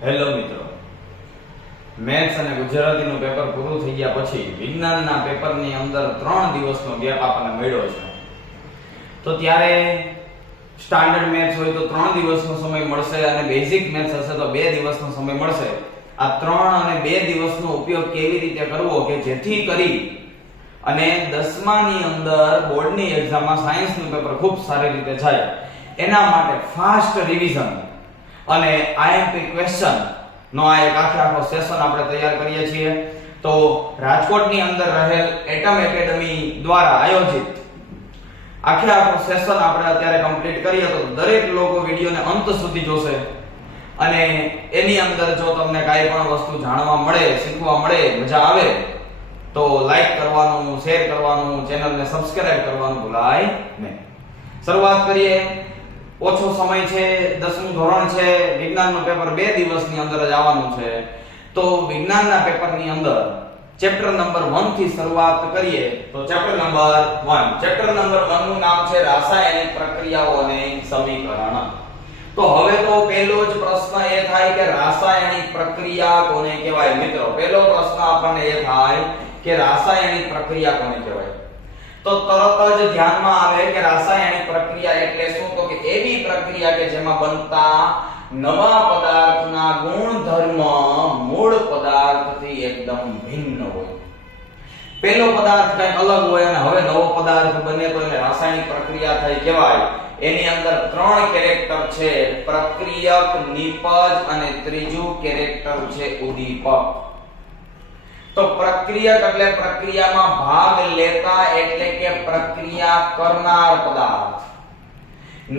Hello મિત્રો, maths અને ગુજરાતીનું paper પૂરું થઈ ગયા પછી વિજ્ઞાનના પેપરની અંદર 3 દિવસનો ગેપ આપણને મળ્યો છે. તો ત્યારે સ્ટાન્ડર્ડ મેથ્સ હોય તો 3 દિવસનો સમય મળશે અને બેઝિક મેથ્સ હશે તો 2 દિવસનો સમય મળશે. આ 3 અને 2 દિવસનો ઉપયોગ કેવી રીતે કરવો કે જેથી કરી અને 10માની અંદર બોર્ડની એક્ઝામમાં સાયન્સનું પેપર ખૂબ સારી રીતે જાય એના માટે ફાસ્ટ રિવિઝન અને આઈએમપી ક્વેશ્ચન નો આ એક આખો સેશન આપણે તૈયાર કરીએ છીએ. તો રાજકોટની અંદર રહેલ એટમ એકેડમી દ્વારા આયોજિત આખો સેશન આપણે અત્યારે કમ્પ્લીટ કરીએ તો દરેક લોકો વિડિયોને અંત સુધી જોશે અને એની અંદર જો તમને કાંઈ પણ વસ્તુ જાણવા મળે, શીખવા મળે, મજા આવે તો લાઈક કરવાનું, શેર કરવાનું, ચેનલને સબસ્ક્રાઇબ કરવાનું ભૂલાય નહીં. શરૂઆત કરીએ. ઓછો સમય છે, 10મું ધોરણ છે, વિજ્ઞાનનું પેપર 2 દિવસની અંદર જ આવવાનું છે. તો વિજ્ઞાનના પેપરની અંદર ચેપ્ટર નંબર 1 થી શરૂઆત કરીએ. તો ચેપ્ટર નંબર 1 નું નામ છે રાસાયણિક પ્રક્રિયાઓ અને સમીકરણ. તો હવે તો પહેલો જ પ્રશ્ન એ થાય કે રાસાયણિક પ્રક્રિયા કોને કહેવાય? મિત્રો, પહેલો પ્રશ્ન આપણને એ થાય કે રાસાયણિક પ્રક્રિયા કોને કહેવાય? તો તરત જ ધ્યાનમાં આવે કે રાસાયણિક પ્રક્રિયા એટલે શું? તો કે એવી પ્રક્રિયા કે જેમાં બનતા નવા પદાર્થના ગુણધર્મ મૂળ પદાર્થથી એકદમ ભિન્ન હોય. પહેલો પદાર્થ કંઈક અલગ હોય અને હવે નવો પદાર્થ બને તો એને રાસાયણિક પ્રક્રિયા થઈ કહેવાય. એની અંદર 3 કેરેક્ટર છે: પ્રક્રિયક, નિપજ અને ત્રીજું કેરેક્ટર છે ઉદીપક. તો પ્રક્રિયક એટલે પ્રક્રિયામાં ભાગ લેતા એટલે કે પ્રક્રિયા કરનાર પદાર્થ.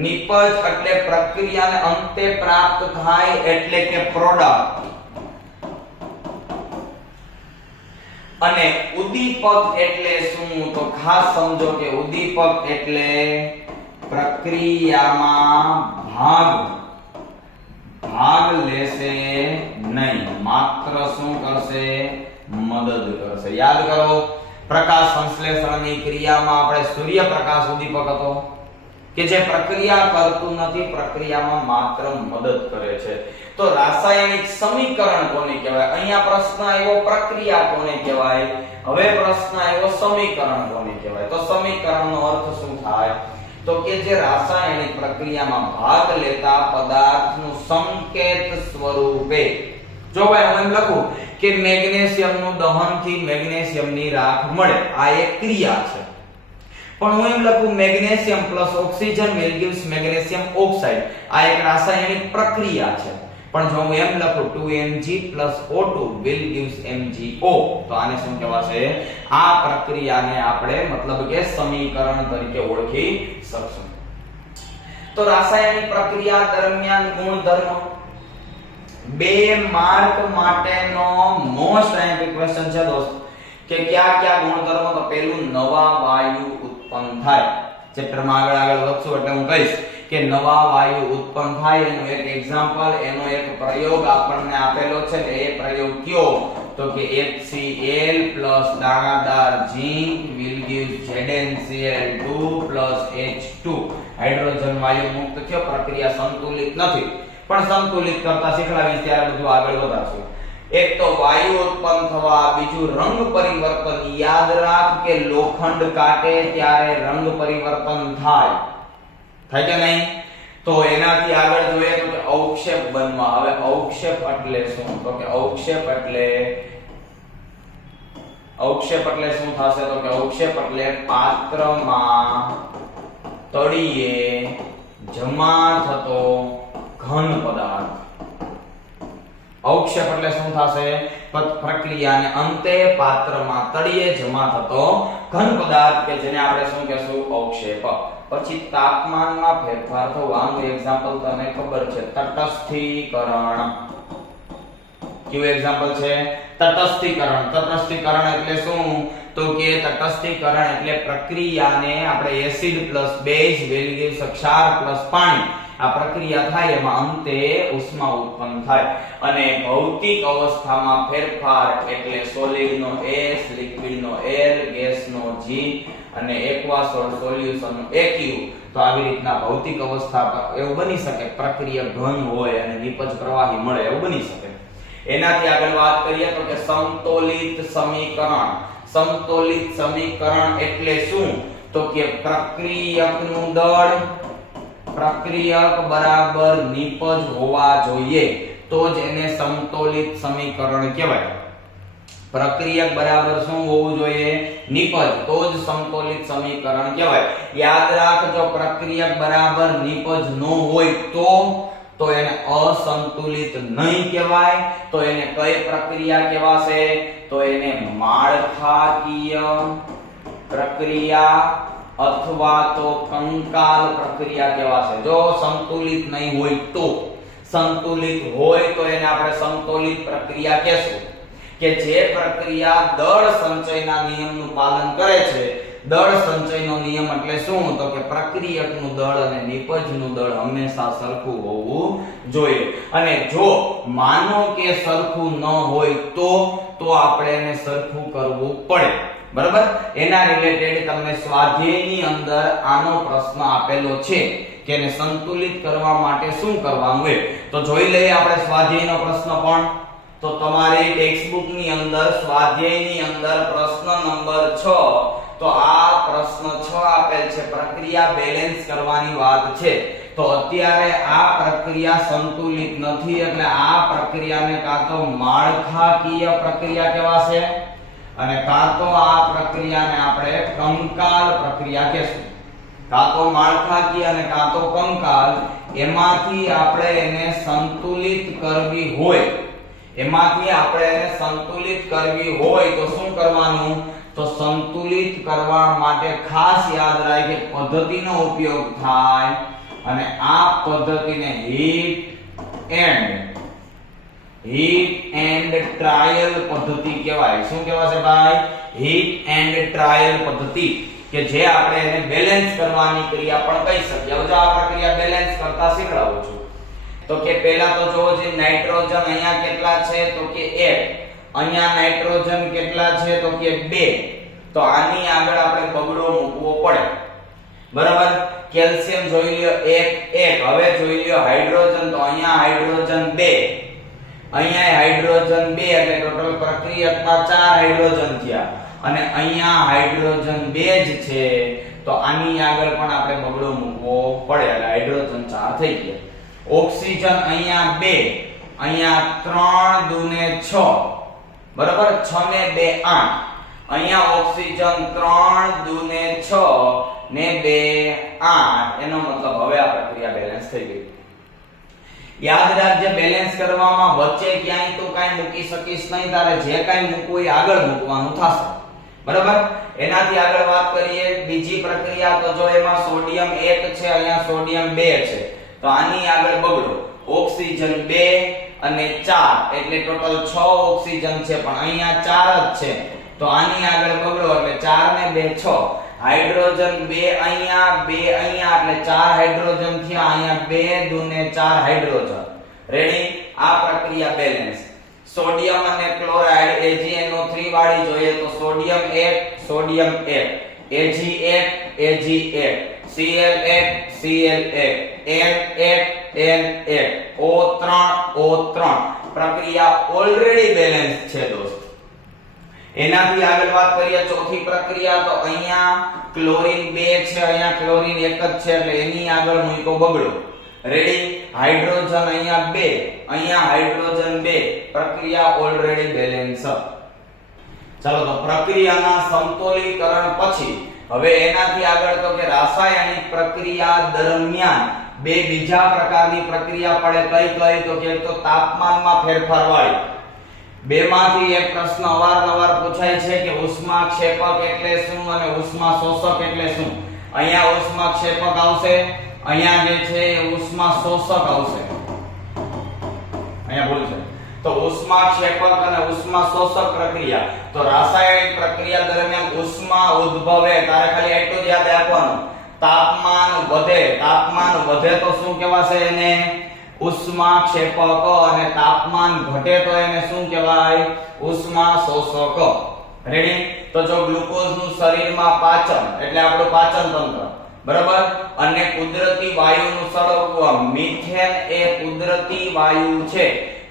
નિપજ એટલે પ્રક્રિયાને અંતે પ્રાપ્ત થાય એટલે કે પ્રોડક્ટ. અને ઉદીપક એટલે શું? તો ખાસ સમજો કે ઉદીપક એટલે પ્રક્રિયામાં ભાગ લેશે નહીં, માત્ર શું કરશે? મદદ કરશે. યાદ કરો, પ્રકાશ સંશ્લેષણની ક્રિયામાં આપણે સૂર્યપ્રકાશ ઉદીપક હતો કે જે પ્રક્રિયા કરતું નથી, પ્રક્રિયામાં માત્ર મદદ કરે છે. તો રાસાયણિક સમીકરણ કોને કહેવાય? અહીંયા પ્રશ્ન આવ્યો પ્રક્રિયા કોને કહેવાય, હવે પ્રશ્ન આવ્યો સમીકરણ કોને કહેવાય. તો સમીકરણનો અર્થ શું થાય? તો કે જે રાસાયણિક પ્રક્રિયામાં ભાગ લેતા પદાર્થનું સંકેત સ્વરૂપે, જો ભાઈ હું એમ લખું કે મેગ્નેશિયમનું દહનથી મેગ્નેશિયમની રાખ મળે, આ એક ક્રિયા છે. પણ હું એમ લખું magnesium plus oxygen will gives magnesium oxide, આ એક રાસાયણિક પ્રક્રિયા છે. પણ જો હું એમ લખું 2Mg O2 will gives MgO, તો આને શું કહેવાશે? આ પ્રક્રિયાને આપણે મતલબ કે સમીકરણ તરીકે ઓળખી શકશું. તો રાસાયણિક પ્રક્રિયા દરમિયાન ગુણધર્મ 2 માર્ક માટેનો મોસ્ટ આઈએમપી ક્વેશ્ચન છે દોસ્ત કે કયા ગુણધર્મો? તો પહેલું નવા વાયુ ઉત્પન્ન થાય. ચેપ્ટરમાં આગળ વધશું એટલે હું કહીશ કે નવા વાયુ ઉત્પન્ન થાય એનું એક એક્ઝામ્પલ, એનો એક પ્રયોગ આપણને આપેલો છે. એ પ્રયોગ કયો? તો કે HCl દાણાદાર zinc will give ZnCl2 H2. Hydrogen વાયુ મુક્ત થયો, પ્રક્રિયા સંતુલિત નથી પણ સંતુલિત કરતા શીખડાવીશ ત્યારે બધું આગળ વધારશું. એક તો વાયુ ઉત્પન્ન થવા, બીજું રંગ પરિવર્તન. યાદ રાખ કે લોખંડ કાટે ત્યારે રંગ પરિવર્તન થાય કે નહીં? તો એનાથી આગળ જોઈએ તો કે અવક્ષેપ બનવા. હવે અવક્ષેપ એટલે શું? તો કે અવક્ષેપ એટલે શું થશે? તો કે અવક્ષેપ એટલે પાત્રમાં તળિયે જમા થતો ઘન પદાર્થ. અવક્ષેપ એટલે શું થશે? પ્રક્રિયાને અંતે પાત્રમાં તળિયે જમા થતો ઘન પદાર્થ કે જેને આપણે શું કહેશું? અવક્ષેપ. પછી તાપમાનમાં ફેરફાર થવો. આનું એક્ઝામ્પલ તમને ખબર છે, તટસ્થીકરણ. કયું એક્ઝામ્પલ છે? તટસ્થીકરણ. તટસ્થીકરણ એટલે શું? તો કે તટસ્થીકરણ એટલે પ્રક્રિયાને આપણે acid plus base will give ક્ષાર પ્લસ પાણી, આ પ્રક્રિયા થાય એમાં અંતે ઉષ્મા ઉત્પન્ન થાય. અને ભૌતિક અવસ્થામાં ફેરફાર એટલે સોલિડ નો S, લિક્વિડ નો L, ગેસ નો G અને એક્વા સોલ્યુશનનું એક્યુ. તો આવી રીતના ભૌતિક અવસ્થા પર એવું બની શકે પ્રક્રિયા ઘન હોય અને નિપજ પ્રવાહી મળે એવું બની શકે. એનાથી આગળ વાત કરીએ તો કે સમતોલિત સમીકરણ. સમતોલિત સમીકરણ એટલે શું? તો કે પ્રક્રિયકનું દળ પ્રક્રિયક બરાબર નિપજ હોવા જોઈએ તો જ એને સમતોલિત સમીકરણ કહેવાય. પ્રક્રિયક બરાબર શું હોવું જોઈએ? નિપજ. તો જ સમતોલિત સમીકરણ કહેવાય. યાદ રાખજો, પ્રક્રિયક બરાબર નિપજ ન હોય તો એને અસંતુલિત નહીં કહેવાય. તો એને કઈ પ્રક્રિયા કહેવાશે? તો એને માળખાકીય પ્રક્રિયા અથવા તો કંકાલ પ્રક્રિયા કહેવાશે. જો સંતુલિત નહીં હોય તો. સંતુલિત હોય તો એને આપણે સમતોલિત પ્રક્રિયા કહેશું. કે જે પ્રક્રિયા દળ સંચયના નિયમનું પાલન કરે છે. દળ સંચયનો નિયમ એટલે શું? તો કે પ્રક્રિયકનું દળ અને નિપજનું દળ હંમેશા સરખું હોવું જોઈએ. અને જો માનો કે સરખું ન હોય તો આપણે એને સરખું કરવું પડે. બરાબર? એના રિલેટેડ તમને સ્વાધ્યાયની અંદર આનો પ્રશ્ન આપેલો છે કે એને સંતુલિત કરવા માટે શું કરવાનું હોય. તો જોઈ લઈએ આપણે સ્વાધ્યાયનો પ્રશ્ન પણ. તો તમારી ટેક્સ્ટબુક ની અંદર સ્વાધ્યાયની અંદર પ્રશ્ન નંબર 6. તો આ પ્રશ્ન 6 આપેલ છે. પ્રક્રિયા બેલેન્સ કરવાની વાત છે. તો અત્યારે આ પ્રક્રિયા સંતુલિત નથી એટલે આ પ્રક્રિયાને કાં તો માળખાકીય પ્રક્રિયા કહેવાશે અને કાં તો આ પ્રક્રિયાને આપણે કંકાલ પ્રક્રિયા કહેશું. કાં તો માળખાકીય અને કાં તો કંકાલ. એમાંથી આપણે એને સંતુલિત કરવી હોય તો શું કરવાનું? તો સંતુલિત કરવા માટે ખાસ યાદ રાખે પદ્ધતિનો ઉપયોગ થાય અને આ પદ્ધતિને હીટ એન્ડ ટ્રાયલ પદ્ધતિ કહેવાય. શું કહેવાશે ભાઈ? હીટ એન્ડ ટ્રાયલ પદ્ધતિ. કે જે આપણે એને બેલેન્સ કરવાની ક્રિયા પણ કહી શકીએ. હવે જો આ પ્રક્રિયા બેલેન્સ કરતા શીખડાવું છું. તો કે પહેલા તો જોવો જે નાઇટ્રોજન અહીંયા કેટલા છે? તો કે 1. અહીંયા નાઇટ્રોજન કેટલા છે? તો કે 2. તો આની આગળ આપણે બગડો મૂકવો પડે. બરાબર? કેલ્શિયમ જોઈ લ્યો 1. હવે જોઈ લ્યો હાઇડ્રોજન. તો અહીંયા હાઇડ્રોજન 2. અહીંયા હાઇડ્રોજન 2 એટલે ટોટલ પ્રક્રિયકમાં 4 હાઇડ્રોજન થયા અને અહીંયા હાઇડ્રોજન 2 જ છે. તો આની આગળ પણ આપણે બગડો મૂકવો પડે એટલે હાઇડ્રોજન 4 થઈ ગયા. ઓક્સિજન અહીંયા 2. અહીંયા 3 દુને 6. બરાબર? 6 ને 2 8. અહીંયા ઓક્સિજન 3 દુને 6 ને 2 8. એનો મતલબ હવે આ પ્રક્રિયા બેલેન્સ થઈ ગઈ. યાદ રાખજે, બેલેન્સ કરવામાં વચ્ચે ક્યાંય તો કાઈ મૂકી શકીશ નહીં. તારે જે કાઈ મૂકવું એ આગળ મૂકવાનું થશે. બરાબર? એનાથી આગળ વાત કરીએ બીજી પ્રક્રિયા. તો જો એમાં સોડિયમ 1 છે, અહીંયા સોડિયમ 2 છે. તો આની આગળ બગડો. ઓક્સિજન 2 અને 4 એટલે ટોટલ 6 ઓક્સિજન છે પણ અહીંયા 4 જ છે. તો આની આગળ બગડો એટલે 4 ને 2 6. હાઇડ્રોજન 2 અહીંયા 2 અહીંયા એટલે 4 હાઇડ્રોજન થયા. અહીંયા 2 દુને 4 હાઇડ્રોજન. રેડી? આ પ્રક્રિયા બેલેન્સ. સોડિયમ અને ક્લોરાઇડ AgNO3 વાળી જોઈએ તો sodium 1 sodium 1 Ag1 Cl1 O3 O3. પ્રક્રિયા ઓલરેડી બેલેન્સ છે દોસ્ત. એનાથી આગળ વાત કરીએ ચોથી પ્રક્રિયા. તો અહીંયા ક્લોરીન 2 છે, અહીંયા ક્લોરીન 1 જ છે એટલે એની આગળ મૂકો બગડો. રેડી? હાઇડ્રોજન અહીંયા 2, અહીંયા હાઇડ્રોજન 2. પ્રક્રિયા ઓલરેડી બેલેન્સ. ચાલો તો પ્રક્રિયાના સમતોલીકરણ પછી હવે એનાથી આગળ તો કે રાસાયણિક પ્રક્રિયા દરમિયાન બે બીજા પ્રકારની પ્રક્રિયા પડે. કઈ તો કે તો તાપમાનમાં ફેરફાર વાળી. બેમાંથી એક પ્રશ્ન અવારનવાર પૂછાય છે કે ઉષ્માક્ષેપક એટલે શું અને ઉષ્મા શોષક એટલે શું. અહીંયા ઉષ્માક્ષેપક આવશે, અહીંયા જે છે એ ઉષ્મા શોષક આવશે. અહીંયા ભૂલ છે. તો ઉષ્માક્ષેપક અને ઉષ્મા શોષક પ્રક્રિયા. તો રાસાયણિક પ્રક્રિયા દરમિયાન ઉષ્મા ઉદ્ભવે, તારે ખાલી એટલું જ યાદ રાખવાનું, તાપમાન વધે તો શું કહેવાશે એને? ઉષ્માક્ષેપક. અને તાપમાન ઘટે તો એને શું કહેવાય? ઉષ્મા શોષક. રેડી? તો જો ગ્લુકોઝનું શરીરમાં પાચન એટલે આપણું પાચન તંત્ર, બરાબર, અને કુદરતી વાયુનું સળગવું, મિથેન એ કુદરતી વાયુ છે.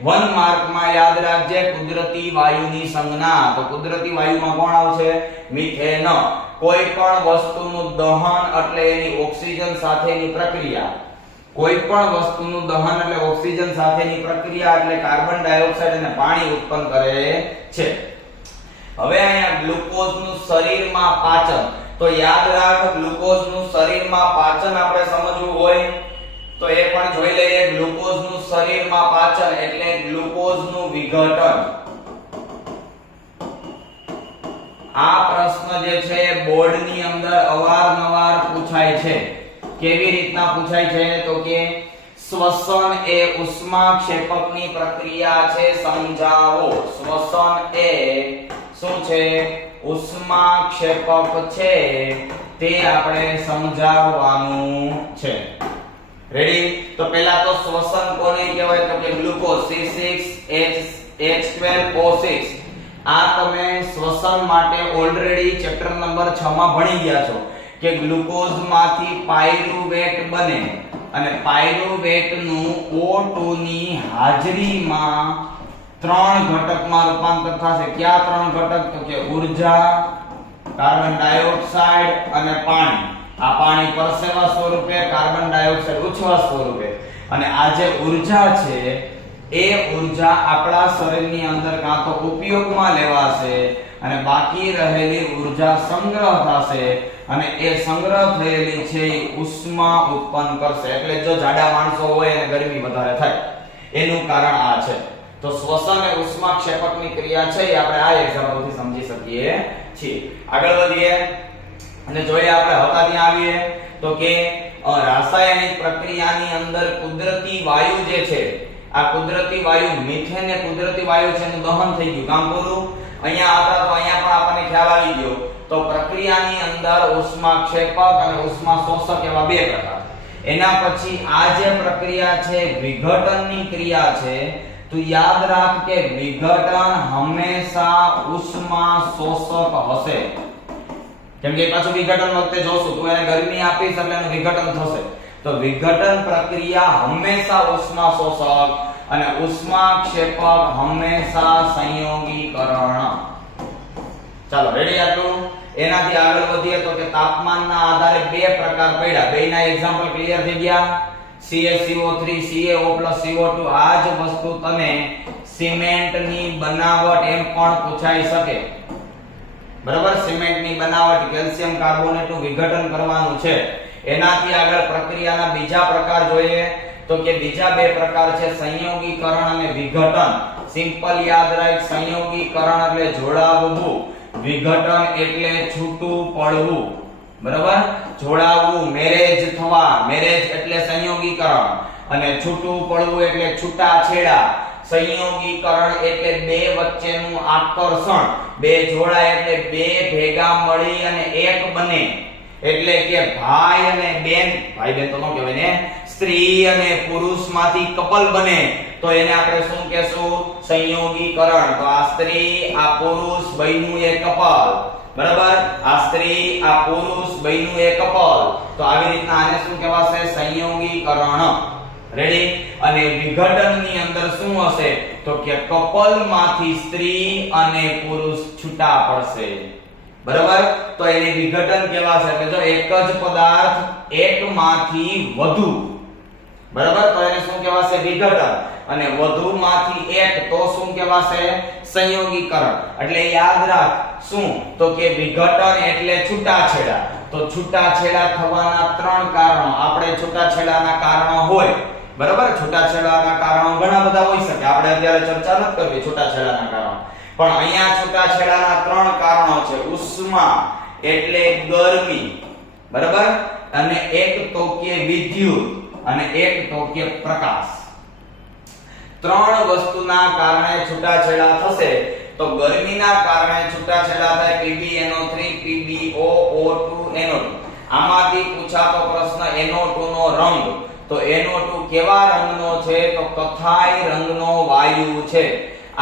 1 માર્કમાં યાદ રાખજે કુદરતી વાયુની સંજ્ઞા. તો કુદરતી વાયુમાં કોણ આવશે? મિથેન. કોઈ પણ વસ્તુનું દહન એટલે એની ઓક્સિજન સાથેની પ્રક્રિયા. કોઈ પણ વસ્તુનું દહન એટલે ઓક્સિજન સાથેની પ્રક્રિયા એટલે કાર્બન ડાયોક્સાઇડ અને પાણી ઉત્પન્ન કરે છે. હવે અહીંયા ગ્લુકોઝનું શરીરમાં પાચન. તો યાદ રાખ ગ્લુકોઝનું શરીરમાં પાચન આપણે સમજવું હોય તો એ પણ જોઈ લઈએ. ગ્લુકોઝનું શરીરમાં પાચન એટલે ગ્લુકોઝનું વિઘટન. આ પ્રશ્ન જે છે બોર્ડની અંદર અવારનવાર પૂછાય છે. કેવી રીતના પૂછાય છે? તો કે શ્વસન એ ઉષ્માક્ષેપકની પ્રક્રિયા છે, સમજાવો. શ્વસન એ શું છે? ઉષ્માક્ષેપક છે, તે આપણે સમજાવવાનું છે. રેડી? તો પહેલા તો શ્વસન કોને કહેવાય? તો કે ગ્લુકોઝ C6H12O6. આ તમે શ્વસન માટે ઓલરેડી ચેપ્ટર નંબર 6 માં ભણી ગયા છો કે ગ્લુકોઝમાંથી પાયરુવેટ બને અને પાયરુવેટનું O2 ની હાજરીમાં 3 ઘટકમાં રૂપાંતર થશે. કયા 3 ઘટક? તો કે ઊર્જા, કાર્બન ડાયોક્સાઇડ અને પાણી. આ પાણી પરસેવા સ્વરૂપે, કાર્બન ડાયોક્સાઇડ ઉચ્છવાસ સ્વરૂપે. અને આ જે ઊર્જા છે એ ઊર્જા આપણા શરીરની અંદર કાં તો ઉપયોગમાં લેવાશે અને બાકી રહેલી ઊર્જા સંગ્રહ થશે અને એ સંગ્રહ થયેલી છે એ ઉષ્મા ઉત્પન્ન કરશે. એટલે જો જાડા માણસો હોય અને ગરમી વધારે થાય એનું કારણ આ છે. તો શ્વસન એ ઉષ્માક્ષેપકની ક્રિયા છે, એ આપણે આ એક્ઝામ્પલથી સમજી શકીએ છીએ. આગળ વધીએ અને જોઈએ આપણે હતા ત્યાં આવીએ તો કે રાસાયણિક પ્રક્રિયાની અંદર કુદરતી વાયુ જે છે, આ કુદરતી વાયુ મિથેન એ કુદરતી વાયુ છે એનું દહન થઈ ગયું. કામ પૂરું. અહીંયા હતા તો અહીંયા પણ આપણને ખ્યાલ આવી ગયો. તો પ્રક્રિયાની અંદર ઉષ્માક્ષેપક અને ઉષ્મા શોષક એવા બે પ્રકાર. એના પછી આ જે પ્રક્રિયા છે વિઘટનની ક્રિયા છે. તો યાદ રાખ કે વિઘટન હંમેશા ઉષ્મા શોષક હશે. કેમ કે પાછું વિઘટન વખતે જોશું તો એને ગરમી આપીશ એટલે એનું વિઘટન થશે. તો વિઘટન પ્રક્રિયા હંમેશા ઉષ્મા શોષક અને ઉષ્માક્ષેપક હંમેશા સંયોગીકરણ. ચાલો રેડી? આટલું. એનાથી આગળ વધીએ તો કે તાપમાનના આધારે બે પ્રકાર પડ્યા. બેના એક્ઝામ્પલ ક્લિયર થઈ ગયા. CaCO3 CaO+ CO2. આ જ વસ્તુ તને સિમેન્ટની બનાવટ એમ પણ પૂછાઈ શકે. બરાબર? સિમેન્ટની બનાવટ કેલ્શિયમ કાર્બોનેટનું વિઘટન કરવાનું છે. એનાથી આગળ પ્રક્રિયાના બીજા પ્રકાર જોઈએ તો કે બીજા બે પ્રકાર છે સંયોગીકરણ અને વિઘટન. સિમ્પલ યાદ રાખ, સંયોગીકરણ એટલે જોડાવવું, વિઘટન એટલે છૂટું પડવું. બરાબર? જોડાવવું, મેરેજ થવા, મેરેજ એટલે સંયોગીકરણ, અને છૂટું પડવું એટલે છૂટાછેડા. સંયોગીકરણ એટલે બે વચ્ચેનું આકર્ષણ, બે જોડાય એટલે બે ભેગા મળી અને એક બને. એટલે કે ભાઈ અને બેન, ભાઈ બેન તો ન કહેવાય ને, સ્ત્રી અને પુરુષમાંથી કપલ બને તો એને આપણે શું કહેશું? સંયોગીકરણ. તો આ સ્ત્રી આ પુરુષ બન્યું એ કપલ. બરાબર? આ સ્ત્રી આ પુરુષ બન્યું એ કપલ. તો આવી રીતના આને શું કહેવાશે? સંયોગીકરણ. રેડી? અને વિઘટનની અંદર શું હશે? તો કે કપલમાંથી સ્ત્રી અને પુરુષ છૂટા પડશે. બરાબર? તો એને વિઘટન કહેવાશે. એટલે જો એક જ પદાર્થ એકમાંથી વધુ, બરાબર, તો એને શું કહેવાશે? વિઘટન. અને વધુમાંથી એક તો શું કહેવાશે? સંયોગીકરણ. એટલે યાદ રાખ શું? તો કે વિઘટન એટલે છૂટાછેડા. તો છૂટાછેડા થવાના 3 કારણો. આપણે છૂટાછેડાના કારણો હોય, બરાબર? છૂટાછેડાના કારણો ઘણા બધા હોઈ શકે. આપણે અત્યારે ચર્ચા નથી કરવી છૂટાછેડાના કારણો. પણ અહીંયા છૂટાછેડાના 3 કારણો છે. ઉષ્મા એટલે ગરમી, બરાબર, અને એક તો કે વિદ્યુત અને એક તો કે પ્રકાશ. 3 વસ્તુના કારણે છૂટાછેડા થશે. તો ગરમીના કારણે છૂટાછેડા થાય PbNO3 PbO O2 NO2. આમાંથી પૂછાતો પ્રશ્ન NO2 નો રંગ. તો NO2 કેવા રંગનો છે? તો કથાઈ રંગનો વાયુ છે.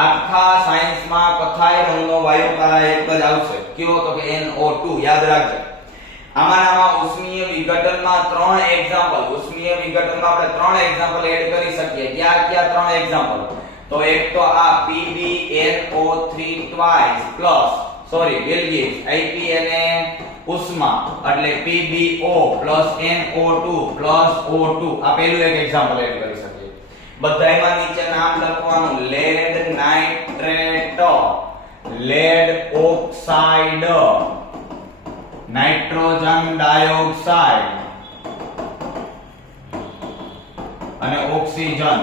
આખા સાયન્સમાં કથાઈ રંગનો વાયુ તારા એક જ આવશે, કયો તો કે NO2. યાદ રાખજો. આમાં ઉષ્મીય વિઘટનમાં 3 એક્ઝામ્પલ, ઉષ્મીય વિઘટનમાં આપણે 3 એક્ઝામ્પલ એડ કરી શકીએ. ક્યાં 3 એક્ઝામ્પલ? તો એક તો આ PbNO3 twice plus will give IPNA ઉષ્મા એટલે PbO NO2 O2. આ પહેલું એક એક્ઝામ્પલ એડ કરી શકીએ. બધાયમાં નીચે નામ લખવાનું: lead nitrate, lead oxide, nitrogen dioxide અને ઓક્સિજન.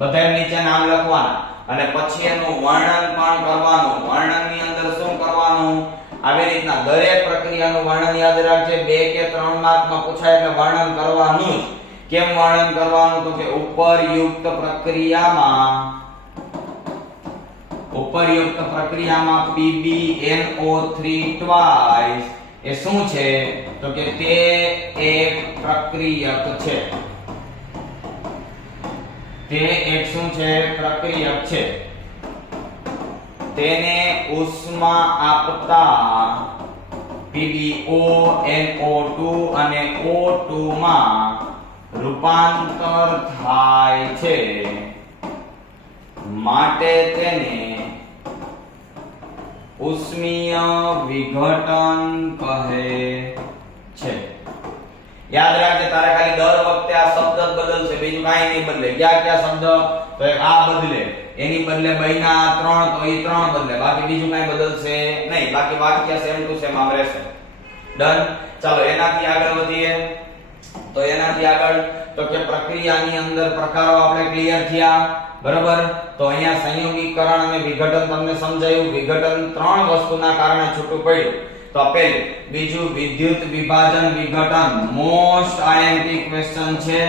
બધાય નીચે નામ લખવાના અને પછી એનું વર્ણન પણ કરવાનું. વર્ણનની અંદર શું કરવાનું? આવી રીતના દરેક પ્રક્રિયાનું વર્ણન યાદ રાખજે. 2 કે 3 માર્કમાં પૂછાય એટલે વર્ણન કરવાનું જ. કેમ વર્ણન કરવાનું? તો કે ઉપરયુક્ત પ્રક્રિયામાં PbNO3 twice એ શું છે? તો કે તે એક પ્રક્રિયક છે. તે એક શું છે? પ્રક્રિયક છે. તેને ઉષ્મા આપતા PbO NO2 અને O2 માં રૂપાંતર થાય છે, માટે તેને ઉષ્મીય વિઘટન કહે છે. યાદ રાખજે, તારે ખાલી દર વખતે આ શબ્દ જ બદલશે, બીજું કાંઈ નહીં બદલે. ક્યાં શબ્દ? તો એક આ બદલે, એની બદલે બઈના 3 તો એ 3 બદલે, બાકી બીજું કાંઈ બદલશે નહીં. બાકી વાક્ય સેમ ટુ સેમ આમ રહેશે. ડન. ચાલો એનાથી આગળ વધીએ. તો એનાથી આગળ તો કે પ્રક્રિયાની અંદર પ્રકારો આપણે ક્લિયર થયા, બરાબર. તો અહીંયા સંયોગીકરણ અને વિઘટન તમને સમજાયું. વિઘટન 3 વસ્તુના કારણે છૂટું પડ્યું. તો પહેલું. બીજું વિદ્યુત વિભાજન વિઘટન, મોસ્ટ આઈએમપી ક્વેશ્ચન છે.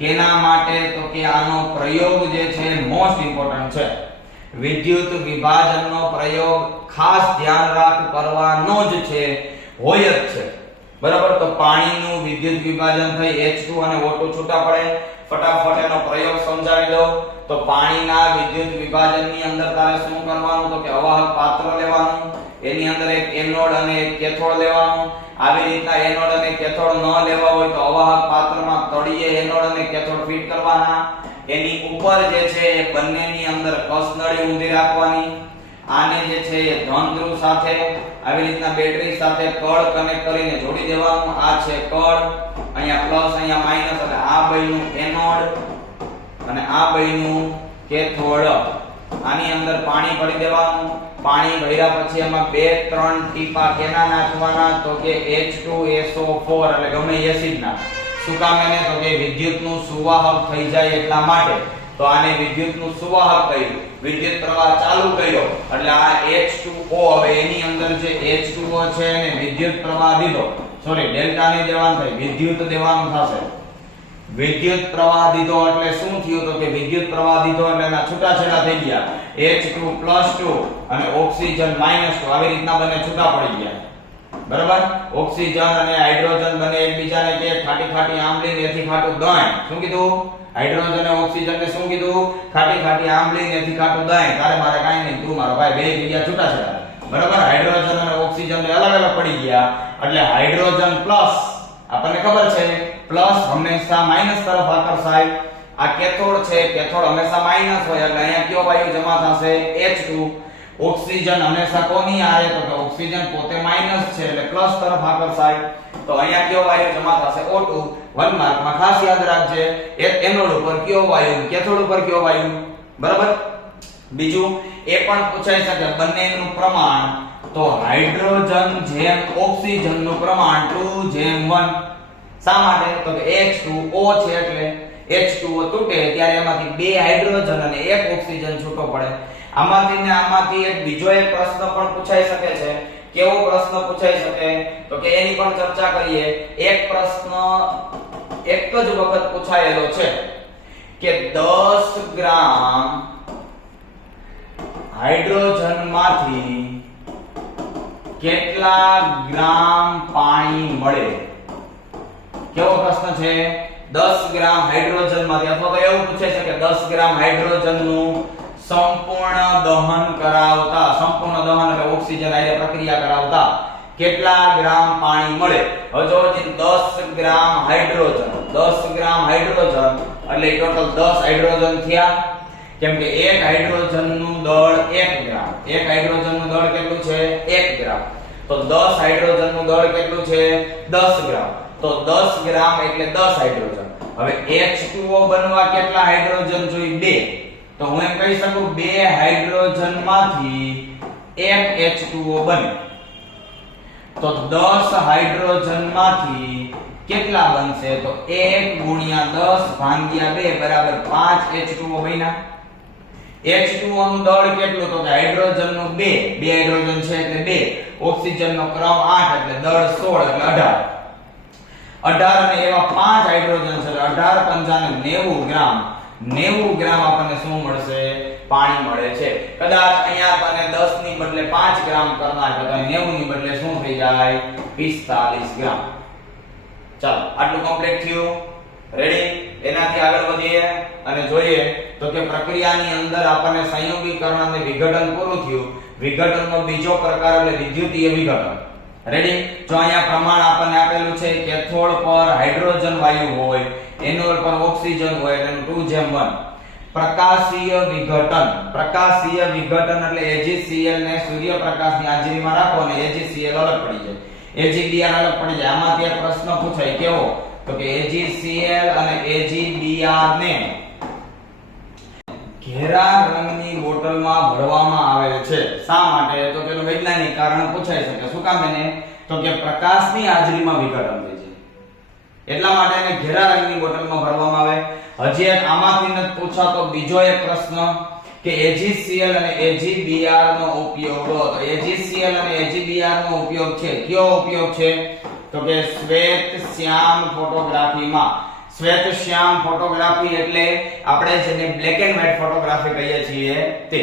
કેના માટે? તો કે આનો પ્રયોગ જે છે મોસ્ટ ઇમ્પોર્ટન્ટ છે. વિદ્યુત વિભાજનનો પ્રયોગ ખાસ ધ્યાન રાખ કરવાનો જ છે, હોય જ છે, બરાબર. તો પાણીનું વિદ્યુત વિભાજન થઈ H2 અને O2 છૂટા પડે. ફટાફટ એનો પ્રયોગ સમજાવી દઉં. તો પાણીના વિદ્યુત વિભાજનની અંદર તારે શું કરવાનું? તો કે અવાહક પાત્ર લેવાનું, એની અંદર એક એનોડ અને એક કેથોડ લેવાનું. આવી રીતના એનોડ અને કેથોડ ન લેવા હોય તો અવાહક પાત્રમાં તળિયે એનોડ અને કેથોડ ફિટ કરવાના. એની ઉપર જે છે એ બંનેની અંદર કસનળી ઊંધી રાખવાની. આને જે છે એ ધન ધ્રુવ સાથે આવી રીતના બેટરી સાથે કળ કનેક્ટ કરીને જોડી દેવાનું. આ છે કળ, અહીંયા પ્લસ અહીંયા માઈનસ, એટલે આ બઈનું એનોડ અને આ બઈનું કેથોડ. આની અંદર પાણી ભરી દેવાનું. પાણી ભર્યા પછી એમાં 2-3 ટીપા કેના નાખવાના? તો કે H2SO4 એટલે ગમે એસિડના. શું કામ એને? તો કે વિદ્યુતનું સુવાહક થઈ જાય એટલા માટે. તો આને વિદ્યુતનું સુવાહક કહ્યું. વિદ્યુત પ્રવાહ ચાલુ કર્યો એટલે આ H2O, હવે એની અંદર જે H2O છે એને વિદ્યુત પ્રવાહ દીધો. સોરી, ડેલ્ટા નહીં દેવાનું થાય, વિદ્યુત દેવાનું થશે. વિદ્યુત પ્રવાહ દીધો એટલે શું થયું? તો કે વિદ્યુત પ્રવાહ દીધો એટલે એના છૂટાછેડા થઈ ગયા. H2+2 અને ઓક્સિજન -2 આવી રીતના બંને છૂટા પડી ગયા, બરાબર. ઓક્સિજન અને હાઇડ્રોજન બંને એકબીજાને કે ખાટી આંબલી ને એથી ખાટું દહીં. શું કીધું? હાઇડ્રોજન અને ઓક્સિજન ને શું કીધું? ખાટી આંબલી ને એથી ખાટું દહીં. તારે મારે કાઈ નહીં, તું મારો ભાઈ, બે જગ્યા છૂટાછેડા, બરાબર. હાઇડ્રોજન અને ઓક્સિજન ને અલગ પડી ગયા એટલે હાઇડ્રોજન પ્લસ, આપણને ખબર છે પ્લસ હંમેશા માઈનસ તરફ આકર્ષાય. આ કેથોડ છે, કેથોડ હંમેશા માઈનસ હોય એટલે અહીંયા કયો વાયુ જમા થશે? H2. ઓક્સિજન હંમેશા કોની આરે? તો કે ઓક્સિજન પોતે માઈનસ છે એટલે પ્લસ તરફ આકર્ષાય. તો અહીંયા કયો વાયુ જમા થશે? O2. 1 માર્કમાં ખાસ યાદ રાખજે, એક એનોડ ઉપર કયો વાયુ, કેથોડ ઉપર કયો વાયુ, બરાબર. બીજું એ પણ પૂછાઈ શકે બંનેનું પ્રમાણ. તો હાઇડ્રોજન જેમ ઓક્સિજન નું પ્રમાણ 2:1. શા માટે? તો કે H2O છે એટલે H2O તૂટે ત્યારે એમાંથી 2 હાઇડ્રોજન અને 1 ઓક્સિજન છૂટો પડે. આમાંથી ને આમાંથી એક બીજો એક પ્રશ્ન પણ પૂછાઈ શકે છે. કેવો પ્રશ્ન પૂછાઈ શકે? તો કે એની પણ ચર્ચા કરીએ. એક પ્રશ્ન એક જ વખત પૂછાયેલો છે કે 10 ગ્રામ હાઇડ્રોજન માંથી કેટલા ગ્રામ પાણી મળે? કેવો પ્રશ્ન છે? 10 ગ્રામ હાઇડ્રોજન માંથી, અથવા તો એવું પૂછાય છે કે 10 ગ્રામ હાઇડ્રોજન નું સંપૂર્ણ દહન કરાવતા, સંપૂર્ણ દહન એટલે ઓક્સિજન આયે પ્રક્રિયા કરાવતા કેટલા ગ્રામ પાણી મળે? હવે જો 10 ગ્રામ હાઇડ્રોજન, 10 ગ્રામ હાઇડ્રોજન એટલે ટોટલ 10 હાઇડ્રોજન થયા, કેમ કે એક હાઇડ્રોજનનું દળ 1 ગ્રામ, એક હાઇડ્રોજનનું દળ કેટલું છે? 1 ગ્રામ. તો 10 હાઇડ્રોજનનું દળ કેટલું છે? 10 ગ્રામ. તો 10 ગ્રામ એટલે 10 હાઇડ્રોજન. હવે H2O બનવા કેટલા હાઇડ્રોજન જોઈએ? 2. તો હું એમ કહી શકું 2 હાઇડ્રોજનમાંથી 1 H2O બને. તો 10 હાઇડ્રોજનમાંથી કેટલા બનશે? તો 1 ગુણ્યા 10 ભાગ્યા 2 બરાબર 5 H2O બન્યા. H2O નું દળ કેટલું? તો કે હાઇડ્રોજનનું 2, 2 હાઇડ્રોજન છે એટલે 2, ઓક્સિજનનો ક્રમ 8 એટલે દળ 16 એટલે 18. 18 અને એવા 5 હાઇડ્રોજન છે એટલે 18 પંચાને 90 ગ્રામ, 90 ગ્રામ આપણને શું મળશે? પાણી મળે છે. કદાચ અહીંયા તને 10 ની બદલે 5 ગ્રામ કરનાર તો 90 ની બદલે શું થઈ જાય? 45 ગ્રામ. ચાલો આટલું કમ્પ્લીટ થયું. રેડી? એનાથી આગળ વધીએ અને જોઈએ તો કે પ્રક્રિયાની અંદર આપણને સંયોગીકરણ અને વિઘટન પૂરું થયું. વિઘટનનો બીજો પ્રકાર એટલે વિદ્યુતીય વિઘટન. રેડી? જો અહીંયા પ્રમાણ આપણને આપેલું છે કેથોડ પર હાઇડ્રોજન વાયુ હોય, એનોડ પર ઓક્સિજન હોય એટલે 2:1. પ્રકાશીય વિઘટન, પ્રકાશીય વિઘટન એટલે AgCl ને સૂર્યપ્રકાશની હાજરીમાં રાખો અને AgCl અલગ પડી જાય, AgBr અલગ પડી જાય. આમાંથી એક પ્રશ્ન પૂછાય કેવો? તો કે AgCl અને AgBr ને ઘેરા રંગની બોટલમાં ભરવામાં આવે છે. શા માટે? તો તેનું વૈજ્ઞાનિક કારણ પૂછાઈ શકે. શું કામ? એને તો કે પ્રકાશની હાજરીમાં વિઘટન થાય છે એટલા માટે એને ઘેરા રંગની બોટલમાં ભરવામાં આવે. હજી એક આમાંથી ન પૂછાતો બીજો એક પ્રશ્ન કે AgCl અને AgBr નો ઉપયોગ, તો AgCl અને AgBr નો ઉપયોગ છે, કયો ઉપયોગ છે? તો કે શ્વેત શ્યામ ફોટોગ્રાફીમાં. શ્વેત શ્યામ ફોટોગ્રાફી એટલે આપણે જેને બ્લેક એન્ડ વ્હાઇટ ફોટોગ્રાફી કહીએ છીએ તે.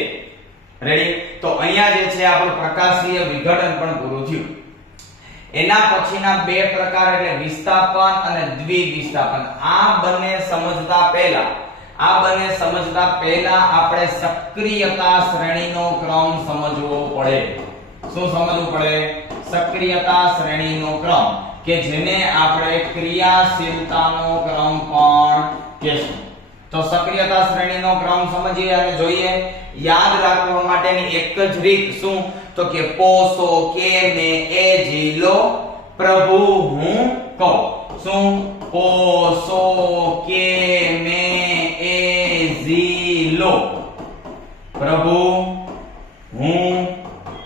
રેડી? તો અહીંયા જે છે આપણું પ્રકાશીય વિઘટન પણ પૂરું થયું. એના પછીના બે પ્રકાર એટલે વિસ્થાપન અને દ્વિવિસ્થાપન. આ બંને સમજતા પહેલા આપણે સક્રિયતા શ્રેણીનો ક્રમ સમજવો પડે. શું સમજવું પડે? સક્રિયતા શ્રેણીનો ક્રમ, કે જેને આપણે ક્રિયાશીલતાનો ક્રમ પણ કહેશું. તો સક્રિયતા શ્રેણીનો ક્રમ સમજીએ અને જોઈએ. યાદ રાખવા માટેની એક જ રીત શું? તો કે પોસો કે મે એ જીલો પ્રભુ હું કહું. શું? પોસો કે મે એ જીલો પ્રભુ હું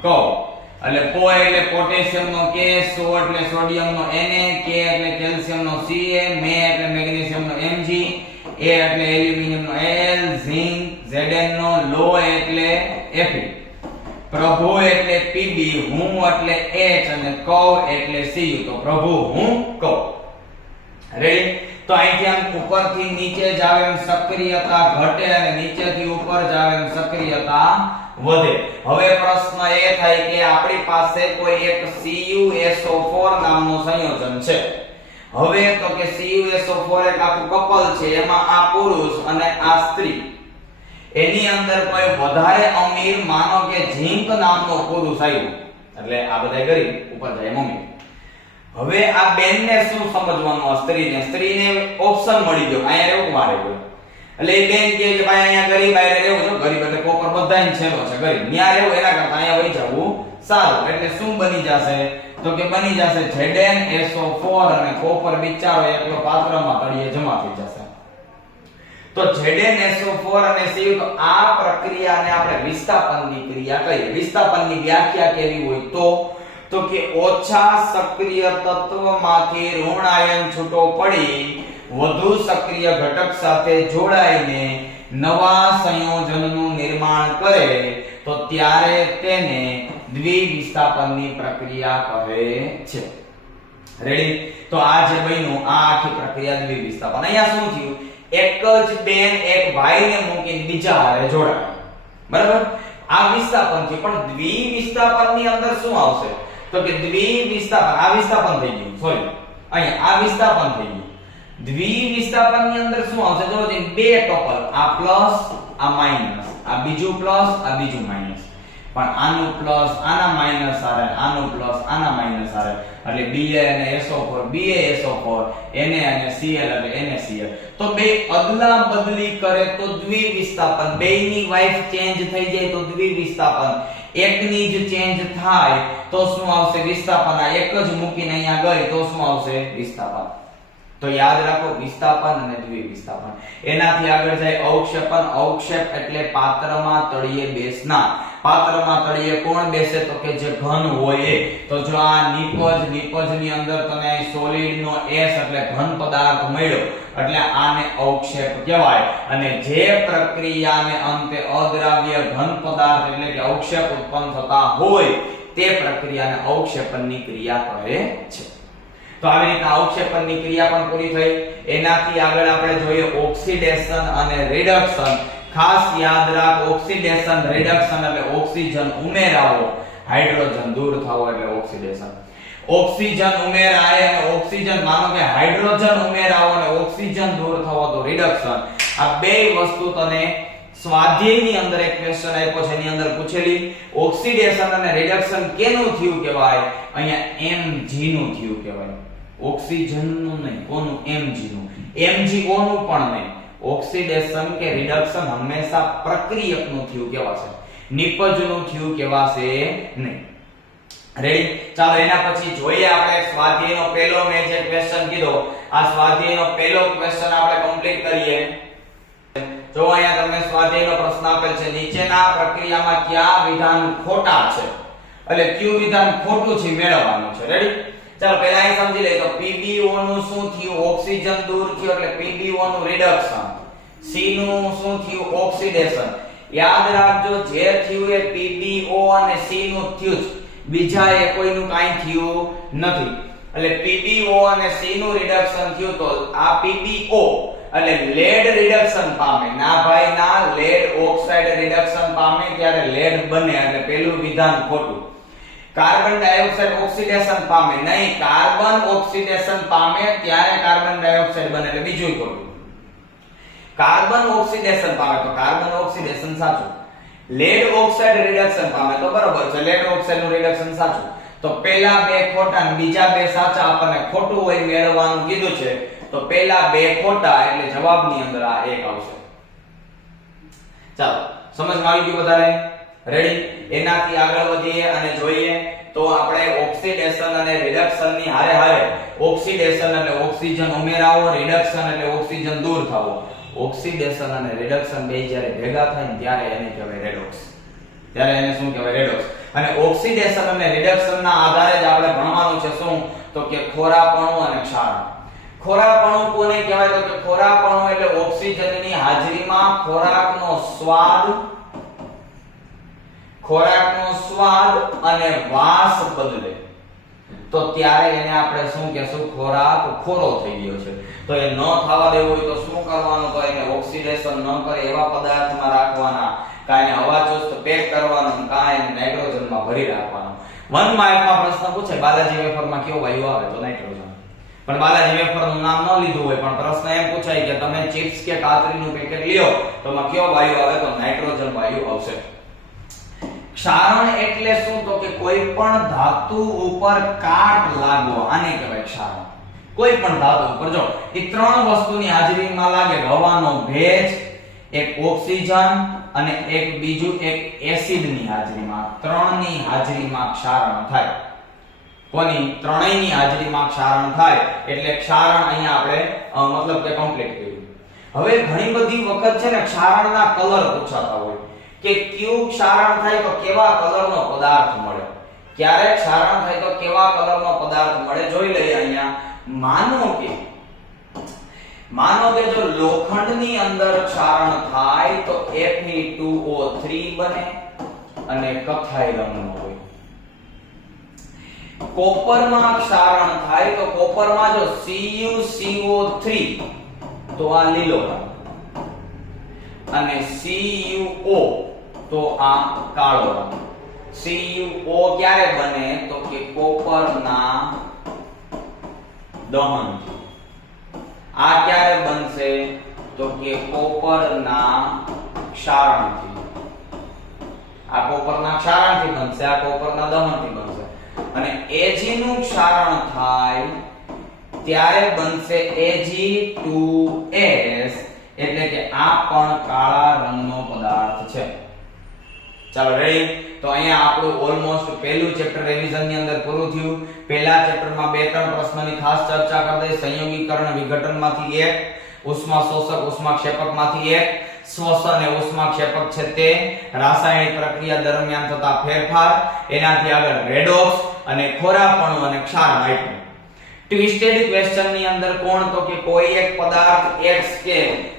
કહું. એટલે પો એટલે પોટેશિયમ નો K, સો એટલે સોડિયમ નો Na, K એટલે કેલ્શિયમ નો Ca, મે એટલે મેગ્નેશિયમ નો Mg, A એટલે એલ્યુમિનિયમ નો Al, ઝિંક, Zn નો લો એટલે Fe. પ્રભુ એટલે Pb, હું એટલે H અને કવ એટલે Cu. તો પ્રભુ હું કહું. રેડી? તો અહીંથી આમ ઉપરથી નીચે જાવે એમ સક્રિયતા ઘટે અને નીચેથી ઉપર જાવે એમ સક્રિયતા વધે. હવે પ્રશ્ન એ થાય કે આપણી પાસે કોઈ એક CuSO4 નામનું સંયોજન છે. હવે તો કે CuSO4 એક આખું કપલ છે, એમાં આ પુરુષ અને આ સ્ત્રી. એની અંદર કોઈ વધારે અમીર માનો કે ઝિંક નામનો પુરુષ આવ્યો એટલે આ બધા ગરીબ ઉપર જાય મમ્મી. હવે આ બેનને શું સમજવાનું? સ્ત્રીને ઓપ્શન મળી ગયો, અહીંયા રહેવું મારે ગયો. એટલે એ બેન કહે કે ભાઈ અહીંયા ગરીબ આયરે રહેવું છો, ગરીબ એટલે કોપર બધાય છેલો છે ગરીબ, ન્યા રહેવું એના કરતા અહીંયા વહી જવું સારું. એટલે શું બની જશે? તો કે બની જશે ZnSO4 અને કોપર બિચારો એકલો પાત્રમાં તળિયે જમા થઈ જશે. તો ZnSO4 અને Cu, તો આ પ્રક્રિયાને આપણે વિસ્થાપનની ક્રિયા કહીએ. વિસ્થાપનની વ્યાખ્યા કેવી હોય? તો કે ઓછા સક્રિય તત્વમાંથી ઋણ આયન છૂટો પડી વધુ સક્રિય ઘટક સાથે જોડાઈને નવા સંયોજનનું નિર્માણ કરે તો ત્યારે તેને દ્વિવિસ્થાપનની પ્રક્રિયા કહે છે. રેડી? તો આ જે બન્યું આ આખી પ્રક્રિયા દ્વિવિસ્થાપન. અહીંયા શું થયું? એક જ બેન એક ભાઈને મૂકીને બીજા હારે જોડાય. બરાબર? આ વિસ્થાપન છે. પણ દ્વિવિસ્થાપનની અંદર શું આવશે? તો કે દ્વિવિસ્થાપન, આ વિસ્થાપન થઈ ગયું, સોરી અહીંયા આ વિસ્થાપન થઈ ગયું. દ્વિવિસ્થાપનની અંદર શું આવશે? જો બે કપલ, આ પ્લસ આ માઈનસ, આ બીજું પ્લસ, આ બીજું માઈનસ, પણ આનું પ્લસ આના માઈનસ આવે, આનું પ્લસ આના માઈનસ આવે, એટલે Ba અને SO4 BaSO4, Na અને Cl એટલે NaCl. તો બે અદલા બદલી કરે તો દ્વિવિસ્થાપન, બેયની વાઇફ ચેન્જ થઈ જાય તો દ્વિવિસ્થાપન, એકની જ ચેન્જ થાય તો શું આવશે? વિસ્થાપન. આ એક જ મૂકીને અહીંયા ગઈ તો શું આવશે? વિસ્થાપન. તો યાદ રાખો વિસ્થાપન અને દ્વિવિસ્થાપન. એનાથી આગળ જાય અવક્ષેપન. અવક્ષેપ એટલે પાત્રમાં તળિયે બેસનાર. પાત્રમાં તળિયે કોણ બેસે? તો કે જે ઘન હોય એ. તો જો આ નિપજની અંદર તને સોલિડ નો S એટલે ઘન પદાર્થ મળ્યો એટલે આને અવક્ષેપ કહેવાય. અને જે પ્રક્રિયાને અંતે અદ્રાવ્ય ઘન પદાર્થ એટલે કે અવક્ષેપ ઉત્પન્ન થતા હોય તે પ્રક્રિયાને અવક્ષેપનની ક્રિયા કહે છે. તો આવી રીતના અવક્ષેપનની ક્રિયા પણ પૂરી થઈ. એનાથી આગળ આપણે જોઈએ ઓક્સિડેશન અને રિડક્શન. ખાસ યાદ રાખ, ઓક્સિડેશન રિડક્શન એટલે ઓક્સિજન ઉમેરાવો, હાઇડ્રોજન દૂર થવો એટલે ઓક્સિડેશન. ઓક્સિજન ઉમેરાય અને ઓક્સિજન, માનો કે હાઇડ્રોજન ઉમેરાવો અને ઓક્સિજન દૂર થવો તો રિડક્શન. આ બે વસ્તુ તને સ્વાધ્યાયની અંદર એક ક્વેશ્ચન આપ્યો છે, એની અંદર પૂછેલી ઓક્સિડેશન અને રિડક્શન કેનું થયું કહેવાય? અહીંયા Mg નું થયું કહેવાય. ઓક્સિજન નું નહીં, કોનું? Mg નું. MgO નું પણ નહીં. ઓક્સિડેશન કે રિડક્શન હંમેશા પ્રક્રિયકનું થયું કહેવાશે, નિપજનું થયું કહેવાશે નહીં. રેડી? ચાલો એના પછી જોઈએ આપણે સ્વાધ્યાયનો પહેલો મેં જે ક્વેશ્ચન કીધો, આ સ્વાધ્યાયનો પહેલો ક્વેશ્ચન આપણે કમ્પ્લીટ કરીએ. જો અહીંયા તમને સ્વાધ્યાયનો પ્રશ્ન આપેલ છે, નીચેના પ્રક્રિયામાં કયા વિધાન ખોટા છે? એટલે કયું વિધાન ખોટું છે મેળવવાનું છે. રેડી? ચાલો પહેલા અહીં સમજી લઈએ. તો PbO નું શું થયું? ઓક્સિજન દૂર થયો એટલે PbO નું રિડક્શન. C નું શું થયું? ઓક્સિડેશન. યાદ રાખજો, જે થયું એ PbO અને C નું થયું જ, બીજા એ કોઈનું કાઈ થયું નથી. એટલે PbO અને C નું રિડક્શન થયું તો આ PbO એટલે લેડ રિડક્શન પામે. ના ભાઈ ના, લેડ ઓક્સાઇડ રિડક્શન પામે ત્યારે લેડ બને એટલે પેલું વિધાન ખોટું. કાર્બન ડાયોક્સાઇડ ઓક્સિડેશન પામે નહીં, કાર્બન ઓક્સિડેશન પામે ત્યારે કાર્બન ડાયોક્સાઇડ બને એટલે બીજું ખોટું. કાર્બન ઓક્સિડેશન પામે તો કાર્બન ઓક્સિડેશન સાચું. લેડ ઓક્સાઇડ રિડક્શન પામે તો બરોબર છે, લેડ ઓક્સાઇડ નું રિડક્શન સાચું. તો પહેલા બે ખોટા અને બીજા બે સાચા, આપણને ખોટું હોય મેળવવાનું કીધું છે. તો પહેલા બે ખોટા એટલે જવાબની અંદર આ એક આવશે. ચાલો સમજમાં આવી ગયું બધાને? રેડી? એનાથી આગળ વધીએ અને જોઈએ તો આપણે ઓક્સિડેશન અને રિડક્શન ની હારે હારે, ઓક્સિડેશન એટલે ઓક્સિજન ઉમેરાવો, રિડક્શન એટલે ઓક્સિજન દૂર થવો. ઓક્સિડેશન અને રિડક્શન બે જ્યારે ભેગા થાય ને ત્યારે એને કહેવાય રેડોક્સ. ત્યારે એને શું કહેવાય? રેડોક્સ. અને ઓક્સિડેશન અને રિડક્શન ના આધારે જ આપણે ભણવાનું છે શું? તો કે ખોરાપણું અને ક્ષારણ. ખોરાપણું કોને કહેવાય? તો કે ખોરાપણું એટલે ઓક્સિજનની હાજરીમાં ખોરાકનો સ્વાદ અને વાસ બદલે તો ત્યારે એને આપણે શું કહેશું? ખોરાક ખોરો થઈ ગયો છે. તો એ ન થવા દેવું હોય તો શું કરવાનું? તો એને ઓક્સિડેશન ન કરે એવા પદાર્થમાં રાખવાના, કાંઈ હવાચુસ્ત પેક કરવાનું, કાંઈ નાઇટ્રોજનમાં ભરી રાખવાનું. 1 માર્કમાં પ્રશ્ન પૂછે બાલાજી વેફરમાં કયો વાયુ આવે? તો નાઇટ્રોજન. પણ બાલાજી વેફરનું નામ ન લીધું હોય પણ પ્રશ્ન એમ પૂછાય કે તમે ચિપ્સ કે કાતરીનું પેકેટ લ્યો તો માં કયો વાયુ આવે? તો નાઇટ્રોજન વાયુ આવશે. ક્ષારણ એટલે શું? તો કે કોઈ પણ ધાતુ ઉપર કાટ લાગવો, આને કહેવાય ક્ષારણ. કોઈ પણ ધાતુ ઉપર જો એ ત્રણ વસ્તુની હાજરીમાં લાગે, હવાનો ભેજ, એક ઓક્સિજન અને એક બીજું એક એસિડની હાજરીમાં, ત્રણની હાજરીમાં ક્ષારણ થાય. કોની? ત્રણેયની હાજરીમાં ક્ષારણ થાય એટલે ક્ષારણ અહીંયા આપણે મતલબ કે કમ્પ્લીટ કર્યું. હવે ઘણી બધી વખત છે ને ક્ષારણના કલર પૂછાતા હોય કે કયું ક્ષારણ થાય તો કેવા કલરનો પદાર્થ મળે, ક્યારે ક્ષારણ થાય તો કેવા કલરનો પદાર્થ મળે. જોઈ લઈએ અહીંયા. માનો કે જો લોખંડની અંદર ક્ષારણ થાય તો Fe2O3 બને અને કથ્થાઈ રંગનો હોય. કોપરમાં ક્ષારણ થાય તો કોપરમાં જો CuCO3 તો આ લીલો રંગ અને CuO તો આ કાળો રંગ. CuO ક્યારે બને? તો કે કોપરના દહન. આ ક્યારે બનશે? તો કે કોપરના ક્ષારણથી. આ કોપરના ક્ષારણથી બનશે, આ કોપરના દહનથી બનશે. અને Ag નું ક્ષારણ થાય ત્યારે બનશે Ag2S, એટલે કે આ પણ કાળા રંગનો પદાર્થ છે. ચાલો રેડી. તો અહીંયા આપણું ઓલમોસ્ટ પહેલું ચેપ્ટર રિવિઝન ની અંદર પૂરું થયું. પહેલા ચેપ્ટરમાં બે ત્રણ પ્રશ્નોની ખાસ ચર્ચા કરી દઈ. સંયોગીકરણ વિઘટનમાંથી એક, ઉષ્મા શોષક ઉષ્માક્ષેપકમાંથી એક, શ્વસન અને ઉષ્માક્ષેપક છે તે, રાસાયણિક પ્રક્રિયા દરમિયાન થતા ફેરફાર, એનાથી આગળ રેડોક્સ અને ખોરાપણું અને ક્ષારણ આપ્યું. ટ્વિસ્ટેડ ક્વેશ્ચન ની અંદર કોણ તો કે કોઈ એક પદાર્થ X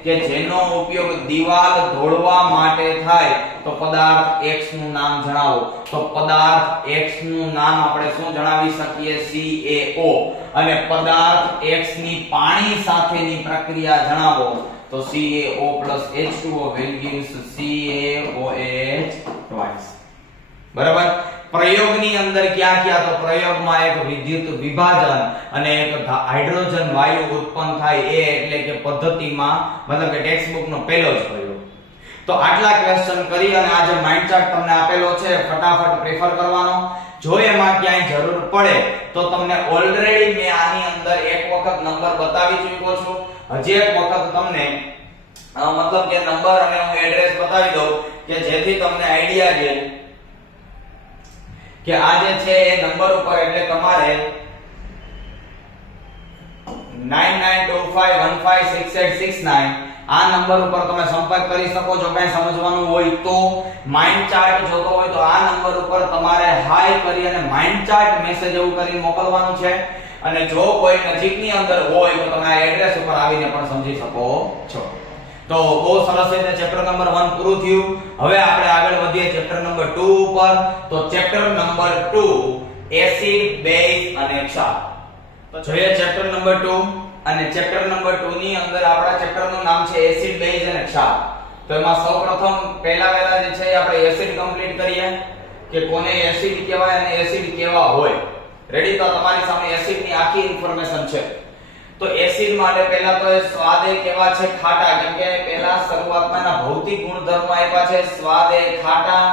કે જેનો ઉપયોગ દીવાલ ધોળવા માટે થાય તો પદાર્થ X નું નામ જણાવો. તો પદાર્થ X નું નામ આપણે શું જણાવી શકીએ? CaO. અને પદાર્થ X ની પાણી સાથેની પ્રક્રિયા જણાવો. તો CaO + H2O will gives CaOH twice. બરાબર. પ્રયોગની અંદર ક્યાં તો પ્રયોગમાં એક વિદ્યુત વિભાજન અને એક હાઇડ્રોજન વાયુ ઉત્પન્ન થાય, એ એટલે કે પદ્ધતિમાં મતલબ કે ટેક્સ્ટ બુક નો પહેલો જ પ્રયોગ. તો આટલા ક્વેશ્ચન કરી અને આ જે માઇન્ડ ચાર્ટ તમને આપેલો છે ફટાફટ પ્રેફર કરવાનો. જો એમાં ક્યાંય જરૂર પડે તો તમને ઓલરેડી મેં આની અંદર એક વખત નંબર બતાવી ચૂક્યો છું. હજી એક વખત તમને મતલબ કે નંબર અને હું એડ્રેસ બતાવી દઉં કે જેથી તમને આઈડિયા રહે કે આ જે છે એ નંબર ઉપર એટલે તમારે 9925156869 આ નંબર ઉપર તમે સંપર્ક કરી શકો છો. કઈ સમજવાનું હોય તો માઇન્ડ ચાર્ટ જોતો હોય તો આ નંબર ઉપર તમારે હાય કરી અને માઇન્ડ ચાર્ટ મેસેજ એવું કરીને મોકલવાનું છે. અને જો કોઈ નજીકની અંદર હોય તો તમે આ એડ્રેસ ઉપર આવીને પણ સમજી શકો છો. તો બહુ સરસ રીતે ચેપ્ટર નંબર 1 પૂરું થયું. હવે આપણે આગળ વધીએ ચેપ્ટર નંબર 2 ઉપર. તો ચેપ્ટર નંબર 2 એસિડ, બેઝ અને ક્ષાર. તો જોઈએ ચેપ્ટર નંબર 2 અને ચેપ્ટર નંબર 2 ની અંદર આપણા ચેપ્ટરનું નામ છે એસિડ, બેઝ અને ક્ષાર. તો એમાં સૌપ્રથમ પહેલા જે છે આપણે એસિડ કમ્પ્લીટ કરીએ કે કોને એસિડ કહેવાય અને એસિડ કેવા હોય. રેડી. તો તમારી સામે એસિડ ની આખી ઇન્ફોર્મેશન છે. તો એસિડ માટે પહેલા તો સ્વાદે કેવા છે? ખાટા. કેમ કે પહેલા શરૂઆતમાં ના ભૌતિક ગુણધર્મો આપ્યા છે. સ્વાદે ખાટા,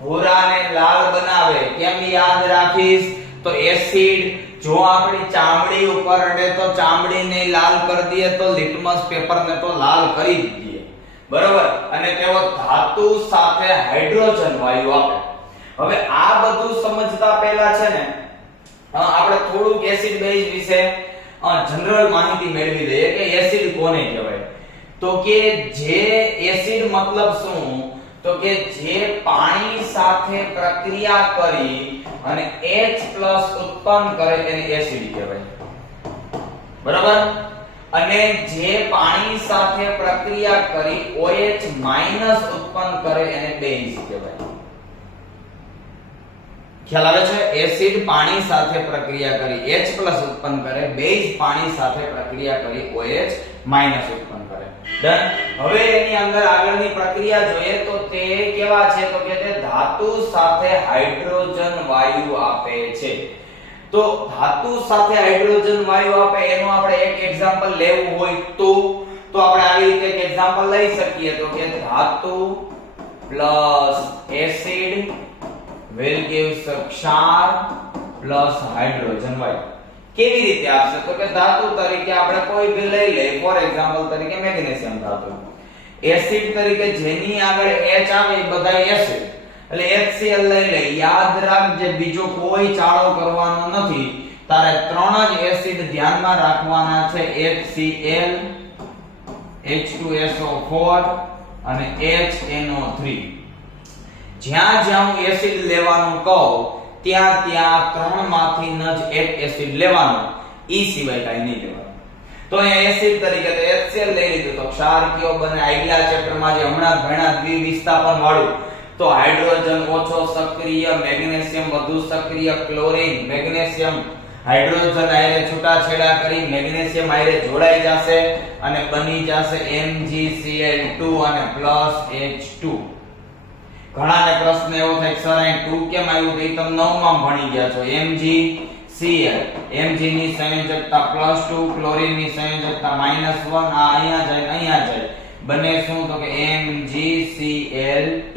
ભૂરાને લાલ બનાવે. કેમ યાદ રાખીશ? તો એસિડ જો આપણી ચામડી ઉપર અડે તો ચામડીને લાલ કરી દઈએ, તો લિટમસ પેપરને તો લાલ કરી દઈએ. બરોબર. અને તેઓ ધાતુ સાથે હાઇડ્રોજન વાયુ આપે. હવે આ બધું સમજતા પહેલા છે ને આપણે થોડુંક એસિડ, બેઝ વિશે જનરલ માહિતી મેળવી લઈએ કે એસિડ કોને કહેવાય. તો કે જે એસિડ મતલબ શું? તો કે જે પાણી સાથે પ્રક્રિયા કરી અને H+ ઉત્પન્ન કરે તેને એસિડ કહેવાય. બરાબર. અને જે પાણી સાથે પ્રક્રિયા કરી OH- ઉત્પન્ન કરે એને બેઝ કહેવાય. ખ્યાલ આવે છે? એસિડ પાણી સાથે પ્રક્રિયા કરી H+ ઉત્પન્ન કરે, બેઝ પાણી સાથે પ્રક્રિયા કરી OH- ઉત્પન્ન કરે. ડન. હવે એની અંદર આગળની પ્રક્રિયા જોઈએ તો તે કેવા છે? તો કે તે ધાતુ સાથે હાઇડ્રોજન વાયુ આપે છે. તો ધાતુ સાથે હાઇડ્રોજન વાયુ આપે એનું આપણે એક એક્ઝામ્પલ લેવું હોય તો આપણે આવી રીતે એક એક્ઝામ્પલ લઈ શકીએ. તો કે ધાતુ પ્લસ એસિડ will gives ક્ષાર પ્લસ હાઇડ્રોજન વાયુ. કેવી રીતે આપશે? તો કે ધાતુ તરીકે આપણે કોઈ ભી લઈ લઈએ. ફોર એક્ઝામ્પલ તરીકે મેગ્નેશિયમ ધાતુ. એસિડ તરીકે જેની આગળ H આવે એ બધા એસિડ એટલે HCl લઈ લે. યાદ રાખજે બીજો કોઈ ચાળો કરવાનો નથી. તારે ત્રણ જ એસિડ ધ્યાનમાં રાખવાના છે. HCl, H2SO4 અને HNO3. જ્યાં જ્યાં હું એસિડ લેવાનું કહું ત્યાં ત્રણમાંથી જ એક એસિડ લેવાનું. ઈ સિવાય કાઈ નહીં લેવાનું. તો અહીંયા એસિડ તરીકે તો HCl લઈ લીધું. તો ક્ષાર કયો બને? આગલા ચેપ્ટરમાં જે હમણાં ભણ્યા દ્વિવિસ્થાપન વાળું. તો હાઇડ્રોજન ઓછો સક્રિય, મેગ્નેશિયમ વધુ સક્રિય, ક્લોરીન મેગ્નેશિયમ હાઇડ્રોજન આયરે છૂટાછેડા કરી મેગ્નેશિયમ આયરે જોડાઈ જશે અને બની જશે MgCl2 અને +H2. ઘણાને પ્રશ્ન એવો થાય સર અહીં 2 કેમ આવ્યું? તો એ તમે 9 માં ભણી ગયા છો. MgCl, Mg ની સંયોજકતા +2, ક્લોરીન ની સંયોજકતા -1. આ અહીંયા જાય બને શું? તો કે MgCl2.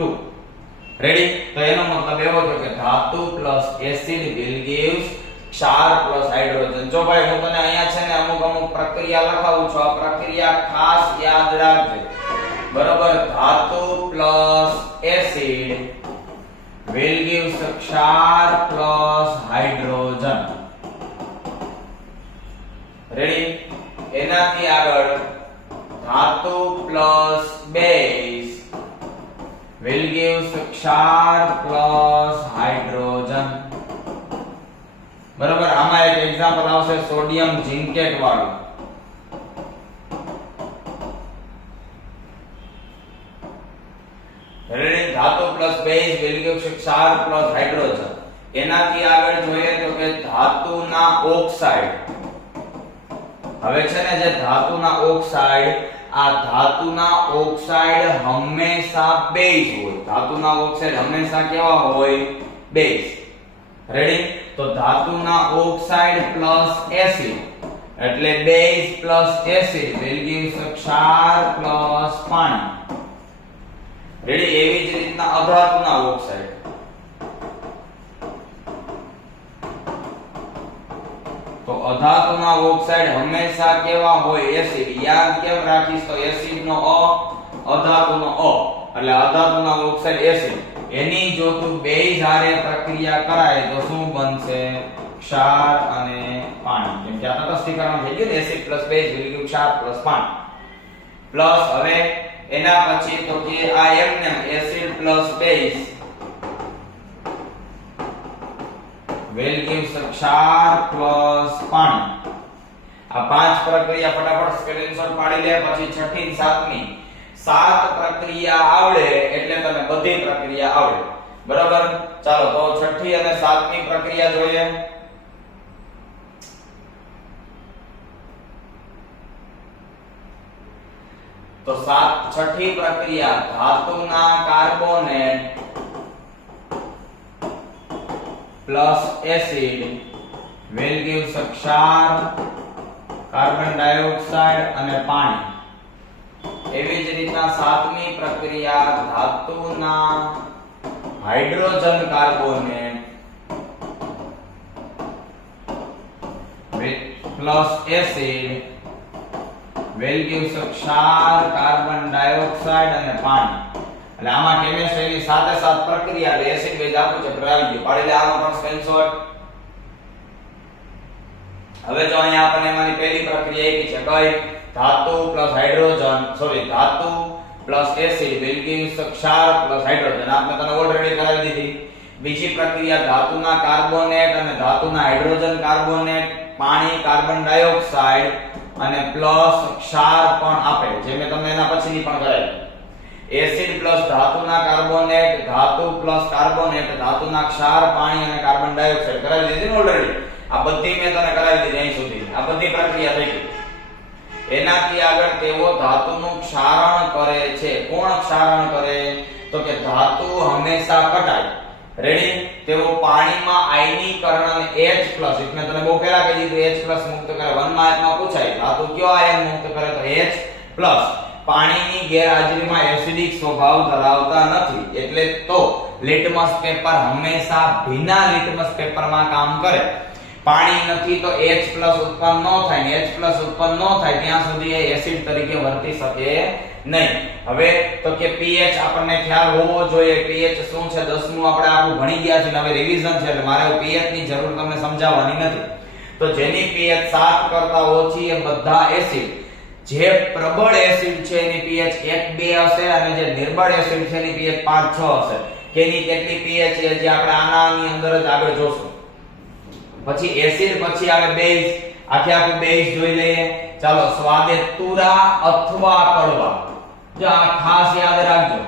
રેડી? તો એનો મતલબ એવો થયો કે ધાતુ પ્લસ એસિડ વિલ gives ક્ષાર પ્લસ હાઇડ્રોજન. જો ભાઈ હું તને અહીંયા છે ને અમુક પ્રક્રિયા લખાવું છું, આ પ્રક્રિયા ખાસ યાદ રાખજે. બરોબર? ધાતુ પ્લસ એસિડ will gives ક્ષાર પ્લસ હાઇડ્રોજન. રેડી? એનાથી આગળ ધાતુ પ્લસ બેઝ will gives ક્ષાર પ્લસ હાઇડ્રોજન. બરાબર? આમાં એક એક્ઝામ્પલ આવશે સોડિયમ ઝિંકેટ વાળું. રેડી? ધાતુ પ્લસ બેઝ will gives ક્ષાર પ્લસ હાઇડ્રોજન. એનાથી આગળ જોઈએ તો કે ધાતુના ઓક્સાઇડ. હવે છે ને જે ધાતુના ઓક્સાઇડ, આ ધાતુના ઓક્સાઇડ હંમેશા બેઝ હોય. ધાતુના ઓક્સાઇડ હંમેશા કેવા હોય? બેઝ. રેડી? તો ધાતુના ઓક્સાઇડ પ્લસ એસિડ એટલે base plus acid will give ક્ષાર પ્લસ પાણી. રેડી? એવી જ રીતના અધાતુના ઓક્સાઇડ, તો અધાતુના ઓક્સાઇડ હંમેશા કેવા હોય? એસિડ. યાદ કેમ રાખીશ? તો એસિડ નો અ, અધાતુનો અ, એટલે અધાતુના ઓક્સાઇડ એસિડ. એની જો તું બેઝ હારે પ્રક્રિયા કરાય તો શું બનશે? ક્ષાર અને પાણી. કેમ કે આ તટસ્થીકરણ થઈ ગયું ને, acid plus base will give ક્ષાર પ્લસ પાણી. પ્લસ હવે એના પછી તો કે આ એમને acid plus base will give ક્ષાર પ્લસ પાણી. આ પાંચ પ્રક્રિયા ફટાફટ સ્ક્રીનશોટ પાડી લે. પછી છઠ્ઠી અને સાતમી, સાત પ્રક્રિયા આવડે એટલે તને બધી પ્રક્રિયા આવડે. બરાબર? ચાલો તો છઠ્ઠી અને સાતમી પ્રક્રિયા જોઈએ. તો છઠ્ઠી પ્રક્રિયા ધાતુના carbonate plus acid will give ક્ષાર, કાર્બન ડાયોક્સાઇડ અને પાણી. એવી જ રીતના સાતમી પ્રક્રિયા ધાતુના hydrogen carbonate plus acid will give ક્ષાર, કાર્બન ડાયોક્સાઇડ અને પાણી. એટલે આમાં કેમિસ્ટ્રીની સાથે સાત પ્રક્રિયા એટલે એસિડ બેઝ આપ્યું છે આવી ગયું. પાડી લે આનો પણ સ્ક્રીનશોટ. હવે જો અહીંયા આપણને એમાંની પહેલી પ્રક્રિયા એવી છે કઈ? ધાતુ પ્લસ હાઇડ્રોજન, સોરી ધાતુ પ્લસ એસિડ will give ક્ષાર પ્લસ હાઇડ્રોજન. આપણે તને ઓલરેડી કરાવી દીધી. બીજી પ્રક્રિયા ધાતુના કાર્બોનેટ અને ધાતુના હાઇડ્રોજન કાર્બોનેટ, પાણી, કાર્બન ડાયોક્સાઇડ અને પ્લસ ક્ષાર પણ આપે, જે મેં તમને એના પછીની પણ કરાવી. એસિડ પ્લસ ધાતુના કાર્બોનેટ, ધાતુ પ્લસ કાર્બોનેટ, ધાતુના ક્ષાર, પાણી અને કાર્બન ડાયોક્સાઇડ કરાવી દીધી ને ઓલરેડી. આ બધી મેં તને કરાવી દીધી અહીં સુધી. આ બધી પ્રક્રિયા થઈ ગઈ. એનાથી આગળ તેઓ ધાતુનું ક્ષારણ કરે છે. કોણ ક્ષારણ કરે? તો કે ધાતુ હંમેશા કટાય. રેડી? તેઓ પાણીમાં આયનીકરણ અને H+, એટલે તને બહુ પહેલા કહી દીધું H+ મુક્ત કરે. 1 માર્કમાં પૂછાય ધાતુ કયો આયન મુક્ત કરે? તો H+. પાણીની ગેરહાજરીમાં એસિડિક સ્વભાવ ધરાવતા નથી. એટલે તો લિટમસ પેપર હંમેશા ભીના લિટમસ પેપરમાં કામ કરે. પાણી નથી તો H+ ઉત્પન્ન ન થાય ને H+ ઉત્પન્ન ન થાય ત્યાં સુધી એ એસિડ તરીકે વર્તી શકે નહીં. હવે તો કે pH આપણને ખ્યાલ હોવો જોઈએ. pH શું છે? 10મું આપણે આખું ભણી ગયા છે. હવે રિવિઝન છે એટલે મારે pH ની જરૂર તમને સમજાવવાની નથી. તો જેની pH 7 કરતા ઓછી એ બધા એસિડ. જે પ્રબળ એસિડ છે એની pH 1-2 હશે અને જે નિર્બળ એસિડ છે એની pH 5-6 હશે. કેની કેટલી pH છે જે આપણે આનાની અંદર જ આગળ જોશું. પછી એસિડ પછી આવે બેઝ. આખું બેઝ જોઈ લઈએ. ચાલો સ્વાદે તુરા અથવા કડવા. જો આ ખાસ યાદ રાખજો.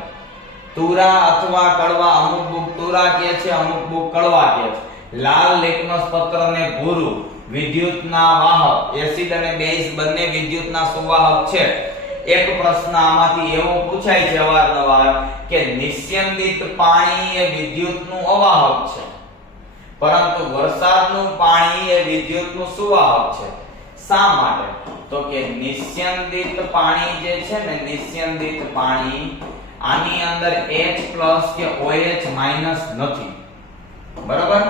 તુરા અથવા કડવા. અમુક બુક તુરા કહે છે, અમુક બુક કડવા કહે છે. લાલ લિટમસ પત્રને ભૂરું વિદ્યુતના વાહક. એસિડ અને બેઝ બંને વિદ્યુતના સુવાહક છે. એક પ્રશ્ન આમાંથી એવો પૂછાય છે અવારનવાર કે નિસ્યંદિત પાણી એ વિદ્યુતનું અવાહક છે, પરંતુ વરસાદનું પાણી એ વિદ્યુતનું સુવાહક છે. શા માટે? તો કે નિસ્યંદિત પાણી જે છે ને, નિસ્યંદિત પાણી આની અંદર H+ કે OH- નથી, બરાબર?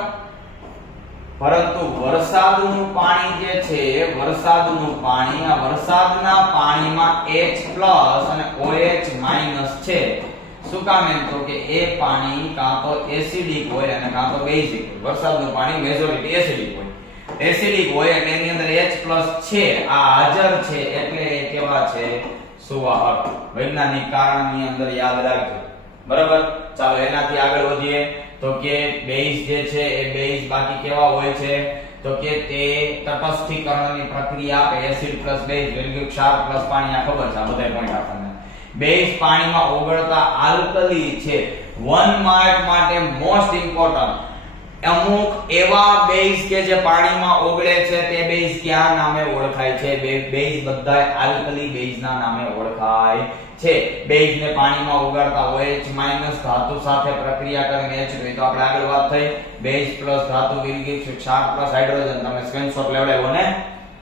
પરંતુ વરસાદનું પાણી જે છે, વરસાદનું પાણી, આ વરસાદના પાણીમાં H+ અને OH- છે. શું કામ? એમ તો કે એ પાણી કાં તો એસિડિક હોય અને કાં તો બેઝિક હોય. વરસાદનું પાણી મેજોરિટી એસિડિક હોય. એસિડિક હોય એટલે એની અંદર H+ છે, આ હાજર છે, એટલે એ કેવા છે? સુવાહક. વૈજ્ઞાનિક કારણની અંદર યાદ રાખજો, બરાબર? ચાલો એનાથી આગળ વધીએ તો કે બેઝ જે છે એ બેઝ બાકી કેવા હોય છે? તો કે તે તટસ્થીકરણની પ્રક્રિયા આપે. એસિડ પ્લસ બેઝ એટલે ક્ષાર પ્લસ પાણી. આ ખબર છે, આ બધા પોઈન્ટ આપણને. બેઝ પાણીમાં ઓગળતા આલ્કલી છે. 1 માર્ક માટે મોસ્ટ ઇમ્પોર્ટન્ટ, અમુક એવા બેઝ કે જે પાણીમાં ઓગળે છે તે બેઝ કયા નામે ઓળખાય છે? બેઝ બધાય આલ્કલી બેઝના નામે ઓળખાય છે. બેઝને પાણીમાં ઓગાળતા OH- ધાતુ સાથે પ્રક્રિયા કરીને H2, તો આપણે આગળ વાત થઈ બેઝ પ્લસ ધાતુ વિલગીય ક્ષાર પ્લસ હાઇડ્રોજન. તમે સ્ક્રીનશોટ લેવડાવ્યો ને?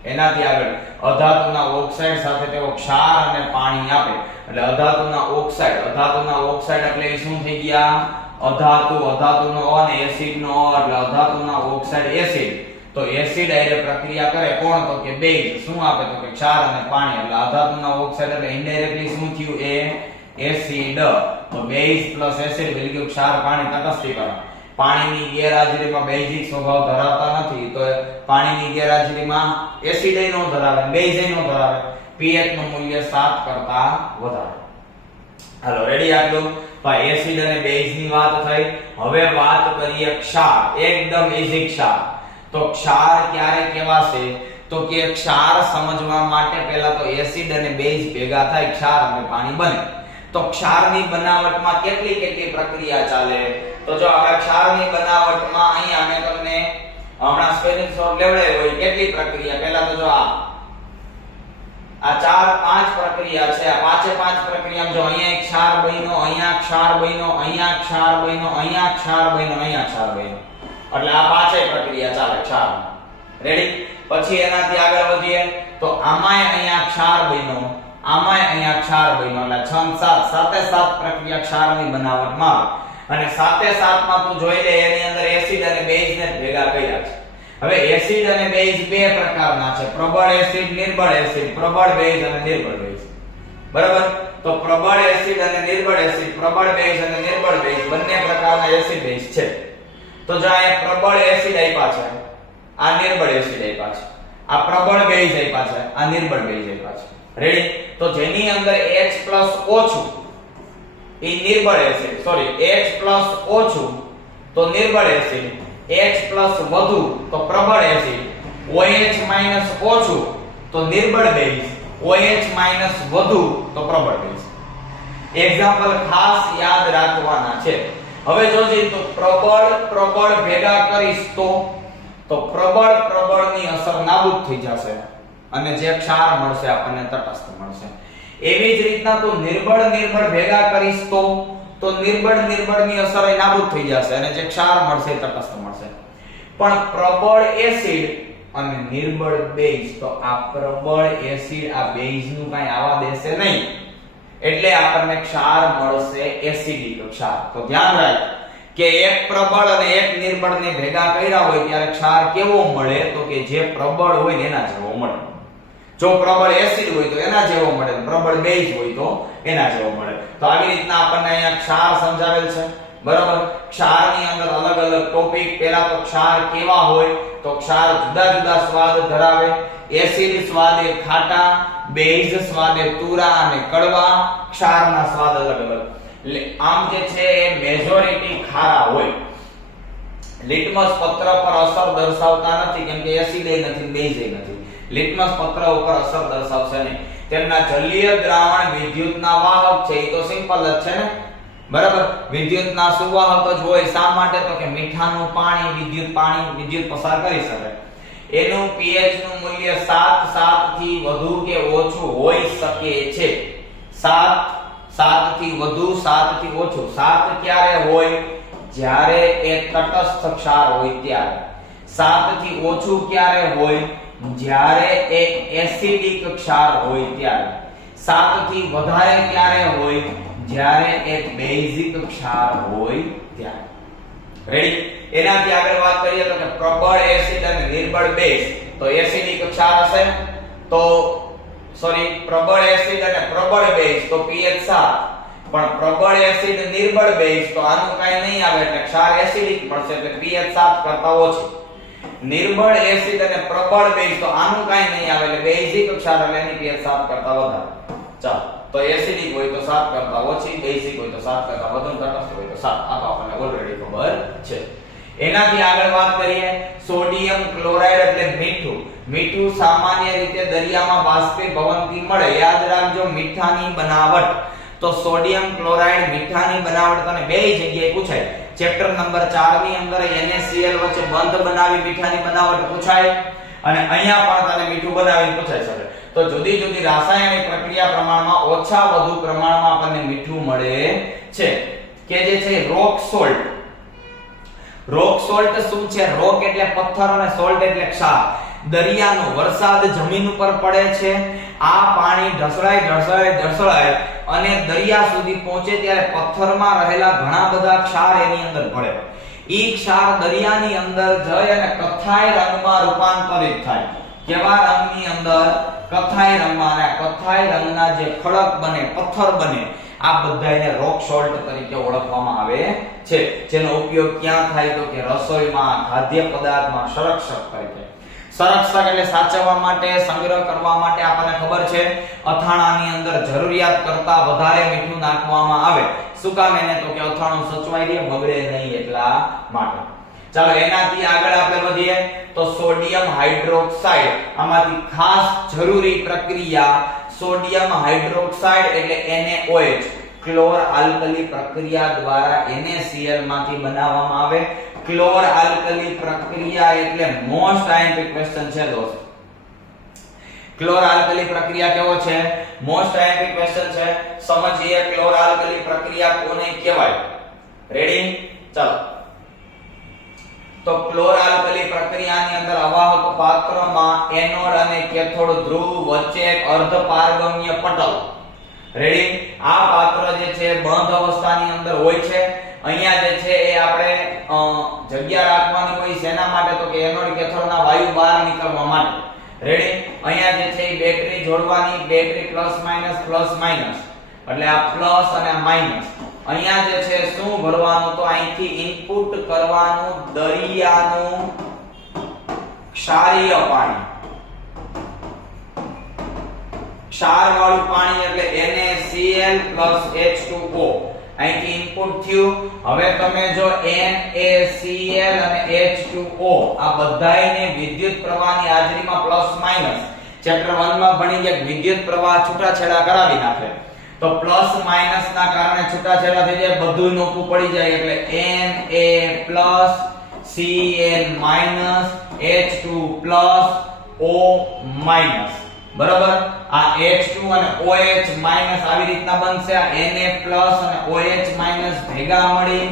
એનાથી આગળ અધાતુના ઓક્સાઇડ સાથે તેઓ ક્ષાર અને પાણી આપે. એટલે અધાતુના ઓક્સાઇડ એટલે શું થઈ ગયા? અધાતુ, અધાતુનો O અને એસિડનો O એટલે અધાતુના ઓક્સાઇડ એસિડ. તો એસિડ આયરે પ્રક્રિયા કરે કોણ? તો કે બેઝ. શું આપે? તો કે ક્ષાર અને પાણી. એટલે અધાતુના ઓક્સાઇડ એટલે ઇનડાયરેક્ટલી શું થયું? એસિડ. તો બેઝ પ્લસ એસિડ એટલે ક્ષાર પાણી તટસ્થીકરણ. પાણીની ગેરહાજરીમાં બેઝિક સ્વભાવ ધરાવતા નથી, તો પાણીની ગેરહાજરીમાં એસિડ ય નો ધરાવે, બેઝ ય નો ધરાવે. pH નું મૂલ્ય 7 કરતા વધારે. હાલો રેડી? આગળ તો એસિડ અને બેઝ ની વાત થઈ. હવે વાત કરીએ ક્ષાર. એકદમ ઈઝી ક્ષાર. તો ક્ષાર ક્યારે કહેવાશે? તો કે ક્ષાર સમજવા માટે પહેલા તો એસિડ અને બેઝ ભેગા થાય, ક્ષાર અને પાણી બને. તો ક્ષારની બનાવટમાં કેટલી પ્રક્રિયા ચાલે? તો જો આપણે ક્ષારની બનાવટમાં અહીંયા મેં તમને હમણાં સ્ક્રીનશોટ લેવડાવ્યો હોય કેટલી પ્રક્રિયા. પહેલા તો જો આ 4-5 પ્રક્રિયા છે. આ પાંચે પાંચ પ્રક્રિયામાં જો અહીંયા એક ક્ષાર બન્યો, અહીંયા ક્ષાર બન્યો, અહીંયા ક્ષાર બન્યો, અહીંયા ક્ષાર બન્યો, અહીંયા ક્ષાર બન્યો. એટલે આ પાંચે પ્રક્રિયા ચાલે ક્ષાર. રેડી? પછી એનાથી આગળ વધીએ તો આમાંય અહીંયા ક્ષાર બન્યો, આમાંય અહીંયા ક્ષાર બન્યો. એટલે 6 7 7 પ્રક્રિયા ક્ષારની બનાવટમાં આવે. અને 7 માં તું જોઈ લે એની અંદર એસિડ અને બેઝ ને ભેગા કર્યા છે. હવે એસિડ અને બેઝ બે પ્રકારના છે, પ્રબળ એસિડ, નિર્બળ એસિડ. પ્રબળ બેઝ અને નિર્બળ બેઝ, બરાબર? તો પ્રબળ એસિડ અને નિર્બળ એસિડ, પ્રબળ બેઝ અને નિર્બળ બેઝ બંને પ્રકારના એસિડ બેઝ છે. તો જો આ પ્રબળ એસિડ આપ્યા છે, આ નિર્બળ એસિડ આપ્યા છે, આ પ્રબળ બેઝ આપ્યા છે, આ નિર્બળ બેઝ આપ્યા છે. રેડી? તો જેની અંદર H+ ઓછું એ નિર્બળ એસિડ, સોરી H+ ઓછું તો નિર્બળ એસિડ, H+ વધુ તો પ્રબળ એસિડ, OH- ઓછું તો નિર્બળ બેઝ, OH- વધુ તો પ્રબળ બેઝ. એક્ઝામ્પલ ખાસ યાદ રાખવાના છે. હવે જોજી તો પ્રબળ ભેગા કરીશ તો પ્રબળની અસર નાબૂદ થઈ જશે અને જે ક્ષાર મળશે આપણને તટસ્થ મળશે. એવી જ રીતના તો નિર્બળ ભેગા કરીશ તો નિર્બળની અસર એ નાબૂદ થઈ જશે અને જે ક્ષાર મળશે તટસ્થ મળશે. પણ પ્રબળ એસિડ અને નિર્બળ બેઝ, તો આ પ્રબળ એસિડ આ બેઝ નું કાઈ આવા દેશે નહીં, એટલે આપણને ક્ષાર મળશે એસિડિક ક્ષાર. તો ધ્યાન રાખ કે એક પ્રબળ અને એક નિર્બળને ભેગા કર્યા હોય ત્યારે ક્ષાર કેવો મળે? તો કે જે પ્રબળ હોય ને એના જેવો મળે. જો પ્રબળ એસિડ હોય તો એના જેવો મળે, પ્રબળ બેઝ હોય તો એના જેવો મળે. તો આવી રીતના આપણને અહીંયા ક્ષાર સમજાવેલ છે, બરાબર? ક્ષારની અંદર અલગ અલગ ટોપિક. પહેલા તો ક્ષાર કેવા હોય? તો ક્ષાર જુદા જુદા સ્વાદ ધરાવે. એસિડ સ્વાદે ખાટા, બેઝ સ્વાદે તુરા અને કડવા, ક્ષારના સ્વાદ અલગ અલગ. એટલે આમ જે છે એ મેજોરિટી ખારા હોય. લિટમસ પત્ર પર અસર દર્શાવતા નથી, કેમ કે એસિડ એ નથી, બેઝ એ નથી. લિટમસ પત્ર ઉપર અસર દર્શાવશે નહીં. તેમના જલીય દ્રાવણ વિદ્યુતના વાહક છે, એ તો સિમ્પલ જ છે ને, બરાબર? વિદ્યુતના સુવાહક જ હોય. શા માટે? તો કે મીઠાનું પાણી વિદ્યુત પસાર કરી શકે. એનું pH નું મૂલ્ય 7 થી વધુ કે ઓછું હોઈ શકે છે. 7 થી વધુ, 7 થી ઓછું. 7 ક્યારે હોય? જ્યારે એ તટસ્થ ક્ષાર હોય ત્યારે. 7 થી ઓછું ક્યારે હોય? જ્યારે એ એસિડિક ક્ષાર હોય ત્યારે. 7 થી વધારે ક્યારે હોય? જ્યારે એક બેઝિક ક્ષાર હોય ત્યારે. રેડી? એનાથી આગળ વાત કરીએ તો કે પ્રબળ એસિડ અને નિર્બળ બેઝ. તો એસિડિક ક્ષાર હશે તો પ્રબળ એસિડ અને પ્રબળ બેઝ તો pH 7. પણ પ્રબળ એસિડ નિર્બળ બેઝ તો આનું કાઈ નહીં આવે એટલે ક્ષાર એસિડિક મળશે એટલે pH 7 કરતા ઓછી. નિર્બળ એસિડ અને પ્રબળ બેઝ તો આનું કાઈ નહીં આવે એટલે બેઝિક ક્ષાર એટલે એની pH 7 કરતા વધારે. ચાલો તો એસિડિક હોય તો 7 કરતા ઓછી, બેઝિક હોય તો 7 કરતા વધુ, તટસ્થ હોય તો 7. આ તો આપણને ઓલરેડી ખબર છે. એનાથી આગળ વાત કરીએ સોડિયમ ક્લોરાઇડ એટલે મીઠું. મીઠું સામાન્ય રીતે દરિયામાં બાષ્પીભવનથી મળે. યાદ રાખજો મીઠાની બનાવટ. તો સોડિયમ ક્લોરાઇડ મીઠાની બનાવટ તને બે જગ્યાએ પૂછાય. ચેપ્ટર નંબર 4 ની અંદર NaCl વચ્ચે બંધ બનાવી મીઠાની બનાવટ પૂછાય અને અહીંયા પણ તને મીઠું બનાવીને પૂછાય શકે. તો જુદી જુદી રાસાયણિક પ્રક્રિયા પ્રમાણમાં ઓછા વધુ પ્રમાણમાં આપણને મીઠું મળે છે કે જે છે રોક સોલ્ટ. રોક સોલ્ટ શું છે? રોક એટલે પથ્થર અને સોલ્ટ એટલે ક્ષાર. દરિયાનો વરસાદ જમીન ઉપર પડે છે. આ પાણી ઢસડાય અને દરિયા સુધી પહોંચે ત્યારે પથ્થરમાં રહેલા ઘણા બધા ક્ષાર એની અંદર ભળે. ઈ ક્ષાર દરિયાની અંદર જઈ અને કથ્થાઈ રંગમાં રૂપાંતરિત થાય. કેવા રંગની અંદર? કથ્થાઈ રંગમાં. અને કથ્થાઈ રંગના જે ખડક બને, પથ્થર બને, આ બધાને રોક સોલ્ટ તરીકે ઓળખવામાં આવે છે. જેનો ઉપયોગ ક્યાં થાય તો કે રસોઈમાં, ખાદ્ય પદાર્થમાં, સંરક્ષક તરીકે. સંરક્ષક એટલે સાચવવા માટે, સંગ્રહ કરવા માટે. આપણને ખબર છે અથાણાની અંદર જરૂરિયાત કરતા વધારે મીઠું નાખવામાં આવે. શું કામ? એને તો કે અથાણું સચવાઈ રહે, બગડે નહીં એટલા માટે. ચાલો એનાથી આગળ આપણે વધીએ તો સોડિયમ હાઇડ્રોક્સાઇડ. આમાંથી ખાસ જરૂરી પ્રક્રિયા સોડિયમ હાઇડ્રોક્સાઇડ એટલે NaOH ક્લોર આલ્કલી પ્રક્રિયા દ્વારા NaCl માંથી બનાવવામાં આવે. ક્લોર આલ્કલી પ્રક્રિયા એટલે મોસ્ટ આઇમ્પિક ક્વેશ્ચન છે દોસ્ત. ક્લોર આલ્કલી પ્રક્રિયા કેવો છે? મોસ્ટ આઇમ્પિક ક્વેશ્ચન છે. સમજીએ ક્લોર આલ્કલી પ્રક્રિયા કોને કહેવાય. રેડી? ચાલો તો ક્લોર આલ્કલી પ્રક્રિયાની અંદર અવાહક પાત્રમાં એનોડ અને કેથોડ ધ્રુવ વચ્ચે એક અર્ધપારગમ્ય પટલ. રેડી? આ પાત્ર જે છે બંધ અવસ્થાની અંદર હોય છે. અહીંયા જે છે એ આપણે જગ્યા રાખવાની હોય. શેના માટે? તો કે એનોડ કેથોડના વાયુ બહાર નીકળવા માટે. રેડી? અહીંયા જે છે એ બેટરી જોડવાની. બેટરી પ્લસ માઈનસ એટલે આ પ્લસ અને આ માઈનસ. અહીંયા જે છે શું ભરવાનું? તો અહીંથી ઇનપુટ કરવાનું દરિયાનું ક્ષારીય પાણી. ક્ષારવાળું પાણી એટલે NaCl H2O. અહીંથી ઇનપુટ થયું. હવે તમે જો NaCl અને H2O આ બધાયને વિદ્યુત પ્રવાહની હાજરીમાં પ્લસ માઈનસ ચેપ્ટર 1 માં ભણી ગયા વિદ્યુત પ્રવાહ છૂટાછેડા કરાવી નાખે. તો પ્લસ માઈનસ ના કારણે છૂટાછેડા થઈ જાય, બધું નોખું પડી જાય એટલે Na+Cl- H2+O-. બરાબર? આ H2 અને OH- આવી રીતના બનશે. આ Na+ અને OH- ભેગા મળી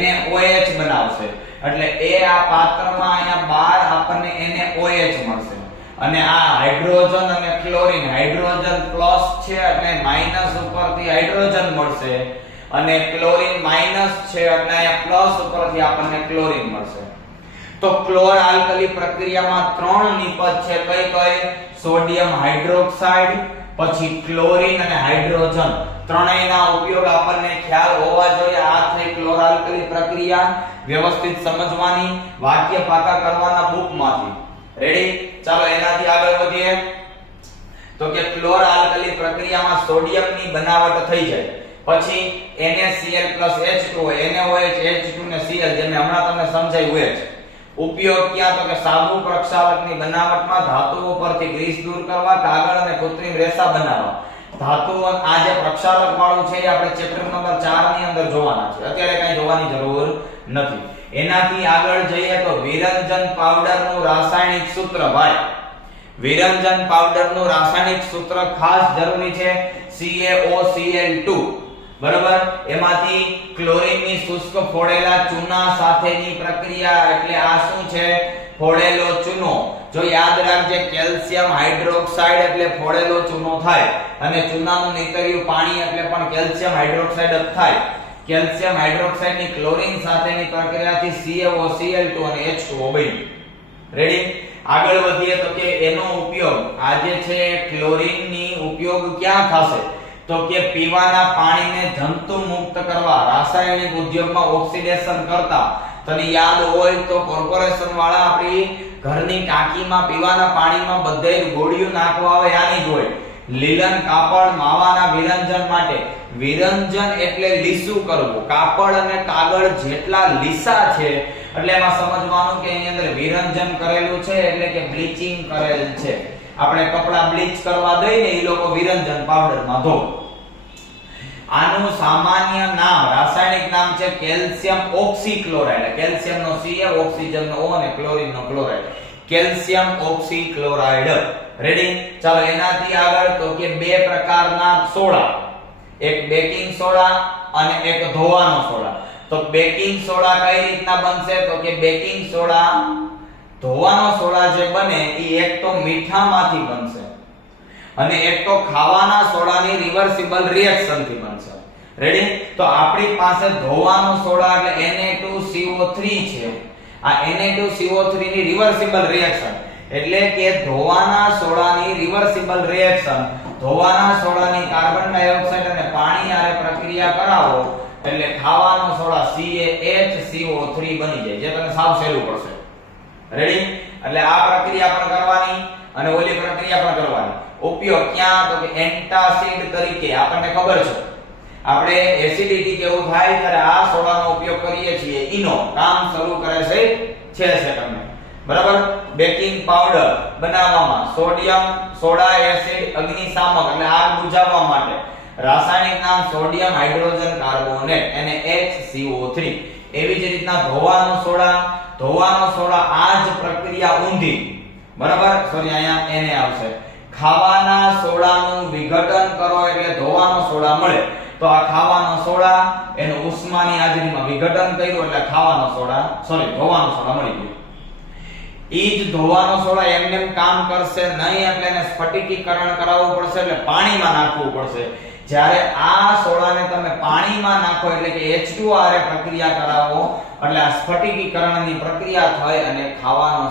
NaOH બનાવશે. એટલે એ આ પાત્રમાં અહીંયા બહાર આપણને NaOH મળશે. અને આ હાઇડ્રોજન અને ક્લોરીન, હાઇડ્રોજન પ્લસ છે એટલે માઈનસ ઉપરથી હાઇડ્રોજન મળશે અને ક્લોરીન માઈનસ છે એટલે અહીંયા પ્લસ ઉપરથી આપણને ક્લોરીન મળશે. તો ક્લોર આલ્કલી પ્રક્રિયામાં ત્રણ નિપજ છે. કઈ કઈ? સોડિયમ હાઇડ્રોક્સાઇડ, પછી ક્લોરીન અને હાઇડ્રોજન. ત્રણેયના ઉપયોગ આપણને ખ્યાલ હોવા જોઈએ. આ થઈ ક્લોર આલ્કલી પ્રક્રિયા. વ્યવસ્થિત સમજવાની, વાક્ય પાકા કરવાના બુકમાંથી. રેડી? ચાલો એનાથી આગળ વધીએ તો કે ક્લોર આલ્કલી પ્રક્રિયામાં સોડિયમની બનાવટ થઈ જાય. પછી NaCl H2O, NaOH, H2 ને Cl જેને હમણાં તમને સમજાયું છે. ઉપયોગ ક્યાં? તો કે સાબુ પ્રક્ષાલકની બનાવટમાં, ધાતુઓ પરથી ગ્રીસ દૂર કરવા, કાગળ અને કૃત્રિમ રેસા બનાવવા. ધાતુઓ આ જે પ્રક્ષાલક વાળું છે એ આપણે ચેપ્ટર નંબર 4 ની અંદર જોવાના છે. અત્યારે કઈ જોવાની જરૂર નથી. એનાથી આગળ જઈએ તો વિરંજન પાવડરનું રાસાયણિક સૂત્ર. ભાઈ વિરંજન પાવડરનું રાસાયણિક સૂત્ર ખાસ જરૂરી છે. CaOCl2. બરાબર? એમાંથી ક્લોરીનની શુષ્ક ફોડેલા ચૂના સાથેની પ્રક્રિયા એટલે આ શું છે? ફોડેલો ચૂનો. જો યાદ રાખજે કેલ્શિયમ હાઇડ્રોક્સાઇડ એટલે ફોડેલો ચૂનો થાય અને ચૂનાનું નીતર્યું પાણી એટલે પણ કેલ્શિયમ હાઇડ્રોક્સાઇડ જ થાય. કેલ્શિયમ હાઇડ્રોક્સાઇડ ની ક્લોરીન સાથેની પ્રક્રિયાથી CaOCl2 અને H2O બન્યું. રેડી? આગળ વધીએ તો કે એનો ઉપયોગ આજે છે ક્લોરીન ની ઉપયોગ ક્યાં થશે તો કે પીવાના પાણીને જંતુ મુક્ત કરવા, રાસાયણિક ઉદ્યોગમાં ઓક્સિડેશન કરતા. તને યાદ હોય તો કોર્પોરેશન વાળા આપણી ઘરની ટાંકીમાં પીવાના પાણીમાં બધે ગોળીઓ નાખવા આવે આની જ હોય. લીલન કાપડ માવાના વિરંજન માટે. વિરંજન એટલે લીસું કરવું. કાપડ અને કાગળ જેટલા લીસા છે એટલે એમાં સમજવાનું કે એની અંદર વિરંજન કરેલું છે એટલે કે બ્લીચિંગ કરેલ છે. આપણે કપડા બ્લીચ કરવા દઈએ ને એ લોકો વિરંજન પાવડરમાં ધોવે. આનું સામાન્ય નામ, રાસાયણિક નામ છે કેલ્શિયમ ઓક્સીક્લોરાઇડ. કેલ્શિયમ નો C, ઓક્સિજન નો O અને ક્લોરીન નો ક્લોરાઇડ. Calcium oxychloride. રેડી? ચાલો એનાથી આગળ તો કે બે પ્રકારના સોડા, એક બેકિંગ સોડા અને એક ધોવાનો સોડા. તો બેકિંગ સોડા કઈ રીતના બનશે તો કે બેકિંગ સોડા, ધોવાનો સોડા જે બને એ એક તો મીઠામાંથી બનશે અને એક તો ખાવાના સોડાની રિવર્સિબલ રિએક્શન થી બનશે. રેડી? તો આપણી પાસે ધોવાનો સોડા એટલે Na2CO3 છે. આ Na2CO3 ની રિવર્સિબલ રિએક્શન એટલે કે ધોવાના સોડાની રિવર્સિબલ રિએક્શન, ધોવાના સોડાની કાર્બન ડાયોક્સાઇડ અને પાણી આરે પ્રક્રિયા કરાવો એટલે ખાવાનો સોડા CaHCO3 બની જાય, જે તને સાવ સહેલું પડશે. રેડી? એટલે આ પ્રક્રિયા પણ કરવાની અને ઓલી પ્રક્રિયા પણ કરવાની. ઉપયોગ ક્યાં તો કે એન્ટાસિડ તરીકે. આપણને ખબર છે આપણે એસિડિટી કેવું થાય ત્યારે આ સોડાનો ઉપયોગ કરીએ છીએ. ઈનો કામ શરૂ કરે છે તમને બરાબર. બેકિંગ પાવડર બનાવવામાં સોડિયમ સોડા એસિડ અગ્નિશામક એટલે આગ બુઝાવવા માટે. રાસાયણિક નામ સોડિયમ હાઇડ્રોજન કાર્બોનેટ અને HCO3. એવી જ રીતના ધોવાનો સોડા આ જ પ્રક્રિયા ઊંધી બરાબર. સોરી અહીંયા એને આવશે. ખાવાના સોડાનું વિઘટન કરો એટલે ધોવાનો સોડા મળે. તો આ ખાવાનો સોડા એનું ઉષ્માની હાજરીમાં વિઘટન કર્યું એટલે ખાવાનો સોડા ધોવાનો સોડા મળી ગયો. ઈ જ ધોવાનો સોડા એમનેમ કામ કરશે નહીં એટલે એને સ્ફટિકીકરણ કરાવવું પડશે એટલે પાણીમાં નાખવું પડશે. જ્યારે આ સોડાને તમે પાણીમાં નાખો એટલે કે H2O આરે પ્રક્રિયા કરાવો એટલે આ સ્ફટિકીકરણની પ્રક્રિયા થાય અને ધોવાનો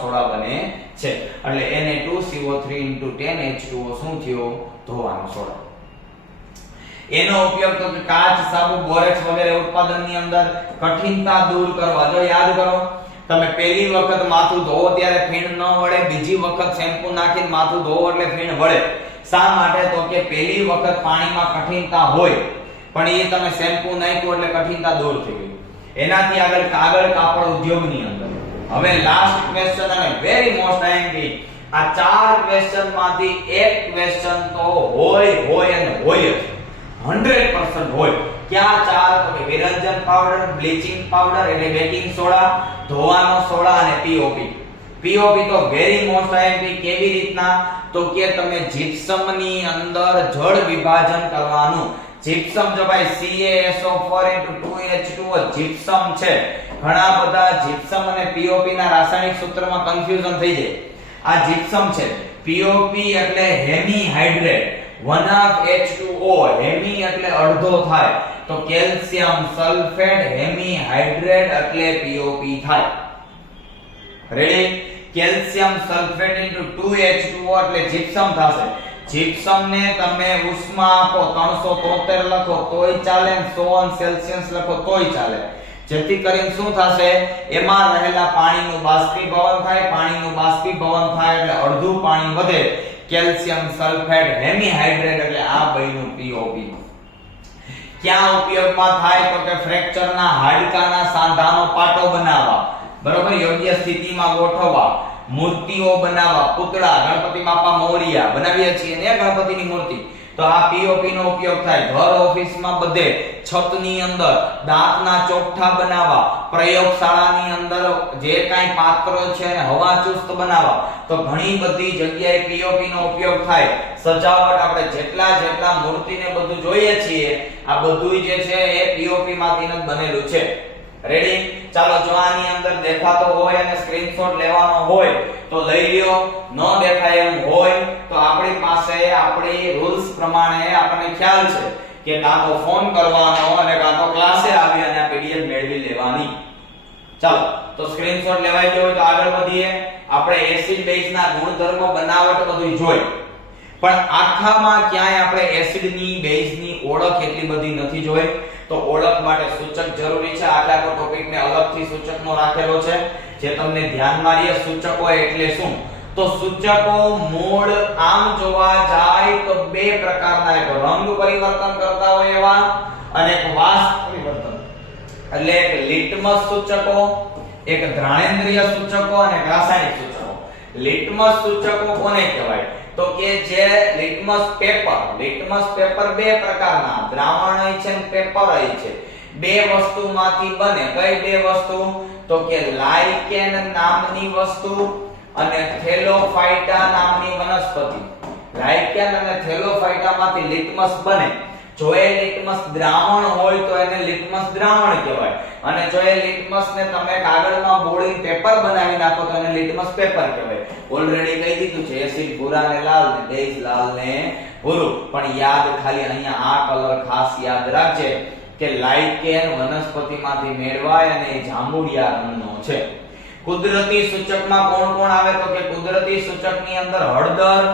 સોડા બને છે. એટલે Na2CO3 * 10H2O શું થયો? ધોવાનો સોડા. એનો ઉપયોગ તો કાચ, સાબુ, બોરેક્સ વગેરે ઉત્પાદનની અંદર કઠિનતા દૂર કરવા. જો યાદ કરો તમે પહેલી વખત માથું ધોવો ત્યારે ફીણ ન વળે, બીજી વખત શેમ્પુ નાખીને માથું ધોવો એટલે ફીણ વળે. શા માટે તો કે પહેલી વખત પાણીમાં કઠિનતા હોય પણ એ તમે શેમ્પુ નાખ્યું એટલે કઠિનતા દૂર થઈ ગઈ. એનાથી આગળ કાગળ કાપડ ઉદ્યોગની અંદર. હવે લાસ્ટ ક્વેશ્ચન અને વેરી મોસ્ટ આઈએમપી. આ ચાર ક્વેશ્ચન માંથી એક ક્વેશ્ચન તો હોય અને હોય જ 100% હોય. ક્યાં ચાર તો કે વિરંજન પાવડર, બ્લીચિંગ પાવડર એટલે બેકિંગ સોડા, ધોવાનો સોડા અને પીઓપી. પીઓપી તો વેરી મોસ્ટ આઈએમપી. કેવી રીતના તો કે તમે જીપ્સમની અંદર જળ વિભાજન કરવાનું. જીપ્સમ જો ભાઈ CaSO4 * 2H2O જીપ્સમ છે. ઘણા બધા જીપ્સમ અને પીઓપી ના રાસાયણિક સૂત્રમાં કન્ફ્યુઝન થઈ જાય. આ જીપ્સમ છે. પીઓપી એટલે હેમીહાઇડ્રેટ 1H2O. હેમી એટલે અડધો થાય તો કેલ્શિયમ સલ્ફેટ હેમીહાઇડ્રેટ એટલે પીઓપી થાય. રેડી? કેલ્શિયમ સલ્ફેટ * 2H2O એટલે જીપ્સમ થશે. જીપ્સમ ને તમે ઉષ્મા આપો 373 લખો તોય ચાલે, 100 સેલ્સિયસ લખો તોય ચાલે. જેથી કરીને શું થશે? એમાં રહેલા પાણીનું બાષ્પીભવન થાય. પાણીનું બાષ્પીભવન થાય એટલે અડધું પાણી વધે. કેલ્શિયમ સલ્ફેટ હેમીહાઇડ્રેટ એટલે આ બન્યું પીઓપી. ક્યાં ઉપયોગમાં થાય તો કે ફ્રેક્ચરના હાડકાના સાંધાનો પાટો બનાવવા, બરોબર, યોગ્ય સ્થિતિમાં ગોઠવવા, મૂર્તિઓ બનાવવા, પુતળા, ગણપતિ બાપા મોરિયા બનાવીએ છીએ ને ગણપતિની મૂર્તિ, તો આ પીઓપી નો ઉપયોગ થાય. ઘર ઓફિસમાં બધે છતની અંદર દાંતના ચોકઠા બનાવવા, પ્રયોગશાળાની અંદર જે કાંઈ પાત્રો છે એને હવાચુસ્ત બનાવવા, તો ઘણી બધી જગ્યાએ પીઓપી નો ઉપયોગ થાય. સજાવટ આપણે જેટલા મૂર્તિને બધું જોઈએ છીએ આ બધું જે છે એ પીઓપી માંથી જ બનેલું છે. રેડી? ચાલો જો આની અંદર દેખાતો હોય અને સ્ક્રીનશોટ લેવાનો હોય તો લઈ લ્યો, ન દેખાય એમ હોય તો આપણી પાસે આપણી રૂલ્સ પ્રમાણે આપણને ખ્યાલ છે કે કાં તો ફોન કરવાનો અને કાં તો ક્લાસે આવી અને આ પીડીએફ મેળવી લેવાની. ચાલો તો સ્ક્રીનશોટ લેવાઈ ગયો હોય તો આગળ વધીએ. આપણે એસિડ બેઝ ના ગુણધર્મ બનાવટ બધું જોઈ, પણ આખામાં ક્યાંય આપણે એસિડ ની બેઝ ની ઓળખ એટલી બધી નથી જોઈ. તો ઓળખ માટે સૂચક જરૂરી છે. આટલા ટોપિક ને અલગથી સૂચકનો રાખેલો છે જે તમને ધ્યાનમાં રહે. સૂચકો એટલે શું? તો સૂચકો મૂળ આમ જોવા જાય તો બે પ્રકારના, એક રંગ પરિવર્તન કરતા હોય એવા અને એક વાસ પરિવર્તન, એટલે એક લિટમસ સૂચકો, એક ઘ્રાણેન્દ્રિય સૂચકો અને એક રાસાયણિક સૂચકો. લિટમસ સૂચકો કોને કહેવાય? તો કે જે લિટમસ પેપર બે પ્રકારના, દ્રાવણ હોય છે અને પેપર હોય છે. બે વસ્તુમાંથી બને. કઈ બે વસ્તુ? તો કે લાઇકેન નામની વસ્તુ અને થેલોફાઇટા નામની વનસ્પતિ. લાઇકેન અને થેલોફાઇટા માંથી લિટમસ બને. જો એ લિટમસ દ્રાવણ હોય તો એને લિટમસ દ્રાવણ કહેવાય, અને જો એ લિટમસ ને તમે કાગળમાં બોળીને પેપર બનાવી નાખો તો એને લિટમસ પેપર કહેવાય. ઓલરેડી કહી દીધું છે, એસિડ ભૂરા ને લાલ ને બેઝ લાલ ને ભૂરું. પણ યાદ ખાલી અહીંયા આ કલર ખાસ યાદ રાખજે કે લાઇકેન વનસ્પતિમાંથી મેળવાય અને એ જાંબુડિયા રંગનો છે. કુદરતી સૂચકમાં કોણ કોણ આવે? તો કે કુદરતી સૂચકની અંદર હળદર,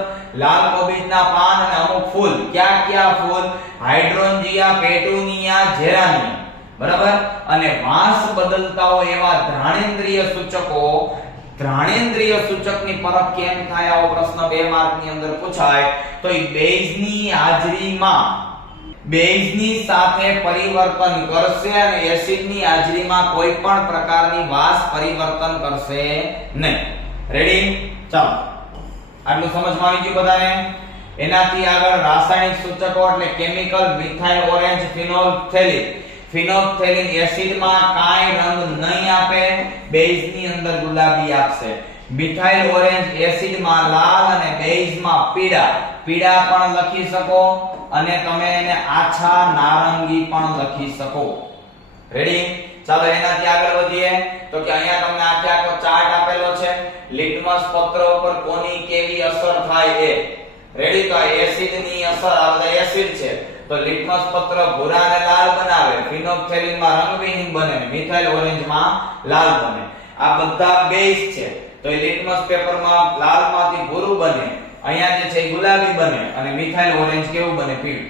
લાલ કોબીજના પાન અને અમુક ફૂલ. ક્યાં ફૂલ? હાઇડ્રોન્જિયા, પેટુનિયા, જેરાનિયમ. બરાબર? અને વાસ બદલતા હોય એવા ઘ્રાણેન્દ્રિય સૂચકો. ઘ્રાણેન્દ્રિય સૂચકની પરખ કેમ થાય? આવો પ્રશ્ન 2 માર્કની અંદર પૂછાય. તો એ બેઝની હાજરીમાં બેઝની સાથે પરિવર્તન કરશે અને એસિડની હાજરીમાં કોઈ પણ પ્રકારની વાસ પરિવર્તન કરશે નહીં. રેડી? ચાલો આટલું સમજમાં આવી ગયું બધાને? એનાથી આગળ રાસાયણિક સૂચકો એટલે કેમિકલ, મિથાઇલ ઓરેન્જ, ફિનોલ્ફથેલિન. ફિનોલ્ફથેલિન એસિડમાં કાંઈ રંગ નહીં આપે, બેઝની અંદર ગુલાબી આપશે. મિથાઇલ ઓરેન્જ એસિડમાં લાલ અને બેઝમાં પીળા. પીળા પણ લખી શકો અને તમે એને આછા નારંગી પણ લખી શકો. રેડી? ચાલો એનાથી આગળ વધીએ. તો કે અહીંયા તમને આખો ચાર્ટ આપેલો છે. લિટમસ પત્ર ઉપર કોની કેવી અસર થાય એ. રેડી? તો આ એસિડની અસર, આ બધા એસિડ છે તો લિટમસ પત્ર ભૂરા અને લાલ બનાવે, ફિનોલ્ફથેલિનમાં રંગવિહીન બને, મિથાઇલ ઓરેન્જમાં લાલ બને. આ બધા બેઝ છે તો એ લિટમસ પેપરમાં લાલમાંથી ભૂરું બને, અહીંયા જે છે ગુલાબી બને અને મિથાઇલ ઓરેન્જ કેવું બને? પીળું.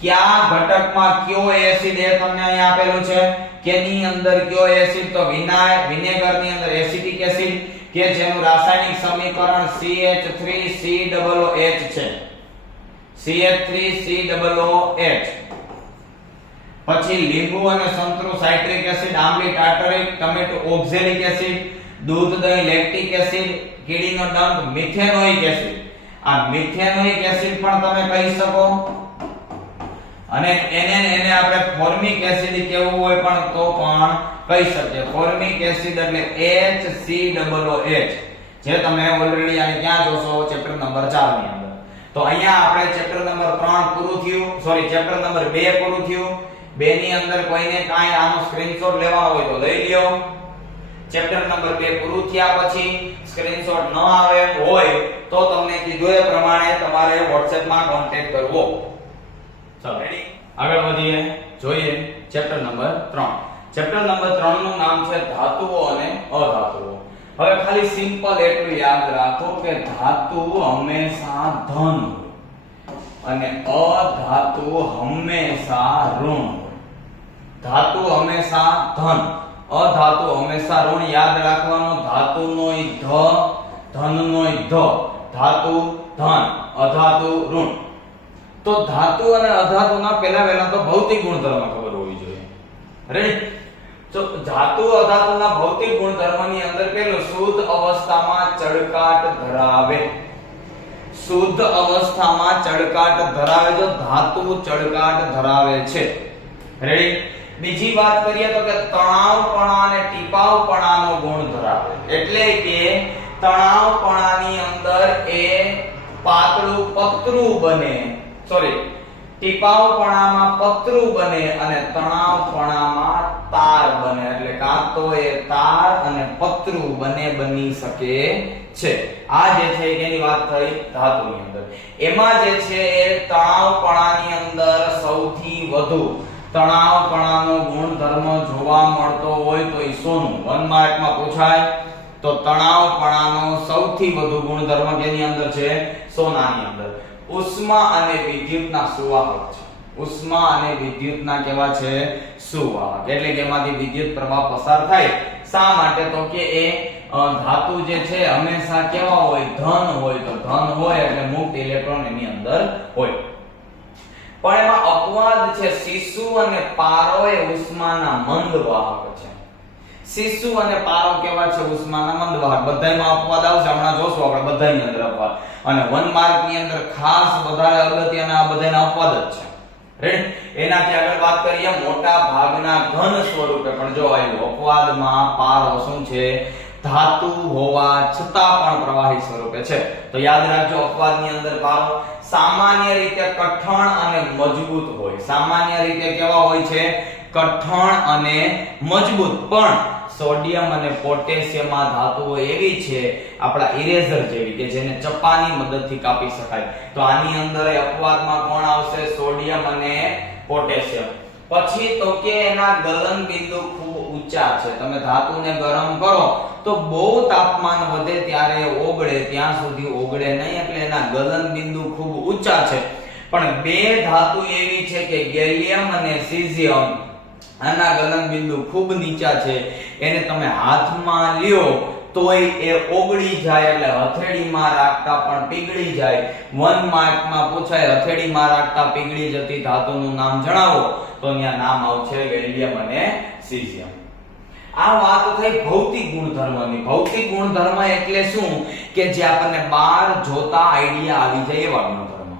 કયા ઘટકમાં કયો એસિડ એ તમને અહીંયા આપેલું છે? કેની અંદર કયો એસિડ? તો વિનેગરની અંદર એસિટિક એસિડ કે જેનું રાસાયણિક સમીકરણ CH3COOH છે. CH3COOH. પછી લીંબુ અને સંતરું સાઇટ્રિક એસિડ, આંબલી ટાર્ટરિક, ટમેટો ઓક્ઝેલિક એસિડ, દૂધ દહીં લેક્ટિક એસિડ, કીડીનો ડંખ મિથેનોઇક એસિડ. આ મિથેનોઇક એસિડ પણ તમે કહી શકો અને એને આપણે ફોર્મિક એસિડ કેવું હોય પણ તો પણ કહી શકીએ. ફોર્મિક એસિડ એટલે HCOOH, જે તમે ઓલરેડી આને ક્યાં જોશો? ચેપ્ટર નંબર 4 ની અંદર. તો અહીંયા આપણે ચેપ્ટર નંબર 3 પૂરું થયું, સોરી ચેપ્ટર નંબર 2 પૂરું થયું. 2 ની અંદર કોઈને કાંઈ આનો સ્ક્રીનશોટ લેવાનો હોય તો લઈ લ્યો. ચેપ્ટર નંબર 2 પૂરું થયા પછી સ્ક્રીનશોટ ન આવે હોય તો તમને કીધું એ પ્રમાણે તમારે WhatsApp માં કોન્ટેક્ટ કરવો. ચાલો રેડી? આગળ વધીએ, જોઈએ ચેપ્ટર નંબર 3. ચેપ્ટર નંબર 3 નું નામ છે ધાતુઓ અને અધાતુઓ. હવે ખાલી સિમ્પલ એટલું યાદ રાખો કે ધાતુ હંમેશા ધન અને અધાતુ હંમેશા ઋણ. ધાતુ હંમેશા ધન, અધાતુ હંમેશા ઋણ. યાદ રાખવાનો, ધાતુનોય ધ, ધનનોય ધ. ધાતુ ધન, અધાતુ ઋણ. તો ધાતુ અને અધાતુના પહેલા તો ભૌતિક ગુણધર્મ ખબર હોવી જોઈએ. રેડી? તો ધાતુ અધાતુના ભૌતિક ગુણધર્મની અંદર પેલું શુદ્ધ અવસ્થામાં ચળકાટ ધરાવે. શુદ્ધ અવસ્થામાં ચળકાટ ધરાવે. જો ધાતુ ચળકાટ ધરાવે છે. રેડી? બીજી વાત કરીએ તો કે તણાવપણા અને ટીપાવપણાનો ગુણ ધરાવે. એટલે કે તણાવપણાની અંદર એ પાતળું પતરું બને, સોરી ટીપાવપણામાં પતરું બને અને તણાવપણામાં તાર બને. એટલે કાં તો એ તાર અને પતરું બની શકે છે. આ જે છે એની વાત થઈ ધાતુની અંદર. એમાં જે છે એ તણાવપણાની અંદર સૌથી વધુ તણાવપણાનો ગુણધર્મ જોવા મળતો હોય તો એ સોનું. 1 માર્કમાં પૂછાય તો તણાવપણાનો સૌથી વધુ ગુણધર્મ કેની અંદર છે? સોનાની અંદર. ઉષ્મા અને વિદ્યુતના સુવાહક છે. ઉષ્મા અને વિદ્યુતના કેવા છે? સુવાહક. એટલે કે એમાંથી વિદ્યુત પ્રવાહ પસાર થાય. શા માટે? તો કે એ ધાતુ જે છે હંમેશા કેવા હોય? ધન હોય. તો ધન હોય એટલે મુક્ત ઇલેક્ટ્રોન એની અંદર હોય. પણ એમાં અપવાદ છે. શીશુ અને પારો એ ઉષ્માના મંદ વાહક છે. શીશુ અને પારો કેવા છે? ઉષ્માના મંદ વાહક. બધાયમાં અપવાદ આવશે, હમણાં જોશું આપણે બધાયની અંદર અપવાદ. અને 1 માર્ક ની અંદર ખાસ વધારે અગત્યના આ બધાયના અપવાદ જ છે. રેડી? એનાથી આગળ વાત કરીએ મોટા ભાગના ઘન સ્વરૂપે. પણ જો આવ્યું અપવાદમાં પારો શું છે? ધાતુ હોવા છતાં પણ પ્રવાહી સ્વરૂપે છે. તો યાદ રાખજો અપવાદની અંદર પારો સામાન્ય રીતે કઠણ અને મજબૂત હોય. સામાન્ય રીતે કેવા હોય છે? કઠણ અને મજબૂત. પણ સોડિયમ અને પોટેશિયમમાં ધાતુઓ એવી છે આપણા ઇરેઝર જેવી કે જેને ચપ્પાની મદદથી કાપી શકાય. તો આની અંદર અપવાદમાં કોણ આવશે? સોડિયમ અને પોટેશિયમ. પછી તો કે એના ગલન બિંદુ ખૂબ ઊંચા છે. તમે ધાતુને ગરમ કરો તો બહુ તાપમાન વધે ત્યારે ઓગળે, ત્યાં સુધી ઓગળે નહીં. એટલે એના ગલન બિંદુ ખૂબ ઊંચા છે. પણ બે ધાતુ એવી છે કે ગેલિયમ અને સીઝિયમ, આના ગલન બિંદુ ખૂબ નીચા છે. એને તમે હાથમાં લ્યો તોય એ ઓગળી જાય. એટલે હથેળીમાં રાખતા પણ પીગળી જાય. 1 માર્કમાં પૂછાય હથેળીમાં રાખતા પીગળી જતી ધાતુનું નામ જણાવો. તો અહીંયા નામ આવશે ગેલિયમ અને સીઝિયમ. આ વાત થઈ ભૌતિક ગુણધર્મની. ભૌતિક ગુણધર્મ એટલે શું? કે જે આપણને બહાર જોતા આઈડિયા આવી જાય એવા ગુણધર્મ.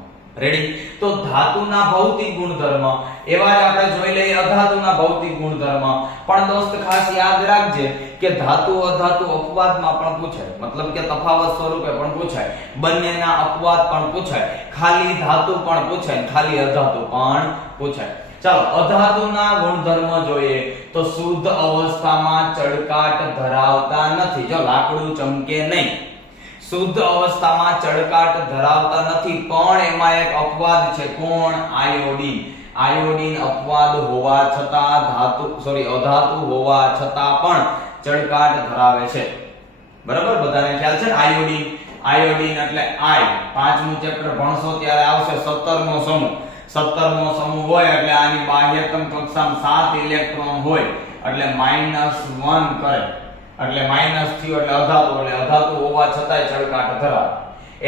રેડી? તો ધાતુના ભૌતિક ગુણધર્મ એવા જ આપણે જોઈ લઈએ અધાતુના ભૌતિક ગુણધર્મ. પણ દોસ્ત ખાસ યાદ રાખજે કે ધાતુ અધાતુ અપવાદમાં પણ પૂછાય. મતલબ કે તફાવત સ્વરૂપે પણ પૂછાય. બંનેના અપવાદ પણ પૂછાય. ખાલી ધાતુ પણ પૂછાય, ખાલી અધાતુ પણ પૂછાય. ચાલો અધાતુના ગુણધર્મ જોઈએ તો શુદ્ધ અવસ્થામાં ચળકાટ ધરાવતા નથી. જો લાકડું ચમકે નહીં. શુદ્ધ અવસ્થામાં ચળકાટ ધરાવતા નથી. પણ એમાં એક અપવાદ છે. કોણ? આયોડીન. આયોડીન અપવાદ હોવા છતાં અધાતુ હોવા છતાં પણ ચળકાટ ધરાવે છે. બરાબર? બધાને ખ્યાલ છે ને? આયોડીન. આયોડીન એટલે આય. 5મું ચેપ્ટર ભણશો ત્યારે આવશે 17મો સમૂહ. 17મો સમૂહ હોય એટલે આની બાહ્યતમ કક્ષામાં 7 ઇલેક્ટ્રોન હોય એટલે -1 કરે. એટલે માઈનસ થયો એટલે અધાતુ હોવા છતાંય ચળકાટ ધરાવે.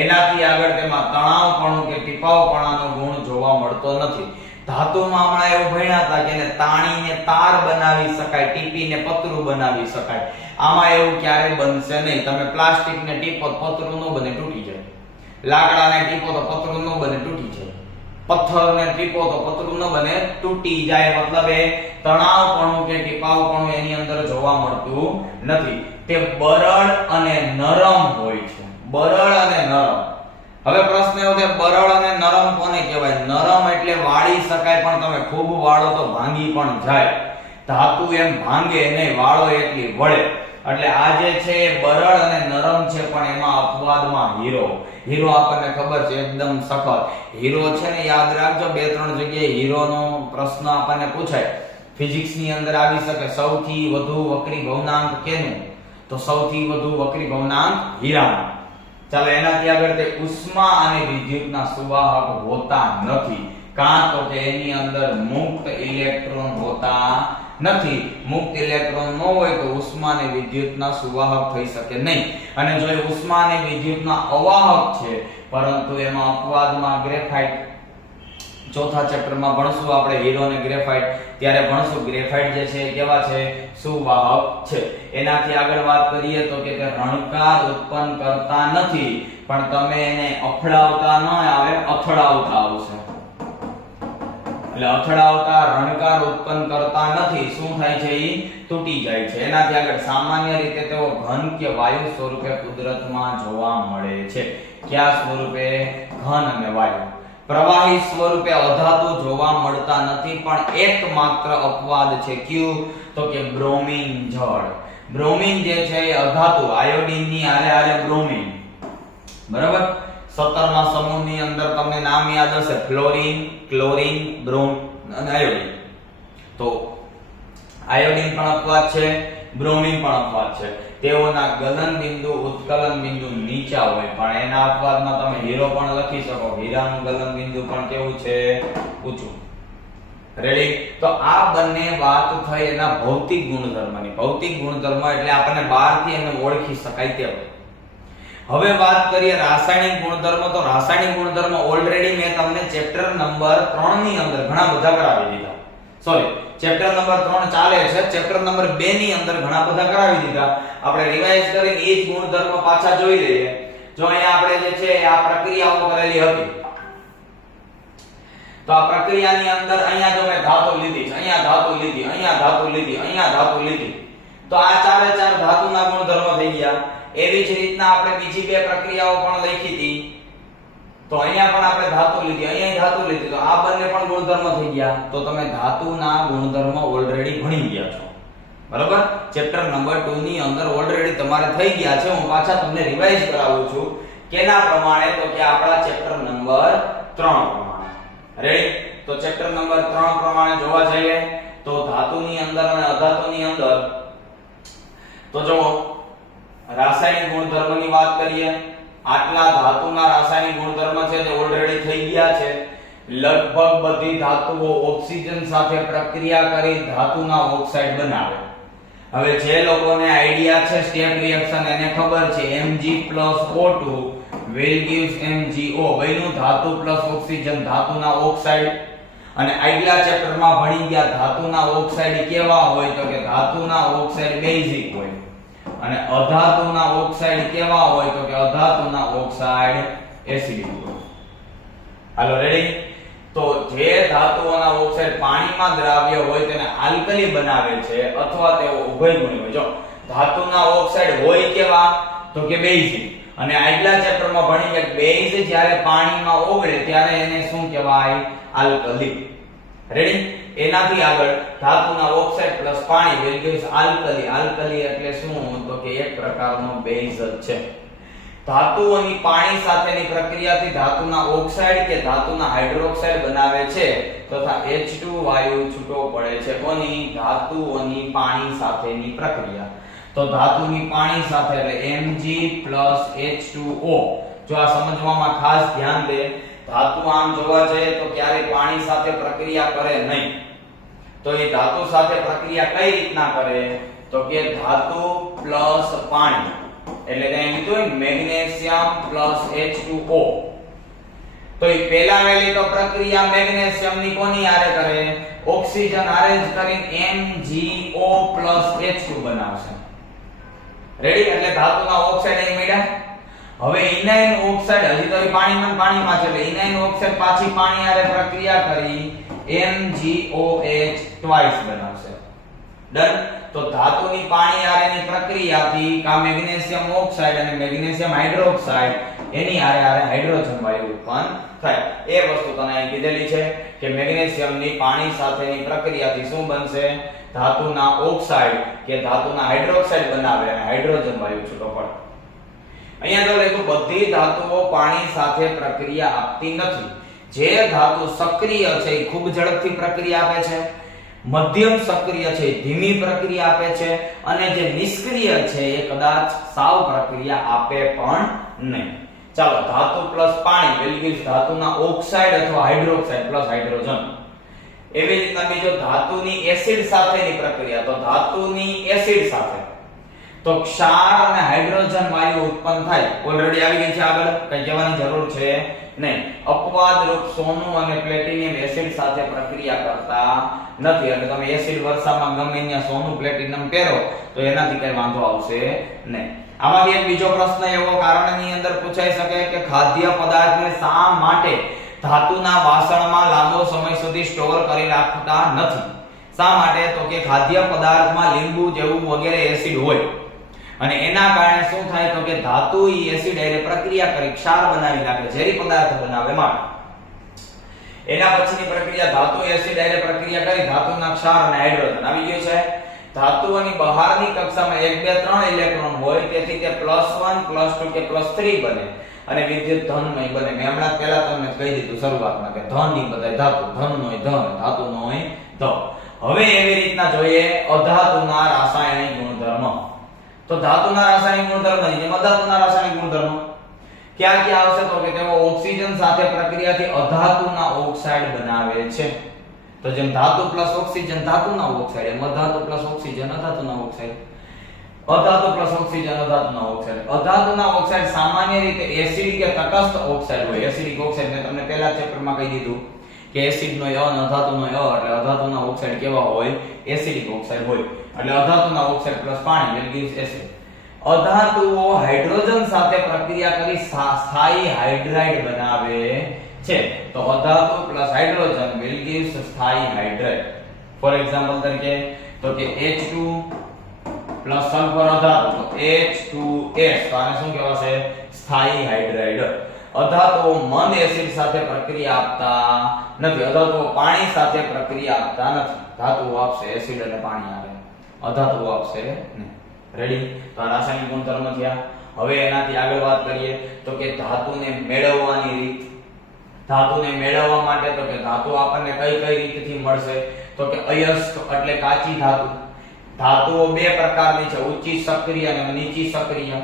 એનાથી આગળ તેમાં તણાવપણું કે ટીપાવપણાનો ગુણ જોવા મળતો નથી. ધાતુમાં હમણાં એવું ભણ્યા હતા કે એને તાણીને તાર બનાવી શકાય, ટીપીને પતરું બનાવી શકાય. આમાં એવું ક્યારે બનશે નહીં. તમે પ્લાસ્ટિકને ટીપો પતરું ન બને, તૂટી જાય. લાકડાને ટીપો તો પતરું ન બને, તૂટી જાય. પથ્થરને ટીપો તો પતરું ન બને, તૂટી જાય. મતલબ એ તણાવપણું કે ટીપાવપણું એની અંદર જોવા મળતું નથી. તે બરડ અને નરમ હોય છે. બરડ અને નરમ. હવે પ્રશ્ન એવો છે બરડ અને નરમ કોને કહેવાય? નરમ એટલે વાળી શકાય પણ તમે ખૂબ વાળો તો ભાંગી પણ જાય. ધાતુ એમ ભાંગે નહીં, વાળો એટલી વળે. એટલે આ જે છે એ બરડ અને નરમ છે. પણ એમાં અપવાદમાં હીરો. હીરો આપણને ખબર છે એકદમ સખત. હીરો છે ને યાદ રાખજો 2-3 જગ્યાએ હીરોનો પ્રશ્ન આપણને પૂછાય. ફિઝિક્સ ની અંદર આવી શકે. સૌથી વધુ વક્રી ભવનાંક કેનું? તો સૌથી વધુ વક્રી ભવનાંક હીરાનો. ચાલો એનાથી આગળ તે ઉષ્મા અને વિદ્યુતના સુવાહક હોતા નથી. કાં તો કે એની અંદર મુક્ત ઇલેક્ટ્રોન હોતા નથી. મુક્ત ઇલેક્ટ્રોન ન હોય તો ઉષ્મા અને વિદ્યુતના સુવાહક થઈ શકે નહીં. અને જો એ ઉષ્મા અને વિદ્યુતના અવાહક છે પરંતુ એમાં અપવાદમાં ગ્રેફાઇટ. ચોથા ચેપ્ટરમાં ભણશું આપણે હીરો અને ગ્રેફાઇટ. ત્યારે ભણશું ગ્રેફાઇટ જે છે કેવા છે? સુવાહક છે. એનાથી આગળ વાત કરીએ તો કે તે રણકાર ઉત્પન્ન કરતા નથી. પણ તમે એને અફડાવતા ન આવે, અથડાવતા આવશે. એટલે અથડાવતા રણકાર ઉત્પન્ન કરતા નથી. શું થાય છે? ઈ તૂટી જાય છે. એનાથી આગળ સામાન્ય રીતે તેઓ ઘન કે વાયુ સ્વરૂપે કુદરતમાં જોવા મળે છે. કયા સ્વરૂપે? ઘન અને વાયુ. પ્રવાહી સ્વરૂપે અધાતુ જોવા મળતા નથી, પણ એકમાત્ર અપવાદ છે. કયું? તો કે બ્રોમિન જળ. બ્રોમિન જે છે એ અધાતુ, આયોડિન ની હારે બ્રોમિન, બરાબર. 17મા સમૂહની અંદર તમને નામ યાદ હશે, ફ્લોરિન, ક્લોરિન, બ્રોમ અને આયોડિન. તો આયોડિન પણ અપવાદ છે, બ્રોમિન પણ અપવાદ છે. તેઓના ગલન બિંદુ ઉત્કલન બિંદુ નીચા હોય, પણ એના અપવાદમાં તમે હીરો પણ લખી શકો. હીરાનું ગલન બિંદુ પણ કેવું છે? ઊંચું. રેડી? તો આ બંને વાત થઈ એના ભૌતિક ગુણધર્મની. ભૌતિક ગુણધર્મ એટલે આપણને બહારથી એને ઓળખી શકાય તેવા. હવે વાત કરીએ રાસાયણિક ગુણધર્મ. તો રાસાયણિક ગુણધર્મ ઓલરેડી મેં તમને ચેપ્ટર નંબર 3 ની અંદર ઘણા બધા કરાવી દીધા. સોરી, ચેપ્ટર નંબર 3 ચાલે છે, ચેપ્ટર નંબર 2 ની અંદર ઘણા બધા કરાવી દીધા. આપણે રિવાઇઝ કરીને એ જ ગુણધર્મ પાછા જોઈ લઈએ. જો અહીંયા આપણે જે છે આ પ્રક્રિયાઓ કરેલી હતી, તો આ પ્રક્રિયાની અંદર અહીંયા જો મેં ધાતુ લીધી છે, અહીંયા ધાતુ લીધી, અહીંયા ધાતુ લીધી, અહીંયા ધાતુ લીધી, તો આ ચારે ચાર ધાતુના ગુણધર્મ થઈ ગયા. એવી જ રીતના આપણે બીજી બે પ્રક્રિયાઓ પણ લખી હતી. તો અહીંયા પણ આપણે ધાતુ લીધી, અહીંયા ધાતુ લીધી, તો આ બંને પણ ગુણધર્મ થઈ ગયા. તો તમે ધાતુના ગુણધર્મ ઓલરેડી ભણી ગયા છો, બરાબર. ચેપ્ટર નંબર 2 ની અંદર ઓલરેડી તમારે થઈ ગયા છે. હું પાછા તમને રિવાઇઝ કરાવું છું. કેના પ્રમાણે? તો કે આપણા ચેપ્ટર નંબર 3 પ્રમાણે. રેડી? તો ચેપ્ટર નંબર 3 પ્રમાણે જોવા જઈએ તો ધાતુની અંદર અને અધાતુની અંદર, તો જો રાસાયણિક ગુણધર્મની વાત કરીએ, આટલા ધાતુના રાસાયણિક ગુણધર્મ છે જે ઓલરેડી થઈ ગયા છે. લગભગ બધી ધાતુઓ ઓક્સિજન સાથે પ્રક્રિયા કરી ધાતુના ઓક્સાઇડ બનાવે. હવે જે લોકોને આઈડિયા છે સ્ટેપ રિએક્શન, એને ખબર છે Mg+O2 will gives MgO, બન્યું ધાતુ પ્લસ ઓક્સિજન, ધાતુના ઓક્સાઇડ. અને આગલા ચેપ્ટરમાં ભણી ગયા ધાતુના ઓક્સાઇડ કેવા હોય? તો કે ધાતુના ઓક્સાઇડ બેઝિક હોય, અને અધાતુના ઓક્સાઇડ કેવા હોય? તો કે અધાતુના ઓક્સાઇડ એસિડિક હોય. હાલો, રેડી? તો જે ધાતુઓના ઓક્સાઇડ પાણીમાં દ્રાવ્ય હોય તેને આલ્કલી બનાવે છે, અથવા તેઓ ઉભયગુણી હોય. જો ધાતુના ઓક્સાઇડ હોય કેવા? તો કે બેઝિક. અને આગલા ચેપ્ટરમાં ભણી ગયા બેઝ જ્યારે પાણીમાં ઓગળે ત્યારે એને શું કહેવાય? આલ્કલી. રેડી? એનાથી આગળ ધાતુના ઓક્સાઇડ પ્લસ પાણી will gives આલ્કલી. આલ્કલી એટલે શું? તો કે એક પ્રકારનો બેઝ જ છે. ધાતુઓની પાણી સાથેની પ્રક્રિયાથી ધાતુના ઓક્સાઇડ કે ધાતુના હાઇડ્રોક્સાઇડ બનાવે છે, તથા H2 વાયુ છૂટો પડે છે. કોની? ધાતુઓની પાણી સાથેની પ્રક્રિયા. તો ધાતુની પાણી સાથે એટલે Mg+H2O. જો આ સમજવામાં ખાસ ધ્યાન દે. ધાતુ આમ જોવા જઈએ તો ક્યારે પાણી સાથે પ્રક્રિયા કરે નહીં. તો એ ધાતુ સાથે પ્રક્રિયા કઈ રીતના કરે? તો કે ધાતુ પ્લસ પાણી, એટલે કે અહીં કીધું મેગ્નેશિયમ પ્લસ H2O. તો એ પહેલા વેલી તો પ્રક્રિયા મેગ્નેશિયમ ની કોની હારે કરે? ઓક્સિજન હારે જ કરીને MgO+H2 બનાવશે. રેડી? એટલે ધાતુના ઓક્સાઇડ અહીં મળ્યા. હવે ઇનાઇન ઓક્સાઇડ, હજી તો પાણીમાં છે, એટલે ઇનાઇન ઓક્સાઇડ પાછી પાણી હારે પ્રક્રિયા કરી MgOH ટ્વાઇસ બનાવશે. ડન? તો ધાતુની પાણી હારેની પ્રક્રિયાથી કા મેગ્નેશિયમ ઓક્સાઇડ અને મેગ્નેશિયમ હાઇડ્રોક્સાઇડ એની હારે હાઇડ્રોજન વાયુ ઉત્પન્ન થાય. એ વસ્તુ તને અહીં કીધેલી છે કે મેગ્નેશિયમની પાણી સાથેની પ્રક્રિયાથી શું બનશે? ધાતુના ઓક્સાઇડ કે ધાતુના હાઇડ્રોક્સાઇડ બનાવે અને હાઇડ્રોજન વાયુ છૂટો પડે. અહીંયા જો લખ્યું બધી ધાતુઓ પાણી સાથે પ્રક્રિયા આપતી નથી. જે ધાતુ સક્રિય છે એ ખૂબ ઝડપથી પ્રક્રિયા આપે છે, મધ્યમ સક્રિય છે ધીમી પ્રક્રિયા આપે છે, અને જે નિષ્ક્રિય છે એ કદાચ સાવ પ્રક્રિયા આપે પણ નહીં. ચાલો, ધાતુ પ્લસ પાણી will gives ધાતુના ઓક્સાઇડ અથવા હાઇડ્રોક્સાઇડ પ્લસ હાઇડ્રોજન. એવી રીતના બીજો ધાતુની એસિડ સાથેની પ્રક્રિયા. તો ધાતુની એસિડ સાથે તો ક્ષાર અને હાઇડ્રોજન વાયુ ઉત્પન્ન થાય. ઓલરેડી આવી ગઈ છે, આગળ કઈ કહેવાની જરૂર છે નહીં. અપવાદ રૂપ સોનું અને પ્લેટિનિયમ એસિડ સાથે પ્રક્રિયા કરતા નથી. એટલે તમે એસિડ વર્ષામાં ગમે ત્યાં સોનું પ્લેટિનમ પહેરો તો એનાથી કઈ વાંધો આવશે નહીં. આમાંથી એક બીજો પ્રશ્ન એવો કારણની અંદર પૂછાઈ શકે કે ખાદ્ય પદાર્થને શા માટે ધાતુના વાસણમાં લાંબો સમય સુધી સ્ટોર કરી રાખતા નથી? શા માટે? તો કે ખાદ્ય પદાર્થમાં લીંબુ જેવું વગેરે એસિડ હોય, અને એના કારણે શું થાય? તો કે ધાતુ ઈ એસિડ એટલે પ્રક્રિયા કરી ક્ષાર બનાવી નાખે, ઝેરી પદાર્થ બનાવે માટે. એના પછીની પ્રક્રિયા ધાતુ એસિડ હારે પ્રક્રિયા કરી ધાતુના ક્ષાર અને હાઇડ્રોજન આવી ગયું છે. ધાતુઓની બહારની કક્ષામાં 1 2 3 ઇલેક્ટ્રોન હોય તેથી તે +1 +2 કે +3 બને અને વિદ્યુત ધનમય બને. મેં હમણાં પહેલા તમને કહી દીધું શરૂઆતમાં કે ધન ની બધાય ધાતુ, ધન નો હોય ધન, ધાતુ નો હોય ધ. હવે એવી રીતના જોઈએ અધાતુના રાસાયણિક ગુણધર્મ. તો ધાતુના રાસાયણિક ગુણધર્મની જેમ અધાતુના રાસાયણિક ગુણધર્મ ક્યાં ક્યાં આવશે તો કે તેઓ ઓક્સિજન સાથે પ્રક્રિયાથી અધાતુના ઓક્સાઇડ બનાવે છે. તો જેમ ધાતુ પ્લસ ઓક્સિજન ધાતુના ઓક્સાઇડ, એમ અધાતુ પ્લસ ઓક્સિજન અધાતુના ઓક્સાઇડ, અધાતુ પ્લસ ઓક્સિજન અધાતુના ઓક્સાઇડ. અધાતુના ઓક્સાઇડ સામાન્ય રીતે એસિડ કે તટસ્થ ઓક્સાઇડ હોય. એસિડિક ઓક્સાઇડ મેં તમને પહેલા ચેપ્ટરમાં કહી દીધું કે એસિડનો ય અને અધાતુનો ય એટલે અધાતુના ઓક્સાઇડ કેવા હોય? એસિડિક ઓક્સાઇડ હોય. એટલે અધાતુના ઓક્સાઇડ પ્લસ પાણી will gives એસિડ. અધાતુઓ હાઇડ્રોજન સાથે પ્રક્રિયા કરી સ્થાયી હાઇડ્રાઇડ બનાવે છે. તો અધાતુ પ્લસ હાઇડ્રોજન will gives સ્થાયી હાઇડ્રાઇડ. ફોર એક્ઝામ્પલ તરીકે તો કે H2 પ્લસ સલ્ફર અધાતુ તો H2S તો આને શું કહેવાશે? સ્થાયી હાઇડ્રાઇડ. અધાતુઓ મંદ એસિડ સાથે પ્રક્રિયા આપતા નથી. અધાતુઓ પાણી સાથે પ્રક્રિયા આપતા નથી. ધાતુઓ આપશે એસિડ અને પાણી આવે, અધાતુઓ આપશે નહીં. રેડી? તો આ રાસાયણિક ગુણધર્મ થયા. હવે એનાથી આગળ વાત કરીએ તો કે ધાતુને મેળવવાની રીત. ધાતુને મેળવવા માટે તો કે ધાતુ આપણને કઈ કઈ રીતથી મળશે તો કે અયસ્ક એટલે કાચી ધાતુ. ધાતુઓ બે પ્રકારની છે, ઊંચી સક્રિય અને નીચી સક્રિય.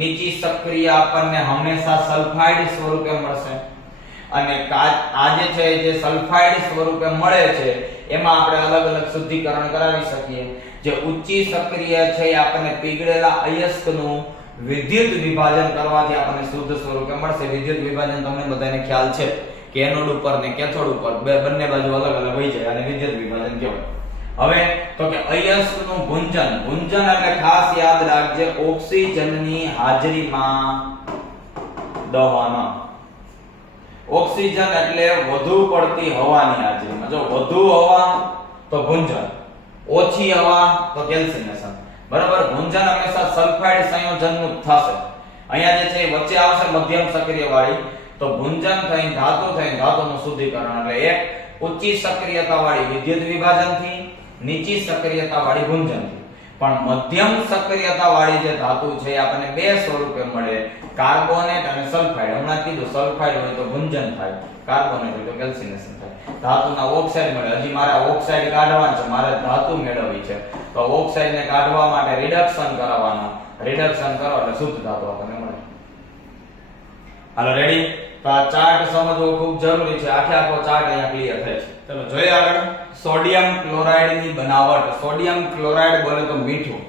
નીચી સક્રિય આપણને હંમેશા સલ્ફાઇડ સ્વરૂપે મળશે અને આ જે છે જે સલ્ફાઇડ સ્વરૂપે મળે છે એમાં આપણે અલગ અલગ શુદ્ધિકરણ કરાવી શકીએ. જે ઊંચી સક્રિય છે એ આપણને પીગળેલા અયસ્કનું વિદ્યુત વિભાજન કરવાથી આપણને શુદ્ધ સ્વરૂપે મળશે. વિદ્યુત વિભાજન તમને બધાને ખ્યાલ છે કે એનોડ ઉપર ને કેથોડ ઉપર બંને બાજુ અલગ અલગ હોય જાય અને વિદ્યુત વિભાજન કહેવાય. હવે તો કે અયસ્કનું ભુંજન. ભુંજન એટલે ખાસ યાદ રાખજે ઓક્સિજનની હાજરીમાં દહન. ઓક્સિજન એટલે વધુ પડતી હવાની હાજરીમાં. જો વધુ હવા તો ભુંજન, ઓછી હવા તો કેલ્સિનેશન. બરાબર? ભુંજન હંમેશા સલ્ફાઇડ સંયોજનનું થશે. અહીંયા જે છે વચ્ચે આવશે મધ્યમ સક્રિય વાળી તો ભુંજન થઈને ધાતુનું શુદ્ધિકરણ. એટલે એક ઉચ્ચ સક્રિયતા વાળી વિદ્યુત વિભાજનથી, નીચી સક્રિયતા વાળી ભુંજનથી. પણ મધ્યમ સક્રિયતા વાળી જે ધાતુ છે આપણને બે સ્વરૂપે મળે, કાર્બોનેટ અને સલ્ફાઇડ. હમણાં કીધું સલ્ફાઇડ હોય તો ભુંજન થાય, કાર્બોનેટ હોય તો કેલ્સિનેશન થાય. ધાતુના ઓક્સાઇડ મળે. હજી મારે ઓક્સાઇડ કાઢવાનું છે, મારે ધાતુ મેળવવી છે તો ઓક્સાઇડ ને કાઢવા માટે રિડક્શન કરાવવાનું. રિડક્શન કરો એટલે શુદ્ધ ધાતુ આપણને મળે. હાલો રેડી? તો આ ચાર્ટ સમજવો ખૂબ જરૂરી છે. આખો ચાર્ટ અહીંયા ક્લિયર થાય છે. ચલો જોઈએ આગળ. સોડિયમ ક્લોરાઇડ ની બનાવટ. સોડિયમ ક્લોરાઇડ બોલે તો મીઠું.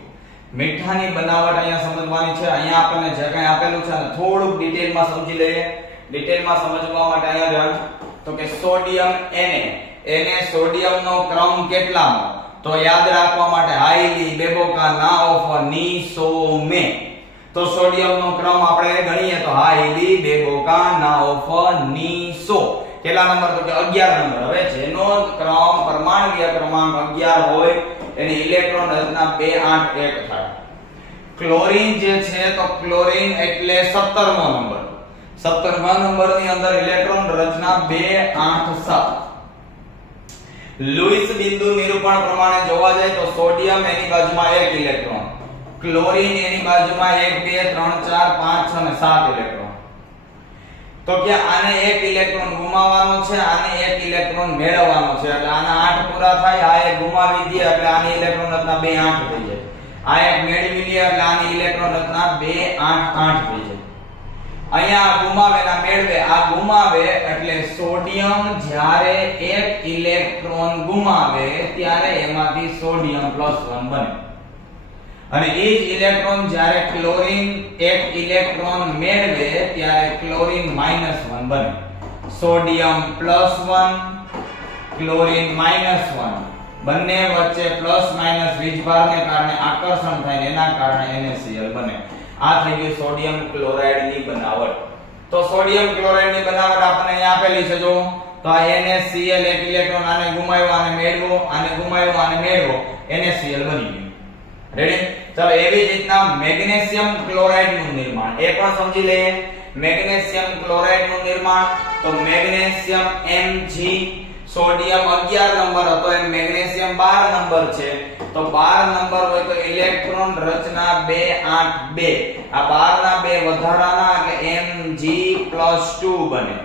મીઠાની બનાવટ અહીંયા સમજવાની છે. અહીંયા આપણને જે કંઈ આપેલું છે ને થોડુંક ડિટેલમાં સમજી લઈએ. ડિટેલમાં સમજવા માટે અહીંયા ધ્યાન તો કે સોડિયમ Na સોડિયમનો ક્રમ કેટલામો? તો યાદ રાખવા માટે હાઈલી બેબોકા ના ઓફ ની સો મે. તો સોડિયમનો ક્રમ આપણે ગણીએ તો હાઈલી બેબોકા ના ઓફ ની સો. કેટલા નંબર? તો કે 11 નંબર. હવે જેનો ક્રમ પરમાણ્વીય ક્રમાંક 11 હોય એની ઇલેક્ટ્રોન રચના 281 થાય. ક્લોરીન જે છે તો ક્લોરીન એટલે 17મો નંબર. 17મા નંબરની અંદર ઇલેક્ટ્રોન રચના 287. લુઈસ બિંદુ નિરૂપણ પ્રમાણે જોવા જાય તો સોડિયમ એની બાજુમાં 1 ઇલેક્ટ્રોન, ક્લોરીન એની બાજુમાં 1 2 3 4 5 6 અને 7 ઇલેક્ટ્રોન. તો કે આને 1 ઇલેક્ટ્રોન ગુમાવવાનો છે, આને 1 ઇલેક્ટ્રોન મેળવવાનો છે. એટલે આના 8 પૂરા થાય. આ એક ગુમાવી દે એટલે આની ઇલેક્ટ્રોન રચના 2 8 થઈ જાય. આ એક મેળવી લે એટલે આની ઇલેક્ટ્રોન રચના 2 8 8 થઈ જાય. અહીંયા ગુમાવે ના મેળવે. આ ગુમાવે એટલે સોડિયમ જ્યારે 1 ઇલેક્ટ્રોન ગુમાવે ત્યારે એમાંથી સોડિયમ +1 બને. અને એ જ ઇલેક્ટ્રોન જ્યારે ક્લોરીન 1 ઇલેક્ટ્રોન મેળવે ત્યારે ક્લોરીન -1 બને. સોડિયમ +1 ક્લોરીન -1 બંને વચ્ચે પ્લસ માઈનસ વીજભારને કારણે આકર્ષણ થાય એના કારણે NaCl બને. આ થઈ ગયું સોડિયમ ક્લોરાઇડ ની બનાવટ. તો સોડિયમ ક્લોરાઇડ ની બનાવટ આપણને અહીં આપેલી છે. જો તો આ NaCl એક ઇલેક્ટ્રોન આને ગુમાવ્યો આને મેળવો, આને ગુમાવ્યો આને મેળવો, NaCl બની ગયું. રેડી? ચલો એવી જ રીતના મેગ્નેશિયમ ક્લોરાઇડ નું નિર્માણ એ પણ સમજી લઈએ. મેગ્નેશિયમ ક્લોરાઇડ નું નિર્માણ. તો મેગ્નેશિયમ Mg, સોડિયમ 11 નંબર હતો એ મેગ્નેશિયમ 12 નંબર છે. તો 12 નંબર હોય તો ઇલેક્ટ્રોન રચના 282. આ 12 ના 2 વધારાના એટલે Mg+2 બને.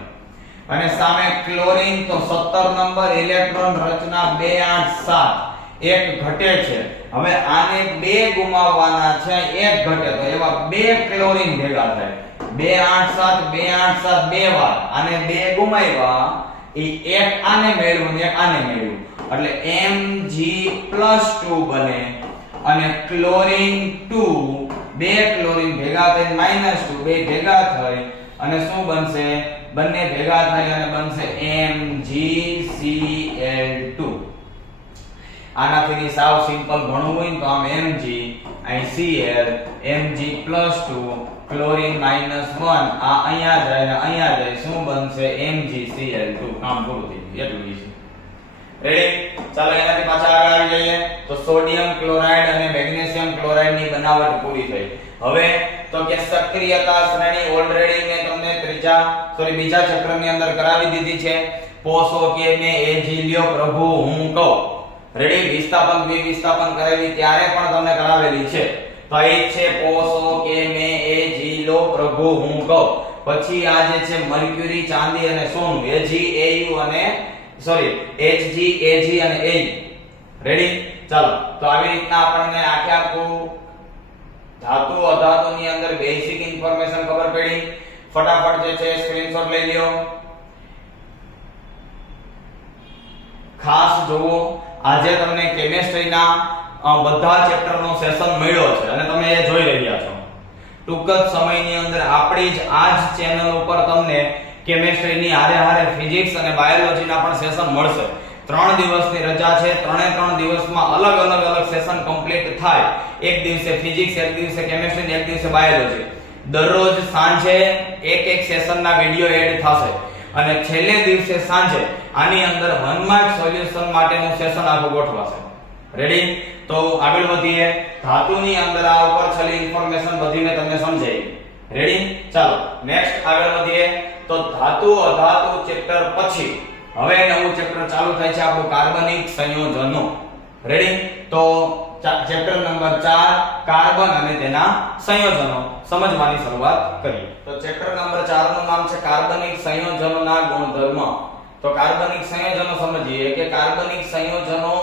અને સામે ક્લોરીન તો 17 નંબર ઇલેક્ટ્રોન રચના 287. એક ઘટે છે. હવે આને 2 ગુમાવવાના છે, એક ઘટે તો એવા 2 ક્લોરીન ભેગા થાય. 287 બે વાર આને 2 ગુમાવ્યા ઈ એક આને મેળવું ને એક આને મેળવું એટલે Mg+2 બને. અને ક્લોરીન 2 2 ક્લોરીન ભેગા થઈને -2 બે ભેગા થઈ અને શું બનશે? બંને ભેગા થઈ અને બનશે MgCl2. આનાથી સાવ સિમ્પલ ભણવું હોય ને તો આમ Mg અહીં Cl Mg+2 ક્લોરીન -1 આ અહીંયા જાય ને અહીંયા જાય શું બનશે? MgCl2. કામ પૂરું થઈ ગયું. એટલું ઈઝી. રેડી? ચાલો એનાથી પાછા આગળ આવી જઈએ. તો સોડિયમ ક્લોરાઇડ અને મેગ્નેશિયમ ક્લોરાઇડ ની બનાવટ પૂરી થઈ. હવે તો કે સક્રિયતા શ્રેણી ઓલરેડી મેં તમને બીજા ચક્ર ની અંદર કરાવી દીધી છે. પોષો કે મે એજી લ્યો પ્રભુ હું કહું. રેડી? વિસ્થાપન દ્વિવિસ્થાપન કરાવી ત્યારે પણ તમને કરાવેલી છે. તો એ છે પોષો કે મે એજી લો પ્રભુ હું કહું. પછી આ જે છે મર્ક્યુરી, ચાંદી અને સોનું Ag Au અને સોરી Hg Ag અને Au. રેડી? ચાલો તો આવી રીતના આપણને આખે આખું ધાતુ અધાતુ ની અંદર બેઝિક ઇન્ફોર્મેશન ખબર પડી. ફટાફટ જે છે સ્ક્રીનશોટ લઈ લ્યો. ખાસ જોવો આજે તમને કેમિસ્ટ્રીના બધા ચેપ્ટરનો સેશન મળ્યો છે અને તમે એ જોઈ રહ્યા છો. ટૂંક જ સમયની અંદર આપણી જ આ જ ચેનલ ઉપર તમને કેમિસ્ટ્રીની હારે ફિઝિક્સ અને બાયોલોજીના પણ સેશન મળશે. 3 દિવસની રજા છે. 3 દિવસમાં અલગ સેશન કમ્પ્લીટ થાય. એક દિવસે ફિઝિક્સ, એક દિવસે કેમિસ્ટ્રી, એક દિવસે બાયોલોજી. દરરોજ સાંજે એક સેશનના વિડિયો એડ થશે અને છેલ્લે દિવસે સાંજે આની અંદર 1 માર્ક સોલ્યુશન માટેનું સેશન આખું ગોઠવાશે. રેડી? તો આગળ વધીએ. ધાતુની અંદર આ ઉપર છેલ્લી ઇન્ફોર્મેશન બધી મેં તમને સમજાવી. રેડી? ચાલો નેક્સ્ટ આગળ વધીએ. તો ધાતુ અધાતુ ચેપ્ટર પછી હવે નવું ચેપ્ટર ચાલુ થાય છે આપણું કાર્બનિક સંયોજનો. રેડી? તો ચેપ્ટર નંબર 4 કાર્બન અને તેના સંયોજનો સમજવાની શરૂઆત કરીએ. તો ચેપ્ટર નંબર 4 નું નામ છે કાર્બનિક સંયોજનોના ગુણધર્મ. તો કાર્બનિક સંયોજનો સમજીએ કે કાર્બનિક સંયોજનો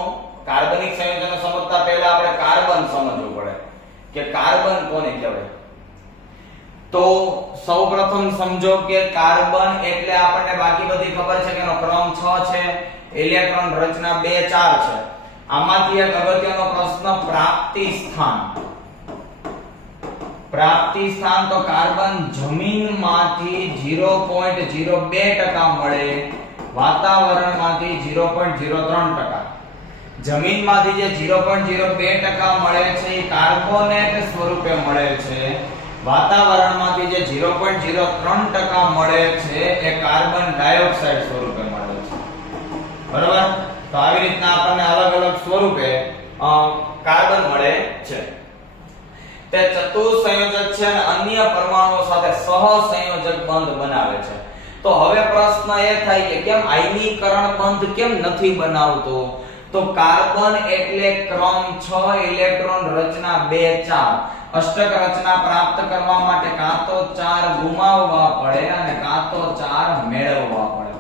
સમજતા પહેલા આપણે કાર્બન સમજવું પડે કે કાર્બન કોને કહેવાય. તો સૌપ્રથમ સમજો કે કાર્બન એટલે આપણને બાકી બધી ખબર છે કે એનો ક્રમ 6 છે, ઇલેક્ટ્રોન રચના 2 4 છે. આમાંથી એક અગત્યનો પ્રશ્ન પ્રાપ્તિ સ્થાન. તો કાર્બન જમીનમાંથી 0.02% મળે, વાતાવરણમાંથી 0.03%. જમીનમાંથી જે 0.02% મળે છે એ કાર્બોનેટ સ્વરૂપે મળે છે. વાતાવરણમાંથી જે 0.03% મળે છે એ કાર્બન ડાયોક્સાઇડ સ્વરૂપે મળે છે. બરાબર? તો આવી રીતના આપણને અલગ સ્વરૂપે કાર્બન મળે છે. તે ચતુઃસંયોજક છે અને અન્ય પરમાણુઓ સાથે સહસંયોજક બંધ બનાવે છે. તો હવે પ્રશ્ન એ થાય કે કેમ આયનીકરણ બંધ કેમ નથી બનાવતો? તો કાર્બન એટલે ક્રમ 6, ઇલેક્ટ્રોન રચના 2 4. અષ્ટક રચના પ્રાપ્ત કરવા માટે કાં તો 4 ગુમાવવા પડે અને કાં તો 4 મેળવવા પડે.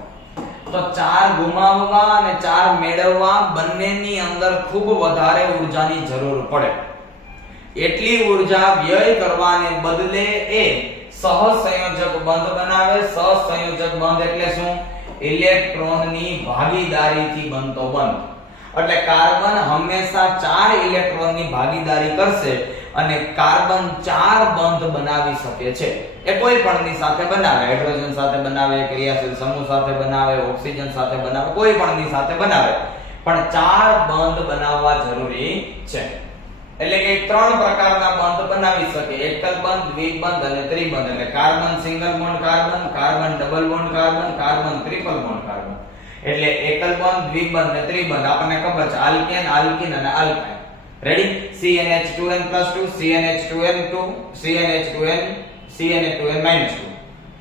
તો 4 ગુમાવવા અને 4 મેળવવા બંનેની અંદર ખૂબ વધારે ઊર્જાની જરૂર પડે. એટલી ઊર્જા વ્યય કરવાને બદલે એ સહસંયોજક બંધ બનાવે. સહસંયોજક બંધ એટલે શું? ઇલેક્ટ્રોનની ભાગીદારીથી બનતો બંધ. એટલે કાર્બન હંમેશા 4 ઇલેક્ટ્રોનની ભાગીદારી કરશે અને કાર્બન 4 બંધ બનાવી શકે છે. એ કોઈ પણની સાથે બનાવે, હાઇડ્રોજન સાથે બનાવે, ક્રિયાશીલ સમૂહ સાથે બનાવે, ઓક્સિજન સાથે બનાવે, કોઈ પણની સાથે બનાવે, પણ 4 બંધ બનાવવા જરૂરી છે. એટલે કે 3 પ્રકારના બંધ બનાવી શકે: એકલ બંધ, દ્વિબંધ અને ત્રિબંધ. એટલે carbon single bond carbon, carbon double bond carbon, carbon triple bond carbon. એટલે એકલ બંધ, દ્વિબંધ અને ત્રિબંધ આપણને ખબર છે: આલ્કેન, આલ્કીન અને alkyne. Ready? CnH2n+2, CnH2n2, CnH2n, CnH2n-2.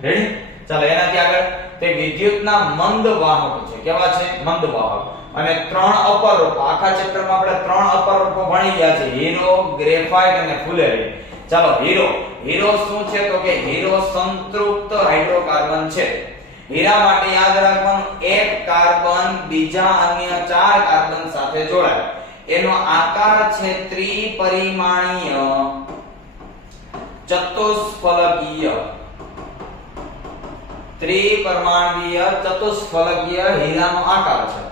Ready? ચાલો એનાથી આગળ તે વિદ્યુતના મંદ વાહકો છે. કેવા છે? મંદ વાહક. અને 3 અપરૂપો, આખા ચેપ્ટરમાં આપણે 3 અપરૂપો ભણી ગયા છે: હીરો, ગ્રેફાઇટ અને ફુલેરી. ચાલો હીરો શું છે? તો કે હીરો સંતૃપ્ત હાઇડ્રોકાર્બન છે. હીરા માટે યાદ રાખવાનું, એક કાર્બન બીજા અન્ય 4 કાર્બન સાથે જોડાય. એનો આકાર છે ત્રિપરિમાણીય ચતુષ્ફલકીય. ત્રિપરિમાણીય ચતુષ્ફલકીય હીરાનો આકાર છે.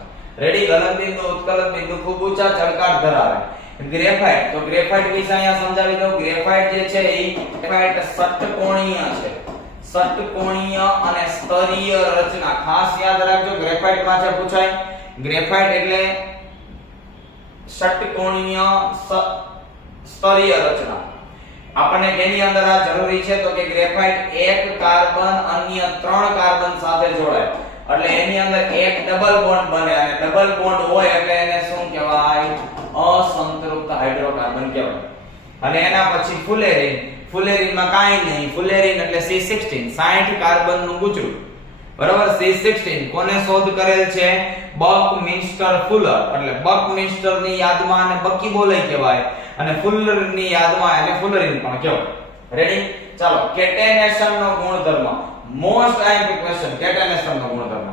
રેડી? ગલન બિંદુ, ઉત્કલન બિંદુ ખૂબ ઊંચા ચળકાટ ધરાવે. ગ્રેફાઇટ, તો ગ્રેફાઇટ વિશે અહીંયા સમજાવી દઉં. ગ્રેફાઇટ જે છે એ ગ્રેફાઇટ ષટ્કોણીય છે. ષટ્કોણીય અને સ્તરીય રચના. ખાસ યાદ રાખજો, ગ્રેફાઇટમાં છે પૂછાય. ગ્રેફાઇટ એટલે ષટ્કોણીય સ્તરીય રચના. આપણને કેની અંદર આ જરૂરી છે? તો કે ગ્રેફાઇટ એક કાર્બન અન્ય 3 કાર્બન સાથે જોડાય એટલે એની અંદર એક ડબલ બોન્ડ બને, અને ડબલ બોન્ડ હોય એટલે એને શું કહેવાય? અસંતૃપ્ત હાઇડ્રોકાર્બન કહેવાય. અને એના પછી ફુલેરીન. ફુલેરીનમાં કાઈ નહીં, ફુલેરીન એટલે C16, 60 કાર્બન નું ગુચરું. બરાબર? C16 કોને શોધ કરેલ છે? બકમિન્સ્ટર ફુલર. એટલે બકમિન્સ્ટર ની યાદમાં અને બકીબોલાઈ કહેવાય, અને ફુલર ની યાદમાં એને ફુલરીન પણ કહેવાય. રેડી? ચાલો, કેટેનેશન નો ગુણધર્મ. મોસ્ટ આઈએમપી ક્વેશ્ચન, કેટેનેશન નો ગુણધર્મ.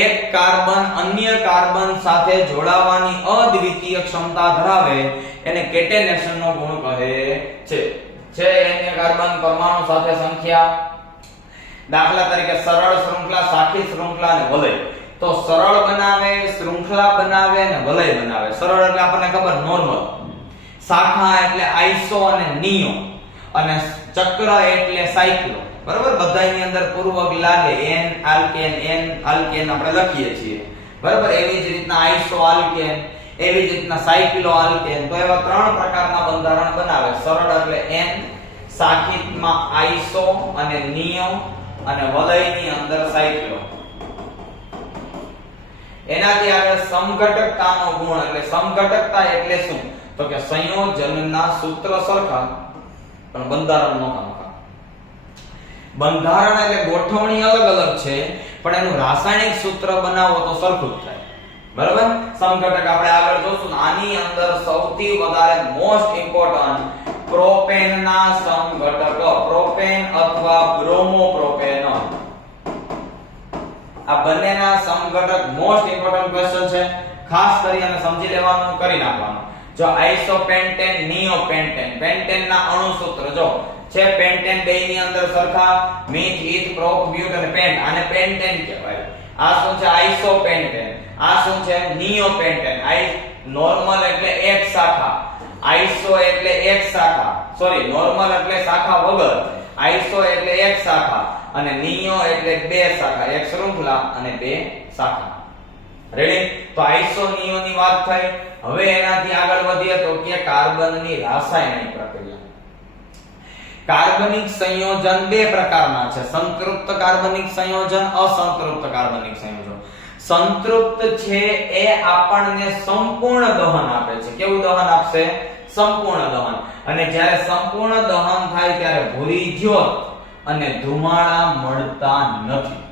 એક કાર્બન અન્ય કાર્બન સાથે જોડાવાની અદ્વિતીય ક્ષમતા ધરાવે એને કેટેનેશન નો ગુણ કહે છે. અન્ય કાર્બન પરમાણુ સાથે સંખ્યા. દાખલા તરીકે સરળ શૃંખલા, સાખી શૃંખલા અને વલય. તો સરળ બનાવે, શૃંખલા બનાવે અને વલય બનાવે. સરળ એટલે આપણને ખબર, નોર્મલ. શાખા એટલે આઈસો અને નિયો, અને ચક્ર એટલે સાયક્લો. બરાબર? બધાની અંદર પૂર્વક લાગે, n આલ્કેન, n આલ્કેન આપણે લખીએ છીએ. બરાબર? એવી જ રીતના આઈસો આલ્કેન, એવી જ રીતના સાયક્લો આલ્કેન. તો એવા 3 પ્રકારના બંધારણ બનાવે. સરળ એટલે n, સાખીમાં આઈસો અને નિયો, અને વલયની અંદર સાયક્લો. એનાથી આગળ સમઘટકતાનો ગુણ. એટલે સમઘટકતા એટલે શું? તો કે સંયોજનના સૂત્ર સરખા પણ બંધારણ નોખા. બંધારણ એટલે ગોઠવણી અલગ અલગ છે, પણ એનું રાસાયણિક સૂત્ર બનાવો તો સરખું જ થાય. બરાબર? સમઘટક આપણે આગળ જોશું. આની અંદર સૌથી વધારે મોસ્ટ ઇમ્પોર્ટન્ટ પ્રોપેનના સમઘટક, પ્રોપેન અથવા બ્રોમોપ્રોપેન. આ બંનેના સમઘટક મોસ્ટ ઇમ્પોર્ટન્ટ ક્વેશ્ચન છે. ખાસ કરી અને સમજી લેવાનું, કરી નાખવાનું. જો આઇસોપેન્ટેન, નિયોપેન્ટેન, પેન્ટેનના અણુ સૂત્ર જો છે પેન્ટેન, બેની અંદર સરખા, મીથ, ઈથ, પ્રોપ, બ્યુટ અને પેન્ટ. આને પેન્ટેન કહેવાય. આ શું છે? આઇસોપેન્ટેન. આ શું છે? નિયોપેન્ટેન. નોર્મલ એટલે એક શાખા, આઇસો એટલે એક શાખા, સોરી નોર્મલ એટલે શાખા વગર, આઇસો એટલે એક શાખા, અને નિયો એટલે 2 શાખા, એક શૃંખલા અને 2 શાખા. રેડી? તો આઇસો નિયો ની વાત થઈ. હવે એનાથી આગળ વધીએ તો કે કાર્બનની રાસાયણિક પ્રક્રિયા. કાર્બનિક સંયોજન 2 પ્રકારના છે: સંતૃપ્ત કાર્બનિક સંયોજન, અસંતૃપ્ત કાર્બનિક સંયોજન. સંતૃપ્ત છે એ આપણને સંપૂર્ણ દહન આપે છે. કેવું દહન આપશે? સંપૂર્ણ દહન. અને જ્યારે સંપૂર્ણ દહન થાય ત્યારે ભૂરી જ્યોત અને ધુમાડા મળતા નથી.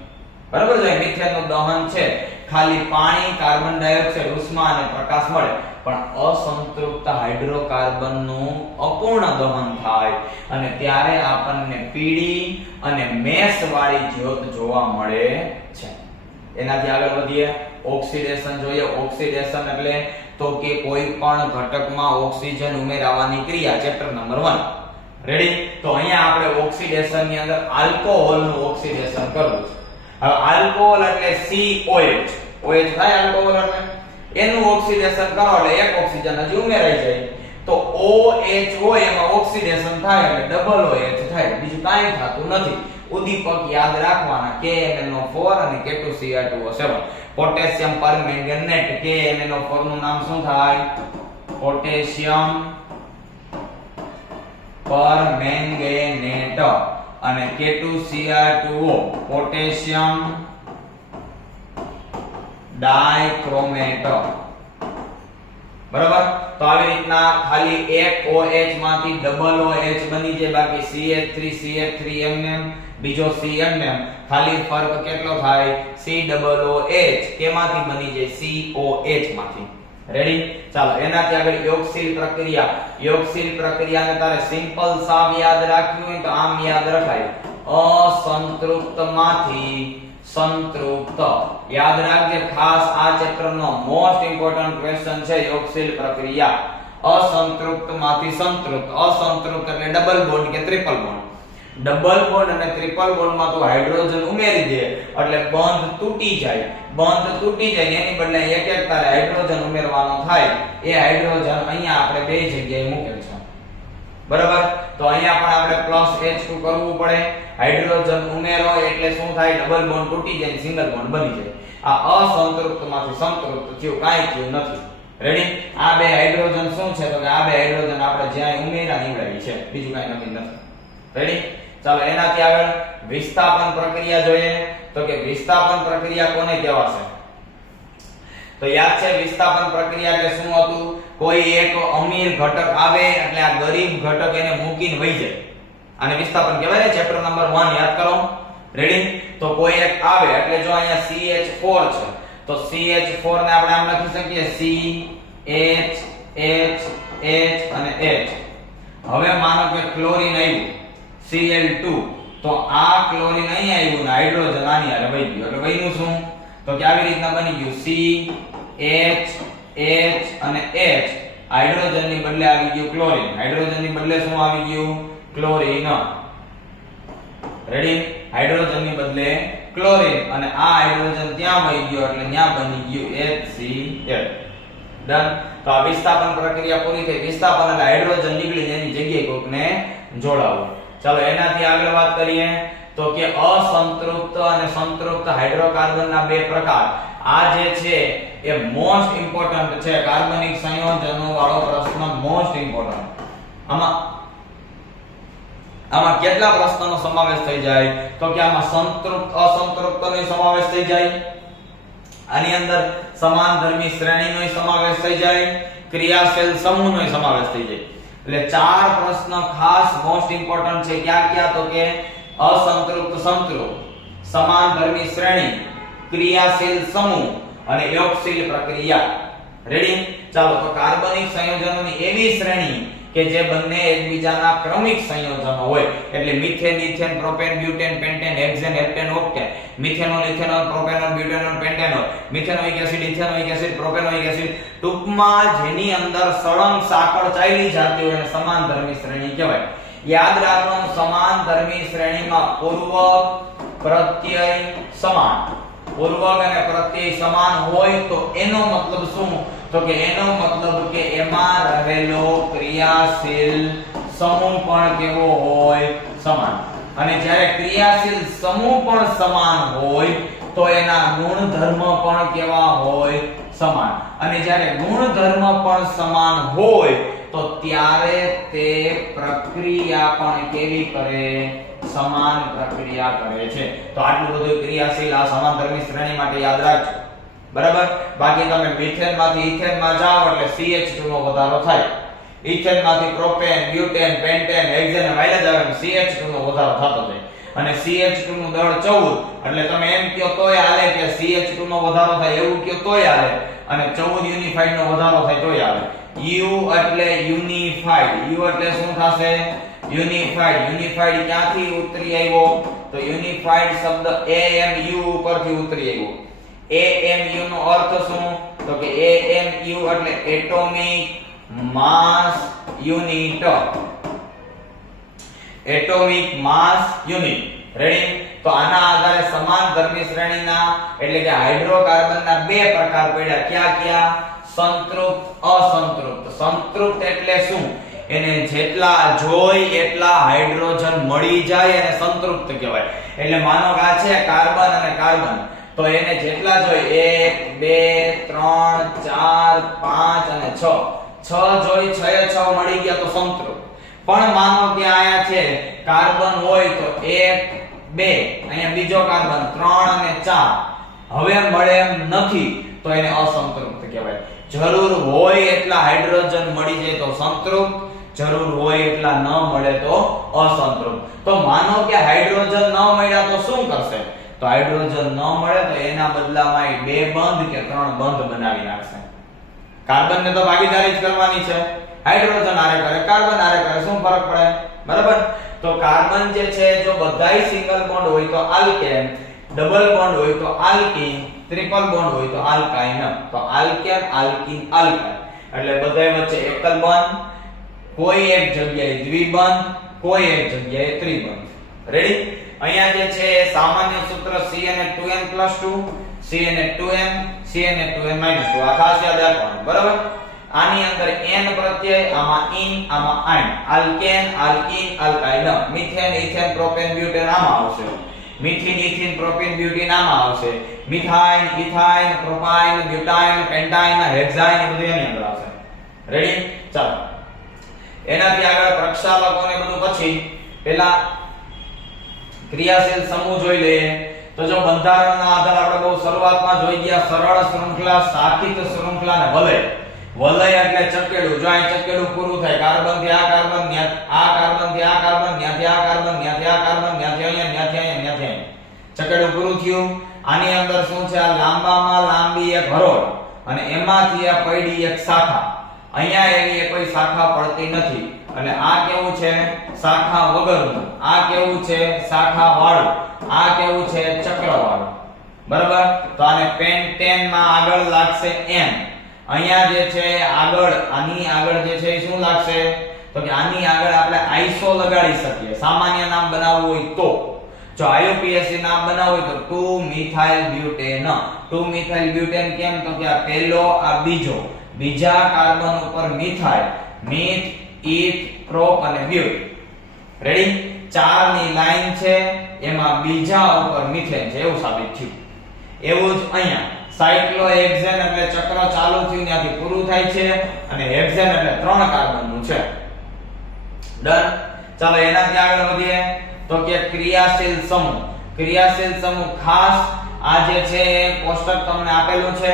બરાબર છે? મિથેનનું દહન છે, ખાલી પાણી, કાર્બન ડાયોક્સાઇડ, ઉષ્મા અને પ્રકાશ મળે, પણ અસંતૃપ્ત હાઇડ્રોકાર્બનનું અપૂર્ણ દહન થાય અને ત્યારે આપણને પીળી અને મેશ વાળી જ્યોત જોવા મળે છે. એનાથી આગળ વધીએ, ઓક્સિડેશન જોઈએ. ઓક્સિડેશન એટલે તો કે કોઈ પણ ઘટકમાં ઓક્સિજન ઉમેરાવાની ક્રિયા. Chapter number 1. રેડી? તો અહીંયા આપણે ઓક્સિડેશન ની અંદર આલ્કોહોલનું ઓક્સિડેશન કરવું છે. હવે આલ્કોહોલ એટલે COH. OH થાય આલ્કોહોલ એટલે એનું ઓક્સિડેશન કરો એટલે એક ઓક્સિજન હજી ઉમેરાઈ જાય. તો OH હોય એમાં ઓક્સિડેશન થાય એટલે ડબલ OH થાય, બીજું કાંઈ થતું નથી. ઉદ્દીપક યાદ રાખવાના, KMnO4 અને K2Cr2O7. પોટેશિયમ પરમેંગનેટ, KMnO4 નું નામ શું થાય? Potassium permanganate. અને K2Cr2O પોટેશિયમ ડાયક્રોમેટ. બરાબર? તો આવી રીતના ખાલી એક OH માંથી ડબલ OH બની જાય, બાકી CH3 CH3 એમને બીજો CMM, ખાલી ફર્ક કેટલો થાય? COOH કેમાંથી બની જાય? COH માંથી. રેડી? ચાલો એનાથી આગળ યોગશીલ પ્રક્રિયા. યોગશીલ પ્રક્રિયાને તારે સિમ્પલ સાવ યાદ રાખવી હોય તો આમ યાદ રખાય, અસંતૃપ્તમાંથી સંતૃપ્ત. યાદ રાખજે, ખાસ આ ચેપ્ટરનો મોસ્ટ ઇમ્પોર્ટન્ટ ક્વેશ્ચન છે યોગશીલ પ્રક્રિયા. અસંતૃપ્તમાંથી સંતૃપ્ત. અસંતૃપ્ત એટલે ડબલ બોન્ડ કે ટ્રિપલ બોન્ડ. ડબલ બોન્ડ અને ટ્રિપલ બોન્ડમાં તો હાઇડ્રોજન ઉમેરી દે એટલે બંધ તૂટી જાય. બંધ તૂટી જાય એની બદલે એક એક તારે હાઇડ્રોજન ઉમેરવાનો થાય. એ હાઇડ્રોજન અહીંયા આપણે બે જગ્યાએ મૂકેલ છે. બરાબર? તો અહીંયા પણ આપણે +H2 કરવું પડે. હાઇડ્રોજન ઉમેરો એટલે શું થાય? ડબલ બોન્ડ તૂટી જાય, સિંગલ બોન્ડ બની જાય. આ અસંતૃપ્તમાંથી સંતૃપ્ત થયું, કાંઈ થયું નથી. રેડી? આ બે હાઇડ્રોજન શું છે? તો કે આ બે હાઇડ્રોજન આપણે જ્યાં ઉમેર્યા નીવડાવી છે, બીજું કાંઈ નક્કી નથી. રેડી? ચાલો એનાથી આગળ વિસ્થાપન પ્રક્રિયા જોઈએ. તો કે વિસ્થાપન પ્રક્રિયા કોને કહેવાશે? તો યાદ છે વિસ્થાપન પ્રક્રિયા એટલે શું હતું? કોઈ એક અમીર ઘટક આવે એટલે આ ગરીબ ઘટક એને મૂકીને વહી જાય. આને વિસ્થાપન કહેવાય ને. ચેપ્ટર નંબર 1 યાદ કરો. રેડી? તો કોઈ એક આવે એટલે જો અહીંયા CH4 છે તો CH4 ને આપણે આમ લખી શકીએ CH H H અને H. હવે માનો કે ક્લોરીન આવ્યું Cl2, તો આ ક્લોરીન અહીંયા આવ્યું ને હાઇડ્રોજન આની હારે વહી ગયું. એટલે વહીનું શું? તો કે આવી રીતના બની ગયું CH H અને H. હાઇડ્રોજનની બદલે આવી ગયું ક્લોરીન. હાઇડ્રોજનની બદલે શું આવી ગયું? ક્લોરીન. રેડી? હાઇડ્રોજનની બદલે ક્લોરીન અને આ હાઇડ્રોજન ત્યાં વહી ગયો એટલે ત્યાં બની ગયું HCl. ડન? તો આ વિસ્થાપન પ્રક્રિયા પૂરી થઈ. વિસ્થાપન એટલે હાઇડ્રોજન નીકળીને એની જગ્યાએ કોકને જોડાવવું. ચાલો એનાથી આગળ વાત કરીએ તો કે અસંતૃપ્ત અને સંતૃપ્ત હાઇડ્રોકાર્બનના બે પ્રકાર. આ જે છે એ મોસ્ટ ઇમ્પોર્ટન્ટ છે. કાર્બનિક સંયોજનો વાળો પ્રશ્ન મોસ્ટ ઇમ્પોર્ટન્ટ. આમાં કેટલા પ્રશ્નોનો સમાવેશ થઈ જાય? તો કે આમાં સંતૃપ્ત અસંતૃપ્તનો સમાવેશ થઈ જાય. આની અંદર સમાનધર્મી શ્રેણીનો સમાવેશ થઈ જાય. ક્રિયાશીલ સમૂહનો સમાવેશ થઈ જાય. એટલે ચાર પ્રશ્ન ખાસ મોસ્ટ ઇમ્પોર્ટન્ટ છે. ક્યાં ક્યાં? તો કે અસંતૃપ્ત સંતૃપ્ત, સમાનધર્મી શ્રેણી, ક્રિયાશીલ સમૂહ અને યોગશીલ પ્રક્રિયા. રેડી? ચાલો તો કાર્બનિક સંયોજનોની એવી શ્રેણી કે જે બંને એકબીજાના ક્રમિક સંયોજનો હોય. એટલે methane, ethane, propane, butane, pentane, hexane, heptane, octane, methanol, ethanol, propanol, butanol, pentanol, methanoic acid, ethanoic acid, propanoic acid. ટૂંકમાં જેની અંદર સળંગ સાંકળ ચાલી જતી હોય એને સમાનધર્મી શ્રેણી કહેવાય. યાદ રાખવાનું, સમાનધર્મી શ્રેણીમાં પૂર્વક પ્રત્યય સમાન. પૂર્વક અને પ્રત્યય સમાન હોય તો એનો મતલબ શું? તો કે એનો મતલબ કે એમાં રહેલો ક્રિયાશીલ સમૂહ પણ કેવો હોય? સમાન. અને જ્યારે ક્રિયાશીલ સમૂહ પણ સમાન હોય તો એના ગુણધર્મ પણ કેવા હોય? સમાન. અને જ્યારે ગુણધર્મ પણ સમાન હોય તો ત્યારે તે પ્રક્રિયા પણ કેવી કરે? સમાન પ્રક્રિયા કરે છે. તો આટલું બધું ક્રિયાશીલ આ સમાનધર્મી શ્રેણી માટે યાદ રાખજો. બરાબર? બાકી તમે મિથેન માંથી ઇથેન માં જાઓ એટલે CH2 નો વધારો થાય. ઇથેન માંથી પ્રોપેન, બ્યુટેન, પેન્ટેન, હેક્સેન વાયલા જ આવે CH2 નો વધારો થતો જાય. અને CH2 નું દળ 14 એટલે તમે એમ કહો તોય હાલે કે CH2 નો વધારો થાય એવું કહો તોય હાલે અને 14 યુનિફાઈડ નો વધારો થાય તોય હાલે. U એટલે યુનિફાઈડ. U એટલે શું થશે? યુનિફાઈડ. યુનિફાઈડ ક્યાંથી ઉતરી આવ્યો? તો યુનિફાઈડ શબ્દ AMU ઉપરથી ઉતરી આવ્યો. AMU નો અર્થ શું? તો કે AMU એટલે એટોમિક માસ યુનિટ. એટોમિક માસ યુનિટ. રેડી? તો આના આધારે સમાનધર્મી શ્રેણીના એટલે કે હાઇડ્રોકાર્બનના બે પ્રકાર પડ્યા. ક્યાં ક્યાં? સંતૃપ્ત, અસંતૃપ્ત. સંતૃપ્ત એટલે શું? એને જેટલા જોઈ એટલા હાઇડ્રોજન મળી જાય અને સંતૃપ્ત કહેવાય. એટલે માનો કે આ છે કાર્બન અને કાર્બન, તો એને જેટલા જોઈ 1 2 3 4 5 અને 6 જોઈ 6 એ 6 મળી ગયા તો સંતૃપ્ત. પણ માનો કે આયા છે કાર્બન હોય તો 1 2 અહીંયા બીજો કાર્બન 3 અને 4 હવે મળે એમ નથી તો એને અસંતૃપ્ત કહેવાય. જરૂર હોય એટલા હાઇડ્રોજન મળી જાય તો સંતૃપ્ત, જરૂર હોય એટલા ન મળે તો અસંતૃપ્ત. તો માનો કે હાઇડ્રોજન ન મળ્યા તો શું કરશે? તો હાઇડ્રોજન ન મળે તો એના બદલામાં એ 2 બંધ કે 3 બંધ બનાવી નાખશે. કાર્બન ને તો ભાગીદારી જ કરવાની છે. હાઇડ્રોજન આરે કરે, કાર્બન આરે કરે, શું ફરક પડે? બરાબર. તો કાર્બન જે છે જો બધાય સિંગલ બોન્ડ હોય તો આલ્કેન, ડબલ બોન્ડ હોય તો આલ્કીન, ટ્રિપલ બોન્ડ હોય તો આલ્કાઇન. તો આલ્કેન, આલ્કીન, આલ્કાઇન એટલે બધાય વચ્ચે એકલ બંધ, કોઈ એક જગ્યાએ દ્વિબંધ, કોઈ એક જગ્યાએ ત્રિબંધ. રેડી? અહીંયા જે છે સામાન્ય સૂત્ર CN2N+2, CN2N, CN2N-2 આ ખાસ યાદ રાખવાનું. બરાબર? આની અંદર n પ્રત્યય, આમાં ઇન, આમાં આઇન, alkane, alkene, alkyne, methane, ethane, propane, butane આમાં આવશે. મિથિન, ઇથિન, પ્રોપેન, બ્યુટીન આમાં આવશે. મિથાઇન, ઇથાઇન, પ્રોપાઇન, બ્યુટાઇન, પેન્ટાઇન, હેક્સાઇન એ બધું એની અંદર આવશે. રેડી? ચાલો. એનાથી આગળ પ્રક્ષાલકોને બધું પછી પેલા ક્રિયાશીલ સમૂહ જોઈ લઈએ. તો જો બંધારણના આધાર આપણે બહુ શરૂઆતમાં જોઈ ગયા સરળ શૃંખલા, શાખિત શૃંખલા ને વલય. વલય એટલે ચકેડું. જો અહીં ચકેડું પૂરું થાય, કાર્બન થી આ કાર્બન, આ કાર્બન થી આ કાર્બન, ત્યાંથી આ કાર્બન, ત્યાંથી આ કાર્બન, ત્યાંથી અહીંયા, ત્યાંથી અહીંયા, ત્યાંથી અહીંયા. ચકેડું પૂરું થયું. આની અંદર શું છે? આ લાંબામાં લાંબી એક હરોળ અને એમાંથી આ પૈડી એક શાખા. અહીંયા એવી કોઈ શાખા પડતી નથી. અને આ કેવું છે? શાખા વગરનું. આ કેવું છે? શાખા વાળું. આ કેવું છે? ચક્ર વાળું. બરાબર? તો આને પેન્ટેન માં આગળ લાગશે n. અહીંયા જે છે આગળ, આની આગળ જે છે એ શું લાગશે? તો કે આની આગળ આપણે આઈસો લગાડી શકીએ. સામાન્ય નામ બનાવવું હોય તો. જો IUPAC નામ બનાવવું હોય તો 2 મિથાઇલ બ્યુટેન. 2 મિથાઇલ બ્યુટેન કેમ? તો કે આ પહેલો, આ બીજો, બીજા કાર્બન ઉપર મિથાઇલ, મિથ, ઇથ, પ્રોપ અને બ્યુટ. રેડી? 4 ની લાઈન છે, એમાં બીજા ઉપર મિથેન છે એવું સાબિત થયું. એવું જ અહીંયા સાયક્લોહેક્સેન એટલે ચક્ર ચાલુ થયું ત્યાંથી પૂરું થાય છે અને હેક્સેન એટલે 3 કાર્બન નું છે. ડન? ચાલો એનાથી આગળ વધીએ. તો કે ક્રિયાશીલ સમૂહ. ક્રિયાશીલ સમૂહ ખાસ આ જે છે કોષ્ટક તમને આપેલું છે,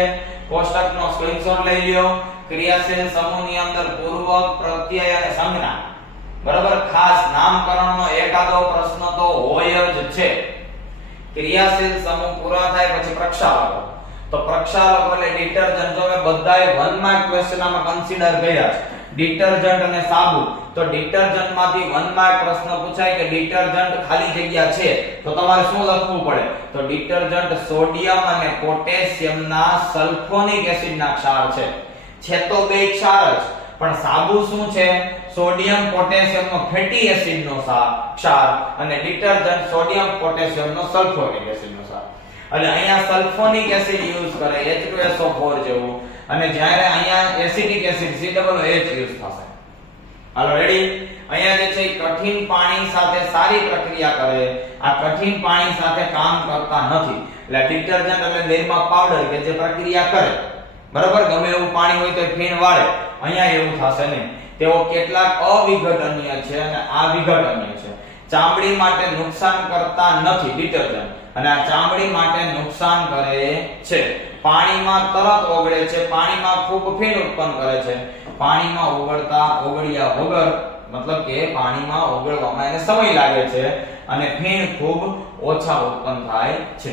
કોષ્ટકનો સ્ક્રીનશોટ લઈ લ્યો. ક્રિયાશીલ સમૂહની અંદર પૂર્વક, પ્રત્યય અને સંજ્ઞા. બરાબર? ખાસ નામકરણનો એકાદો પ્રશ્ન તો હોય જ છે. ક્રિયાશીલ સમૂહ પૂરા થાય પછી પ્રક્ષાલકો. તો પ્રક્ષાલકો એટલે ડિટર્જન્ટ. જો મેં બધાય 1 માર્ક ક્વેશ્ચન આમાં કન્સિડર કર્યા છે. ડિટર્જન્ટ અને સાબુ. તો ડિટર્જન્ટ માંથી 1 માર્ક પ્રશ્ન પૂછાય કે ડિટર્જન્ટ ખાલી જગ્યા છે તો તમારે શું લખવું પડે? તો ડિટર્જન્ટ સોડિયમ અને પોટેશિયમના સલ્ફોનિક એસિડના ક્ષાર છે તો બે ક્ષાર જ, પણ સાબુ શું છે? સોડિયમ પોટેશિયમનો ફેટી એસિડનો ક્ષાર અને ડિટર્જન્ટ સોડિયમ પોટેશિયમનો સલ્ફોનિક એસિડનો ક્ષાર. એટલે અહીંયા સલ્ફોનિક એસિડ યુઝ કરે H2SO4 જેવું, અને જ્યારે અહીંયા એસિડિક એસિડ COOH યુઝ થશે. હાલો રેડી? અહીંયા જે છે કઠિન પાણી સાથે સારી પ્રક્રિયા કરે, આ કઠિન પાણી સાથે કામ કરતા નથી. એટલે ડિટર્જન્ટ એટલે નિરમા પાવડર કે જે પ્રક્રિયા કરે. બરાબર? ગમે એવું પાણી હોય તો ફીણ વાળે. અહીંયા એવું થશે નહીં. તેઓ કેટલાક અવિઘટનીય છે અને આ વિઘટનીય છે. ચામડી માટે નુકસાન કરતા નથી ડિટર્જન્ટ, અને આ ચામડી માટે નુકસાન કરે છે. પાણીમાં તરત ઓગળે છે, પાણીમાં ખૂબ ફીણ ઉત્પન્ન કરે છે. પાણીમાં ઓગળ્યા વગર, મતલબ કે પાણીમાં ઓગળવામાં એને સમય લાગે છે અને ફીણ ખૂબ ઓછા ઉત્પન્ન થાય છે.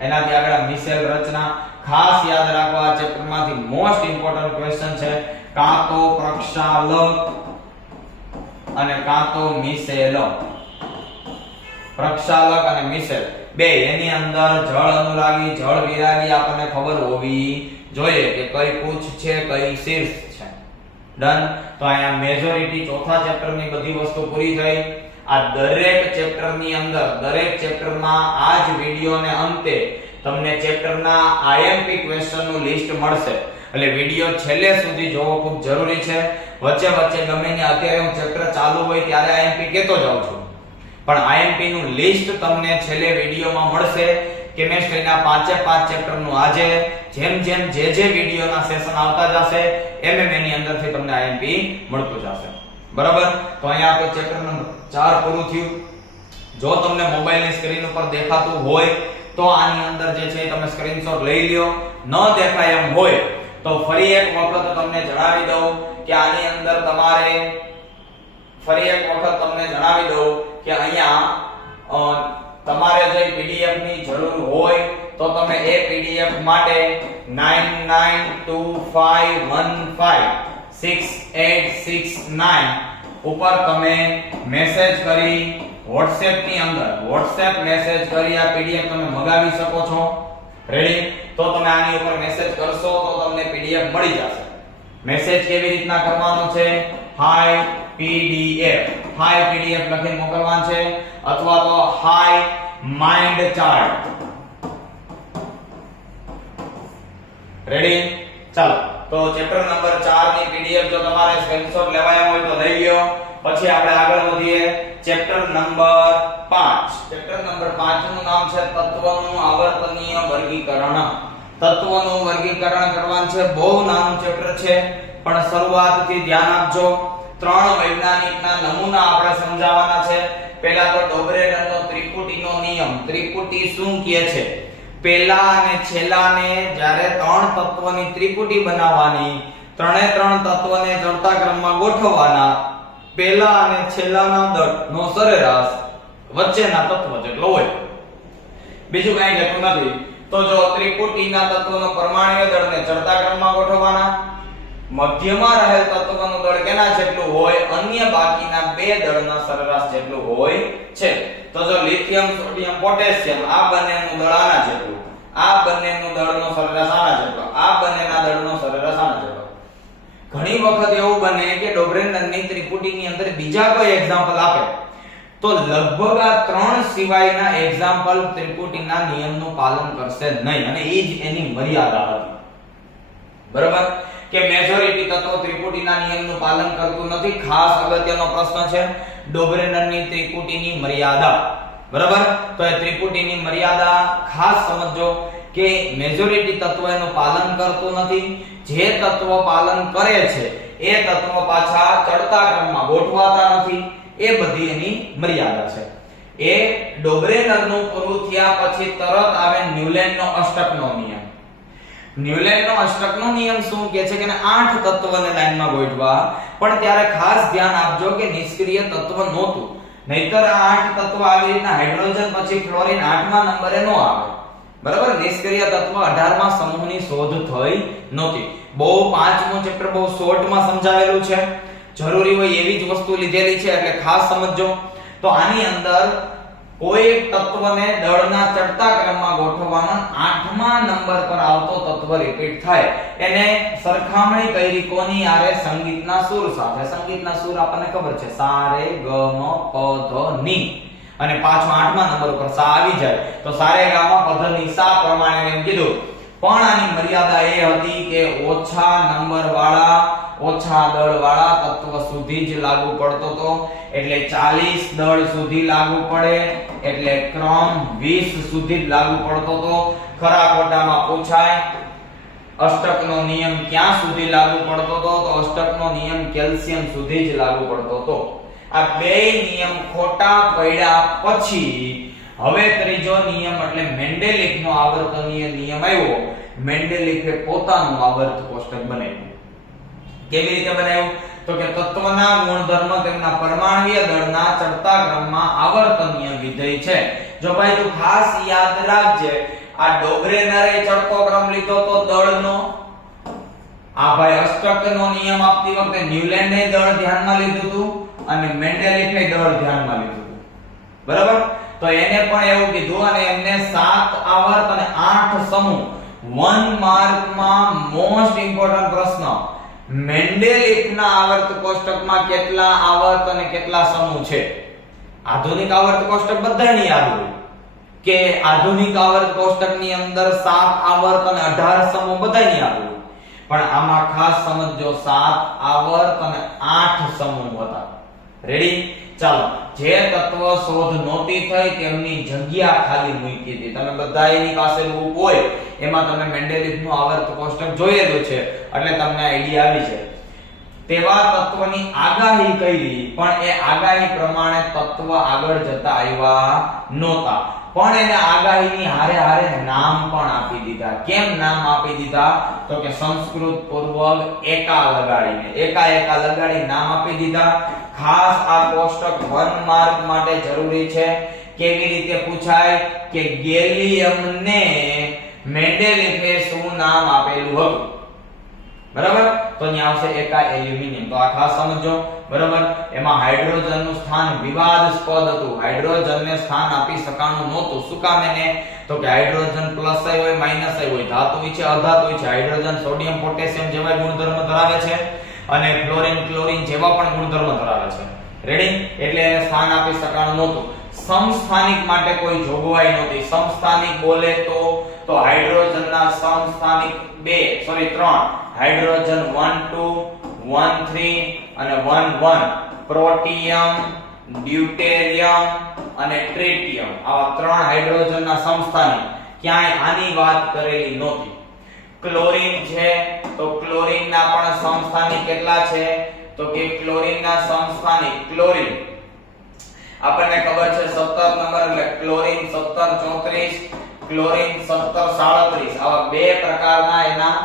એનાથી આગળ મિશેલ રચના. ખાસ યાદ રાખવા આ ચેપ્ટરમાંથી મોસ્ટ ઇમ્પોર્ટન્ટ ક્વેશ્ચન છે. કાં તો પ્રક્ષાલક અને કાં તો મિશેલ. પ્રક્ષાલક અને મિશેલ બે, એની અંદર જળ અનુરાગી, જળ વિરાગી આપણને ખબર હોવી જોઈએ કે કઈ પૂછ છે, કઈ શીર્ષ છે. ડન? તો અહીંયા મેજોરિટી ચોથા ચેપ્ટરની બધી વસ્તુ પૂરી થઈ. આ દરેક ચેપ્ટરની અંદર, દરેક ચેપ્ટરમાં આ જ વિડિયોને અંતે તમને ચેપ્ટરના IMP ક્વેશ્ચનનું લિસ્ટ મળશે. એટલે વિડિયો છેલ્લે સુધી જોવો ખૂબ જરૂરી છે. વચ્ચે વચ્ચે ગમે ને અત્યારે હું ચેપ્ટર ચાલુ હોય ત્યારે IMP કહેતો જાઉં છું, પણ IMP નું લિસ્ટ તમને છેલ્લે વિડિયોમાં મળશે. કેમિસ્ટ્રીના 5 ચેપ્ટરનું આજે જેમ જેમ જે વિડિયોના સેશન આવતા જશે એમ એની અંદરથી તમને IMP મળતું જશે. બરાબર? તો અહીંયા આપણે ચેપ્ટર નંબર 4 પૂરું થયું. જો તમને મોબાઈલની સ્ક્રીન ઉપર દેખાતું હોય તો આની અંદર જે છે તમે સ્ક્રીનશોટ લઈ લ્યો. ન દેખાય એમ હોય તો ફરી એક વખત તમને જણાવી દઉં કે આની અંદર તમારે ફરી એક વખત તમને જણાવી દઉં કે અહીંયા તમારે જો પીડીએફ ની જરૂર હોય તો તમે એ પીડીએફ માટે 9925156869 ઉપર તમે મેસેજ કરી WhatsApp ની અંદર WhatsApp મેસેજ કરી આ પીડીએફ તમે મંગાવી શકો છો. રેડી? તો તમે આની ઉપર મેસેજ કરશો તો તમને પીડીએફ મળી જશે. મેસેજ કેવી રીતના કરવાનો છે? હાય પીડીએફ લખીને મોકલવાનું છે, અથવા તો હાય માઇન્ડ ચાર્ટ. રેડી? ચાલો, તો ચેપ્ટર નંબર 4 ની પીડીએફ જો તમારે સ્ક્રીનશોટ લેવાયા હોય તો લઈ લ્યો. પછી આપણે આગળ વધીએ. Chapter number 5. ચેપ્ટર નંબર 5 નું નામ છે તત્વનું આવર્તનીય વર્ગીકરણ. તત્વનું વર્ગીકરણ કરવાનું છે. બહુ નાનું ચેપ્ટર છે, પણ શરૂઆતથી ધ્યાન આપજો. 3 વૈજ્ઞાનિકના નમૂના આપણે સમજાવવાના છે. પહેલા તો ડોબરેનનો ત્રિપુટીનો નિયમ. ત્રિપુટી શું કહે છે? પહેલા અને છેલ્લાને જ્યારે 3 તત્વની ત્રિપુટી બનાવવાની, ત્રણે 3 તત્વને ચડતા ક્રમમાં ગોઠવવાના. પહેલા અને છેલ્લાના દળનો સરેરાશ વચ્ચેના તત્વ જેટલો હોય. બીજું કંઈ લેતું નથી. તો જો ત્રિપુટીના તત્વનો પરમાણ્વીય દળને ચડતા ક્રમમાં ગોઠવવાના, મધ્યમાં રહેલ તત્વનું દળ કેના જેટલું હોય? અન્ય બાકીના 2 દળના સરેરાશ જેટલું હોય છે. તો જો લિથિયમ, સોડિયમ, પોટેશિયમ આ બંનેનું દળ આના જેટલું, આ બંનેનું દળનો સરેરાશ આના જેટલો, આ બંનેના દળનો સરેરાશ આના જેટલો. ઘણી વખત એવું બને કે ડોબરેનની ત્રિપુટીની અંદર બીજા કોઈ એક્ઝામ્પલ આપે તો લગભગ આ 3 સિવાયના એક્ઝામ્પલ ત્રિપુટીના નિયમનું પાલન કરશે નહીં, અને એ જ એની મર્યાદા હતી. બરાબર? કે મેજોરિટી તત્વો ત્રિપુટીના નિયમનું પાલન કરતું નથી. ખાસ અગત્યનો પ્રશ્ન છે ડોબરેનની ત્રિપુટીની મર્યાદા. બરાબર? તો એ ત્રિપુટીની મર્યાદા ખાસ સમજો કે મેજોરિટી તત્વ એનું પાલન કરતું નથી. જે તત્વ પાલન કરે છે એ તત્વ પાછા ચડતા ક્રમમાં ગોઠવાતા નથી. એ બધી એની મર્યાદા છે. એ ડોબરેનરનું પૂરું થયા પછી તરત આવે ન્યુલેનનો અષ્ટકનો નિયમ. ન્યુલેનનો અષ્ટકનો નિયમ શું કહે છે કે 8 તત્વને લાઈનમાં ગોઠવા, પણ ત્યારે ખાસ ધ્યાન આપજો કે નિષ્ક્રિય તત્વ નહોતું. નહીતર આ 8 તત્વ આવી રીતના હાઇડ્રોજન પછી ફ્લોરિન 8મા નંબરે નો આવે. બરાબર? નિષ્ક્રિય તત્વ 18મા સમૂહની શોધ થઈ નહોતી. બહુ 5મું ચેપ્ટર બહુ શોર્ટમાં સમજાવેલું છે. જરૂરી હોય એવી જ વસ્તુ લીધેલી છે, એટલે ખાસ સમજજો. તો આની અંદર કોઈ એક તત્વને દળના ચડતા ક્રમમાં ગોઠવવાનો 8મા નંબર પર આવતો તત્વ રિપીટ થાય, એને સરખામણી કરી કોની આરે? સંગીતના સૂર સાથે. સંગીતના સૂર આપણને ખબર છે, સા રે ગ મ પ ધ ની. અને પાછો 8મા નંબર ઉપર સા આવી જાય તો સા રે ગ મ પ ધ ની સા પ્રમાણે એમ કીધું. પણ આની મર્યાદા એ હતી કે ઓછા નંબર વાળા, ઓછા દળ વાળા તત્વ સુધી જ લાગુ પડતો તો. એટલે 40 દળ સુધી લાગુ પડે, એટલે ક્રમ 20 સુધી જ લાગુ પડતો તો. ખરા ખોટામાં પૂછાય અષ્ટકનો નિયમ ક્યાં સુધી લાગુ પડતો તો? તો અષ્ટકનો નિયમ કેલ્શિયમ સુધી જ લાગુ પડતો તો. આ બે નિયમ ખોટા પડ્યા પછી હવે ત્રીજો નિયમ એટલે મેન્ડેલિફનો આવર્તનીય નિયમ આવ્યો. મેન્ડેલિફે પોતાનું આવર્ત કોષ્ટક બનાવ્યું. કેવી રીતે બનાવ્યું? તો કે તત્વના ગુણધર્મ તેમના પરમાણ્વીય દળના ચડતા ક્રમમાં આવર્તનીય વિધેય છે. જો ભાઈ તું ખાસ યાદ રાખજે, આ ડોબરેનરે ચડતો ક્રમ લીધો તો દળનો, આ ભાઈ અષ્ટકનો નિયમ આપતી વખતે ન્યુલેન્ડે દળ ધ્યાનમાં લીધું હતું અને મેન્ડેલિફે દળ ધ્યાનમાં લીધું હતું. બરાબર? તો એને પણ એવું કીધું, અને એમને 7 આવર્ત અને 8 સમૂહ. 1 માર્કમાં મોસ્ટ ઇમ્પોર્ટન્ટ પ્રશ્ન, મેન્ડેલિફના આવર્ત કોષ્ટકમાં કેટલા આવર્ત અને કેટલા સમૂહ છે? આધુનિક આવર્ત કોષ્ટક બધાને યાદ હોય કે આધુનિક આવર્ત કોષ્ટકની અંદર 7 આવર્ત અને 18 સમૂહ બધાને યાદ હોય. પણ આમાં ખાસ સમજો, 7 આવર્ત અને 8 સમૂહ હતા. રેડી? ચાલો, જે તત્વ શોધ નહોતી થઈ તેમની જગ્યા ખાલી મૂકી હતી. તમે બધા એની પાસે બુક હોય એમાં તમે મેન્ડેલિફનું આવર્ત કોષ્ટક જોયેલું છે, એટલે તમને આઈડિયા આવી છે. તેવા તત્વની આગાહી કરી, પણ એ આગાહી પ્રમાણે તત્વ આગળ જતા આવ્યા નહોતા. પણ એને આગાહીની હારે હારે નામ પણ આપી દીધા. કેમ નામ આપી દીધા? તો કે સંસ્કૃત પૂર્વક એકા લગાડી નામ આપી દીધા. ખાસ આ કોષ્ટક 1 માર્ક માટે જરૂરી છે. કેવી રીતે પૂછાય કે ગેલિયમને મેન્ડેલિફે શું નામ આપેલું હતું? બરાબર, તો અહીંયા આવશે એકા એલ્યુમિનિયમ. તો આ ખાસ સમજો. બરાબર, એમાં હાઇડ્રોજનનું સ્થાન વિવાદાસ્પદ હતું. હાઇડ્રોજનને સ્થાન આપી શકાણું નહોતું. શું કામ? એને તો કે હાઇડ્રોજન પ્લસ આય હોય માઈનસ આય હોય, ધાતુઈ છે અધાતુઈ છે. હાઇડ્રોજન સોડિયમ પોટેશિયમ જેવા ગુણધર્મ ધરાવે છે અને ફ્લોરિન ક્લોરીન જેવા પણ ગુણધર્મ ધરાવે છે. રેડી? એટલે એને સ્થાન આપી શકાણું નહોતું. સમસ્થાનિક માટે કોઈ જોગવાઈ નહોતી. સમસ્થાનિક બોલે તો હાઇડ્રોજનના સમસ્થાનિક 3 હાઇડ્રોજન 1 2 1 3 અને 1 1 પ્રોટિયમ, ડ્યુટેરિયમ અને ટ્રિટિયમ, આવા 3 હાઇડ્રોજનના સમસ્થાનિક. ક્યાંય આની વાત કરેલી નહોતી. ક્લોરીન છે તો ક્લોરીનના પણ સમસ્થાનિક કેટલા છે? તો કે ક્લોરીનના સમસ્થાનિક ક્લોરીન આપણને ખબર છે 17 નંબર, એટલે ક્લોરીન 17 34, ક્લોરીન 17 37, આવા બે પ્રકારના એના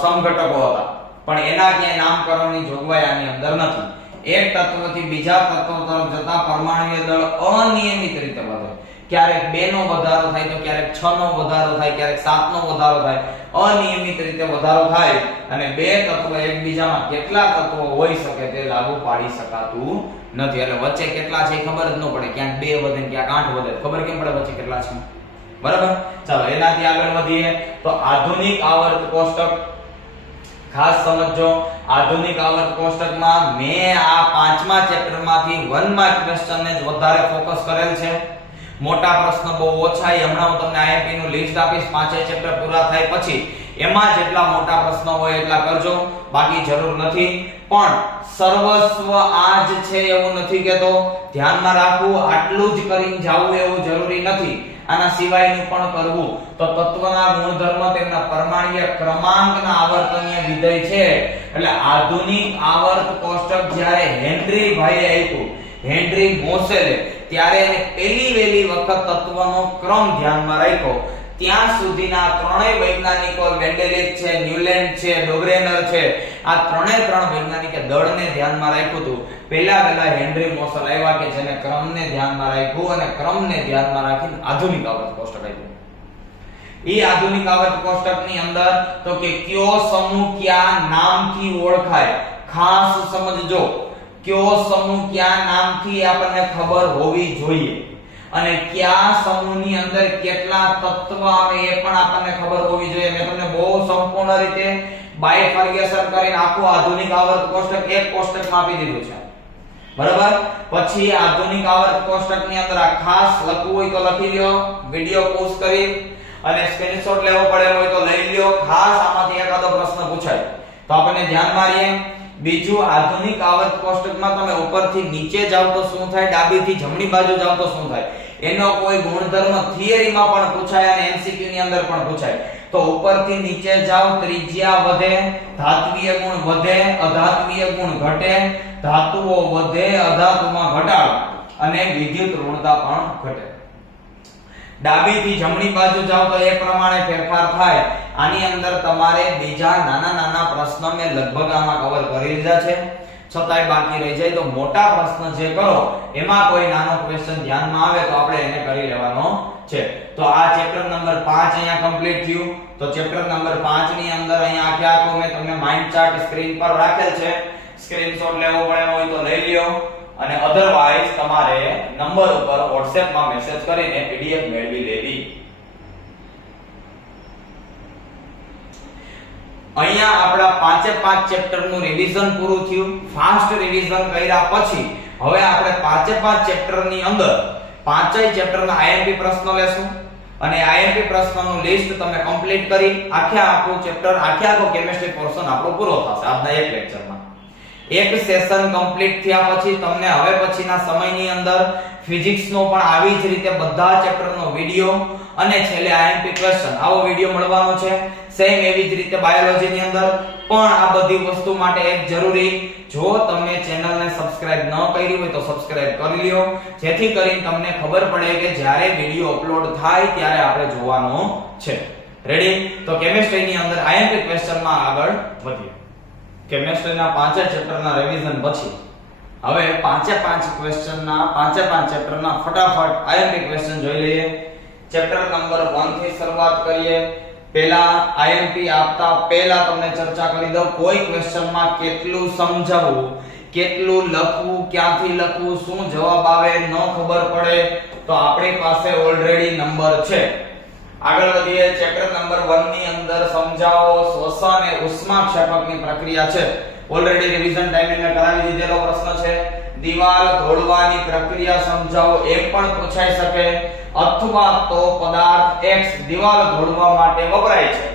સમઘટકો હતા. પણ એના ક્યાંય નામકરણની જોગવાઈ આની અંદર નથી. એક તત્વથી બીજા તત્વ તરફ જતા પરમાણુય દળ અનિયમિત રીતે વધે. ક્યારેક 2 નો વધારો થાય તો ક્યારેક 6 નો વધારો થાય, ક્યારેક 7 નો વધારો થાય. અનિયમિત રીતે વધારો થાય અને બે તત્વ એકબીજામાં કેટલા તત્વો હોઈ શકે તે લાગુ પાડી શકાતું નથી. એટલે વચ્ચે કેટલા છે ખબર જ ન પડે. ક્યાંક 2 વધે ને ક્યાંક 8 વધે. ખબર કેમ પડે વચ્ચે કેટલા છે? બરાબર, ચાલો એનાથી આગળ વધીએ તો આધુનિક આવર્ત કોષ્ટક ખાસ સમજો. આધુનિક આવર્ત કોષ્ટકમાં મેં આ 5મા ચેપ્ટરમાંથી 1 માર્ક ક્વેશ્ચનને જ વધારે ફોકસ કરેલ છે. મોટા પ્રશ્ન બહુ ઓછા. હમણાં હું તમને આઈએમપી નું લિસ્ટ આપીશ 5 ચેપ્ટર પૂરા થાય પછી. એમાં જેટલા મોટા પ્રશ્નો હોય એટલા કરજો, બાકી જરૂર નથી. પણ સર્વસ્વ આ જ છે એવું નથી કેતો. ધ્યાનમાં રાખવું, આટલું જ કરીને જાવું એવું જરૂરી નથી. આના સિવાયનું પણ કરવું. તો તત્વના ગુણધર્મ, તેમના પરમાણ્વીય ક્રમાંકના આવર્તનીય વિધેય છે. એટલે આધુનિક આવર્ત કોષ્ટક જ્યારે હેનરી ભાઈએ આપ્યું, હેનરી મોસેલે, ત્યારે એને પહેલી વહેલી વખત તત્વનો ક્રમ ધ્યાનમાં રાખ્યો. ત્યાં સુધીના ત્રણેય વૈજ્ઞાનિકો, મેન્ડેલિફ છે, ન્યુલેન્ડ છે, ડોગ્રેનર છે, આ ત્રણ વૈજ્ઞાનિકે દળને ધ્યાનમાં રાખ્યું હતું. પહેલા હેનરી મોસેલ આવ્યા કે જેને ક્રમને ધ્યાનમાં રાખ્યું અને ક્રમને ધ્યાનમાં રાખીને આધુનિક આવર્ત કોષ્ટક આપ્યું. ઈ આધુનિક આવર્ત કોષ્ટકની અંદર તો કે કયો સમૂહ કયા નામથી ઓળખાય, ખાસ સમજજો. કયો સમૂહ કયા નામથી આપણને ખબર હોવી જોઈએ અને કયા સમૂહની અંદર કેટલા તત્વ આવે એ પણ આપણને ખબર હોવી જોઈએ. મેં તમને બહુ સંપૂર્ણ રીતે બાયફર્ગેશન કરીને આખું આધુનિક આવર્ત કોષ્ટક એક કોષ્ટકમાં આપી દીધું છે. બરાબર, પછી આધુનિક આવર્ત કોષ્ટકની અંદર આ ખાસ લખવું હોય તો લખી લ્યો, વિડિયો પોઝ કરી અને સ્ક્રીનશોટ લેવો પડે હોય તો લઈ લ્યો. ખાસ આમાંથી એકાદો પ્રશ્ન પૂછાય તો આપણે ધ્યાનમાં રહીએ. બીજું, આધુનિક આવર્ત કોષ્ટકમાં તમે ઉપરથી નીચે જાવ તો શું થાય, ડાબીથી જમણી બાજુ જાવ તો શું થાય, એનો કોઈ ગુણધર્મ થિયરીમાં પણ પૂછાય અને એમસીક્યુ ની અંદર પણ પૂછાય. તો ઉપરથી નીચે જાવ, ત્રિજ્યા વધે, ધાત્વિય ગુણ વધે, અધાત્વિય ગુણ ઘટે, ધાતુઓ વધે, અધાતુમાં ઘટાડો અને વિદ્યુત ઋણતા પણ ઘટે. ડાબીથી જમણી બાજુ જાવ તો એ પ્રમાણે ફેરફાર થાય. આની અંદર તમારે બીજા નાના પ્રશ્નો મેં લગભગ આમાં કવર કરી લીધા છે, છતાંય બાકી રહી જાય તો મોટા પ્રશ્ન જે કરો એમાં કોઈ નાનો ક્વેશ્ચન ધ્યાનમાં આવે તો આપણે એને કરી લેવાનો છે. તો આ ચેપ્ટર નંબર 5 અહીંયા કમ્પ્લીટ થયું. તો ચેપ્ટર નંબર 5 ની અંદર અહીંયા આખો મેં તમને માઇન્ડ ચાર્ટ સ્ક્રીન પર રાખેલ છે. સ્ક્રીનશોટ લેવો પડે હોય તો લઈ લ્યો અને અધરવાઇઝ તમારે નંબર ઉપર WhatsApp માં મેસેજ કરીને PDF મેળવી લેવી. અહીંયા આપણા 5 ચેપ્ટર નું રિવીઝન પૂરું થયું. ફાસ્ટ રિવીઝન કર્યા પછી હવે આપણે 5 ચેપ્ટર ની અંદર 5 ચેપ્ટરના IMP પ્રશ્નો લેશું અને IMP પ્રશ્નોનું લિસ્ટ તમે કમ્પ્લીટ કરી આખું ચેપ્ટર આખો કેમિસ્ટ્રી પોર્શન આપણો પૂરો થશે આજના એક લેક્ચરમાં. એક સેશન કમ્પ્લીટ થયા પછી તમને હવે પછીના સમયની અંદર ફિઝિક્સનો પણ આવી જ રીતે બધા ચેપ્ટરનો વિડિયો અને છેલ્લે IMP ક્વેશ્ચન આવો વિડિયો મળવાનો છે. સેમ એવી જ રીતે બાયોલોજીની અંદર પણ આ બધી વસ્તુ માટે એક જરૂરી, જો તમે ચેનલને સબસ્ક્રાઇબ ન કરી હોય તો સબસ્ક્રાઇબ કરી લ્યો, જેથી કરીને તમને ખબર પડે કે જ્યારે વિડિયો અપલોડ થાય ત્યારે આપણે જોવાનો છે. રેડી? તો કેમિસ્ટ્રીની અંદર આઈએમપી ક્વેશ્ચનમાં આગળ વધીએ. કેમિસ્ટ્રીના પાંચે ચેપ્ટરના રિવિઝન પછી હવે પાંચે પાંચ ચેપ્ટરના ફટાફટ આઈએમપી ક્વેશ્ચન જોઈ લઈએ. ચેપ્ટર નંબર 1 થી શરૂઆત કરીએ. પહેલા આઈએમપી આપતા પહેલા તમને ચર્ચા કરી દઉં, કોઈ ક્વેશ્ચનમાં કેટલું સમજાવવું, કેટલું લખવું, ક્યાંથી લખવું, શું જવાબ આવે ન ખબર પડે તો આપણી પાસે ઓલરેડી નંબર છે. આગળ વધીએ. ચેપ્ટર નંબર 1 ની અંદર સમજાવો શ્વસન અને ઉષ્માક્ષેપકની પ્રક્રિયા છે. ઓલરેડી રિવિઝન ટાઈમે મેં કરાવી દીધેલો પ્રશ્ન છે. દીવાલ ઘોળવાની પ્રક્રિયા સમજાવો, એ પણ પૂછાઈ શકે. અથવા તો પદાર્થ X દીવાલ ઘોળવા માટે વપરાય છે,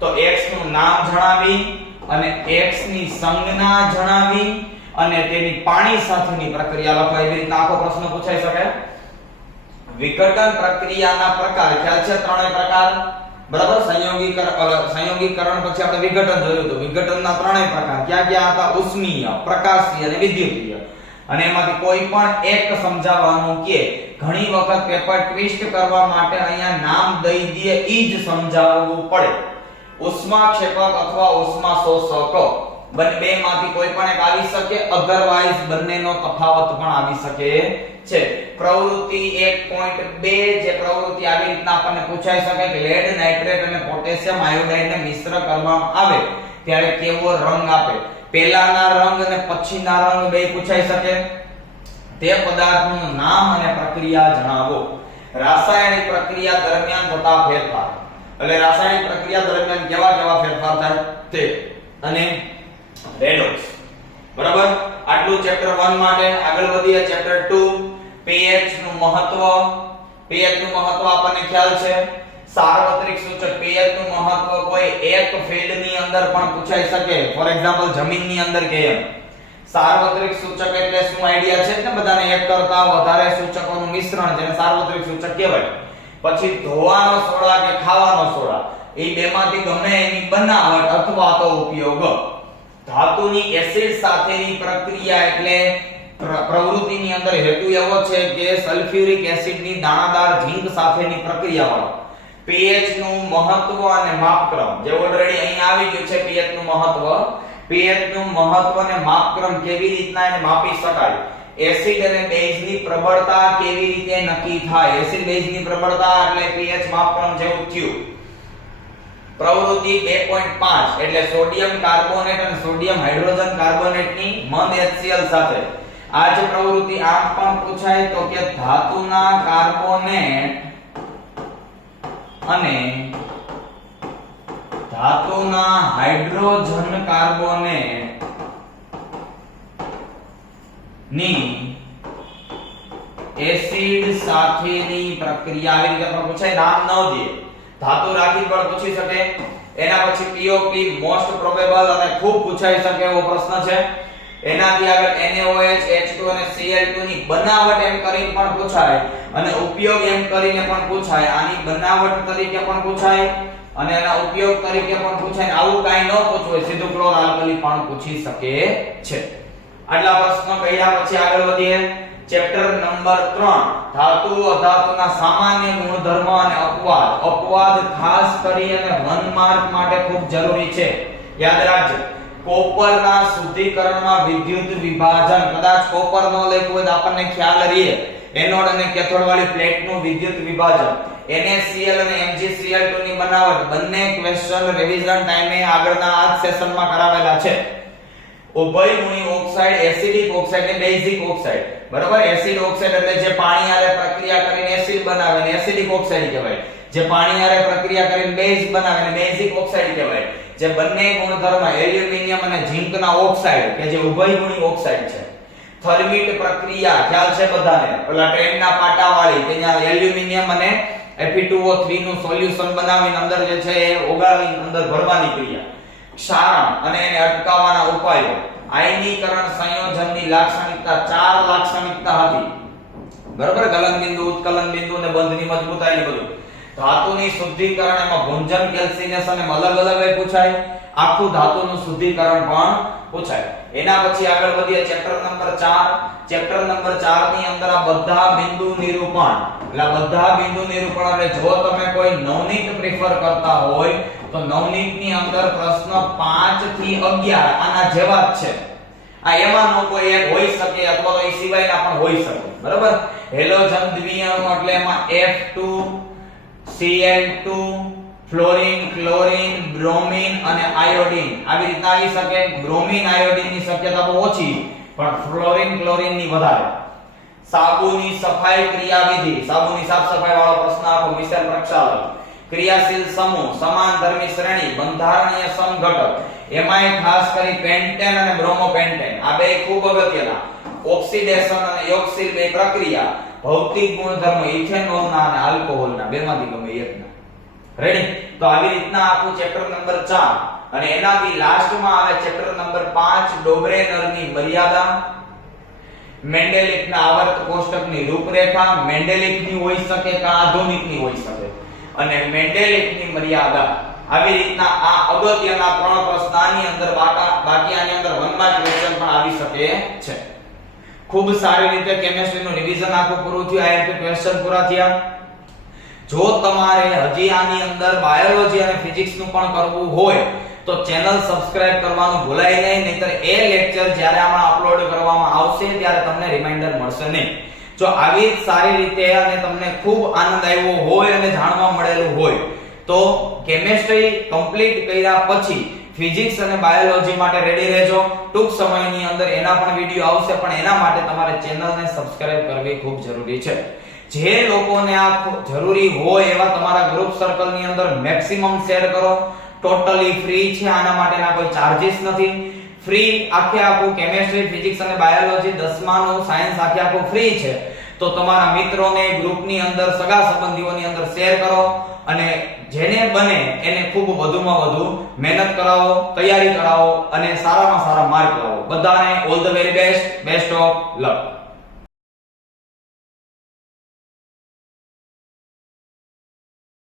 તો X નું નામ જણાવી અને X ની સંજ્ઞા જણાવી અને તેની પાણી સાથેની પ્રક્રિયા લખો. એવી રીતના આખો પ્રશ્ન પૂછાઈ શકે. વિઘટન પ્રક્રિયાના પ્રકાર ખ્યાલ છે, ત્રણેય પ્રકાર. બરાબર? સંયોગીકરણ પછી આપણે વિઘટન જોયું હતું. વિઘટનના ત્રણેય પ્રકાર ક્યાં ક્યાં હતા? ઉષ્મીય, પ્રકાશીય અને વિદ્યુતીય. અને એમાંથી કોઈ પણ એક સમજાવવાનું કે ઘણી વખત પેપર ટ્વિસ્ટ કરવા માટે અહીંયા નામ દઈ દે, ઈ જ સમજાવવું પડે. ઉષ્માક્ષેપક અથવા ઉષ્મા શોષક, બે માંથી કોઈ પણ એક આવી શકે, અધરવાઇઝ બંનેનો તફાવત પણ આવી શકે છે. પ્રવૃત્તિ 1.2 જે પ્રવૃત્તિ આવી રીતના આપણને પૂછાઈ શકે કે લેડ, નાઇટ્રેટ અને પોટેશિયમ આયોડાઇડને મિશ્ર કરવામાં આવે ત્યારે કેવો રંગ આપે. પહેલાના રંગ અને પછીના રંગ બે પૂછાઈ શકે. તે પદાર્થનું નામ અને પ્રક્રિયા જણાવો. રાસાયણિક પ્રક્રિયા દરમિયાન થતા ફેરફાર, એટલે રાસાયણિક પ્રક્રિયા દરમિયાન કેવા કેવા ફેરફાર થાય તે અને રેડોક્સ. બરાબર? આટલું ચેપ્ટર 1 માટે. આગળ વધીએ. ચેપ્ટર 2 pH નું મહત્વ. pH નું મહત્વ આપણને ખ્યાલ છે. સાર્વત્રિક સૂચક pH નું મહત્વ કોઈ એક ફિલ્ડની અંદર પણ પૂછાઈ શકે. ફોર એક્ઝામ્પલ જમીનની અંદર કે એમ. સાર્વત્રિક સૂચક એટલે શું આઈડિયા છે ને બધાને? એક કરતા વધારે સૂચકોનું મિશ્રણ, જેને સાર્વત્રિક સૂચક કહેવાય. પછી ધોવાનો સોડા કે ખાવાનો સોડા, એ બેમાંથી ગમે એની બનાવટ અથવા તો ઉપયોગ. ધાતુની એસિડ સાથેની પ્રક્રિયા એટલે પ્રવૃત્તિની અંદર હેતુ એવો છે કે સલ્ફ્યુરિક એસિડની દાણાદાર ઝીંક સાથેની પ્રક્રિયા વાળો. pH નું મહત્વ અને માપક્રમ જે ઓલરેડી અહીં આવી ગયું છે. pH નું મહત્વ, pH નું મહત્વ અને માપક્રમ કેવી રીતના એને માપી શકાય. એસિડ અને બેઝની પ્રબળતા કેવી રીતે નક્કી થાય. એસિડ બેઝની પ્રબળતા એટલે pH માપક્રમ જેવું થયું. પ્રવૃત્તિ 2.5 એટલે સોડિયમ કાર્બોનેટ અને સોડિયમ હાઇડ્રોજન કાર્બોનેટની મંદ HCl સાથે. આ જે પ્રવૃત્તિ આમ પણ પૂછાય તો કે ધાતુના કાર્બોનેટ અને ધાતુના હાઇડ્રોજન કાર્બોનેટ ની એસિડ સાથેની પ્રક્રિયા. આવી રીતે પૂછાય, નામ ન દે, ધાતુ રાખી પણ પૂછી શકે. એના પછી POP મોસ્ટ પ્રોબેબલ અને ખૂબ પૂછાઈ શકે એવો પ્રશ્ન છે. એનાથી આગળ NaOH, H2 અને Cl2 ની બનાવટ એમ કરીને પણ પૂછાય અને ઉપયોગ એમ કરીને પણ પૂછાય. આની બનાવટ તરીકે પણ પૂછાય અને એના ઉપયોગ તરીકે પણ પૂછાય. આવું કાઈ ન પૂછવું, સીધું ક્લોરઆલ્કલી પણ પૂછી શકે છે. આટલા પ્રશ્નો કર્યા પછી આગળ વધીએ. ચેપ્ટર નંબર 3 ધાતુ અધાતુના સામાન્ય ગુણધર્મ અને અપવાદ. અપવાદ ખાસ કરી અને 1 માર્ક માટે ખૂબ જરૂરી છે. યાદ રાખજો. કોપરના શુદ્ધિકરણમાં વિદ્યુત વિભાજન, કદાચ કોપર નો લખ્યું હોય તો આપણને ખ્યાલ રહે. એનોડ અને કેથોડ વાળી પ્લેટનું વિદ્યુત વિભાજન. NaCl અને MgCl2 ની બનાવટ બંને ક્વેશ્ચન રિવિઝન ટાઈમે આગળના આ સેશનમાં કરાવેલા છે. ઉભયગુણી ઓક્સાઇડ, એસિડિક ઓક્સાઇડ અને બેઝિક ઓક્સાઇડ. બરાબર? એસિડ ઓક્સાઇડ એટલે જે પાણી હારે પ્રક્રિયા કરીને એસિડ બનાવે ને એસિડિક ઓક્સાઇડ કહેવાય. જે પાણી હારે પ્રક્રિયા કરીને બેઝ બનાવે ને બેઝિક ઓક્સાઇડ કહેવાય. જે બંને ગુણધર્મ એલ્યુમિનિયમ અને ઝિંકના ઓક્સાઇડ કે જે ઉભયગુણી ઓક્સાઇડ છે. થર્મિટ પ્રક્રિયા ખ્યાલ છે બધાને? પેલા ટ્રેનના પાટા વાળી કે જ્યાં એલ્યુમિનિયમ અને Fe2O3 નું સોલ્યુશન બનાવીને અંદર જે છે એ ઓગાળીને અંદર ભરવાની ક્રિયા. ક્ષારણ અને એને અટકાવવાના ઉપાયો. આયનીકરણ સંયોજનની લાક્ષણિકતા 4 લાક્ષણિકતા હતી. બરાબર? ગલન બિંદુ, ઉત્કલન બિંદુ અને બંધની મજબૂતાઈ બધું. ધાતુની શુદ્ધિકરણ એમાં ભુંજન કેલ્સિનેશન એમ અલગ અલગ પૂછાય, આખું ધાતુનું શુદ્ધિકરણ પણ પૂછાય. એના પછી આગળ વધીએ ચેપ્ટર નંબર 4. ચેપ્ટર નંબર 4 ની અંદર આ બધા બિંદુ નિરૂપણ, એટલે બધા બિંદુ નિરૂપણ એટલે જો તમે કોઈ નવનીત પ્રિફર કરતા હોય તો નવનીત ની અંદર પ્રશ્ન 5 થી 11 આના જેવા જ છે. આ એમાંનો કોઈ એક હોઈ શકે અથવા તો એ સિવાયના પણ હોઈ શકે. બરાબર. હેલોજન દ્વિઅણુ એટલે એમાં F2 Cl2 fluorine, chlorine, bromine અને આયોડીન આવી રીતના આવી શકે. બ્રોમીન આયોડીન ની શક્યતા બહુ ઓછી, પણ ફ્લોરીન ક્લોરીન ની વધારે. સાબુની સફાઈ ક્રિયાવિધિ, સાબુની સાફ સફાઈ વાળો પ્રશ્ન આપો મિસ્ટર પ્રક્ષાલક. ક્રિયાશીલ સમૂહ, સમાનધર્મી શ્રેણી, બંધારણીય સમઘટક, એમાંય ખાસ કરી પેન્ટેન અને બ્રોમોપેન્ટેન આ બે ખૂબ અગત્યના. ઓક્સિડેશન અને યોક્સિલ બે પ્રક્રિયા, ભૌતિક ગુણધર્મો ઇથેનોલના અને આલ્કોહોલના બેમાંથી ગમે એકના. રેડી? તો આવી રીતના આખું ચેપ્ટર નંબર 4 અને એનાથી લાસ્ટમાં આવે ચેપ્ટર નંબર 5 ડોબ્રેનરની મર્યાદા, મેન્ડેલિફના આવર્ત કોષ્ટકની રૂપરેખા. મેન્ડેલિફની હોઈ શકે કે આધુનિકની હોઈ શકે, અને મેન્ડેલિફની મર્યાદા. આવી રીતના આ અગત્યના 3 પ્રશ્ન આની અંદર બાકી આની અંદર 1 માર્ક ક્વેશ્ચન પણ આવી શકે છે. ખૂબ સારી રીતે કેમિસ્ટ્રીનું રિવિઝન આખું પૂરું થયું, આઈએમપી ક્વેશ્ચન પૂરા થયા. જો તમારે હજી આની અંદર બાયોલોજી અને ફિઝિક્સ નું પણ કરવું હોય તો ચેનલ સબસ્ક્રાઇબ કરવાનું ભૂલાય નહીં, નહીતર એ લેક્ચર જ્યારે આમાં અપલોડ કરવામાં આવશે ત્યારે તમને રિમાઇન્ડર મળશે નહીં. જો આવી સારી રીતે અને તમને ખૂબ આનંદ આવ્યો હોય અને જાણવા મળેલું હોય તો કેમિસ્ટ્રી કમ્પ્લીટ કર્યા પછી ફિઝિક્સ અને બાયોલોજી માટે રેડી રહેજો. ટૂંક સમયની અંદર એના પણ વિડિયો આવશે, પણ એના માટે તમારે ચેનલને સબસ્ક્રાઇબ કરવી ખૂબ જરૂરી છે. જે લોકોને આ જરૂરી હોય એવા તમારા ગ્રુપ સર્કલ ની અંદર મેક્સિમમ શેર કરો. ટોટલી ફ્રી છે, આના માટેના કોઈ ચાર્જિસ નથી. ફ્રી આખે આખું કેમિસ્ટ્રી, ફિઝિક્સ અને બાયોલોજી 10મા નું સાયન્સ આખે આખું ફ્રી છે. તો તમારા મિત્રોને ગ્રુપની અંદર, સગા સંબંધીઓની અંદર શેર કરો અને જેને બને એને ખૂબ વધુમાં વધુ મહેનત કરાવો, તૈયારી કરાવો અને સારામાં સારા માર્ક લાવો. બધાને all the very best. Best of luck.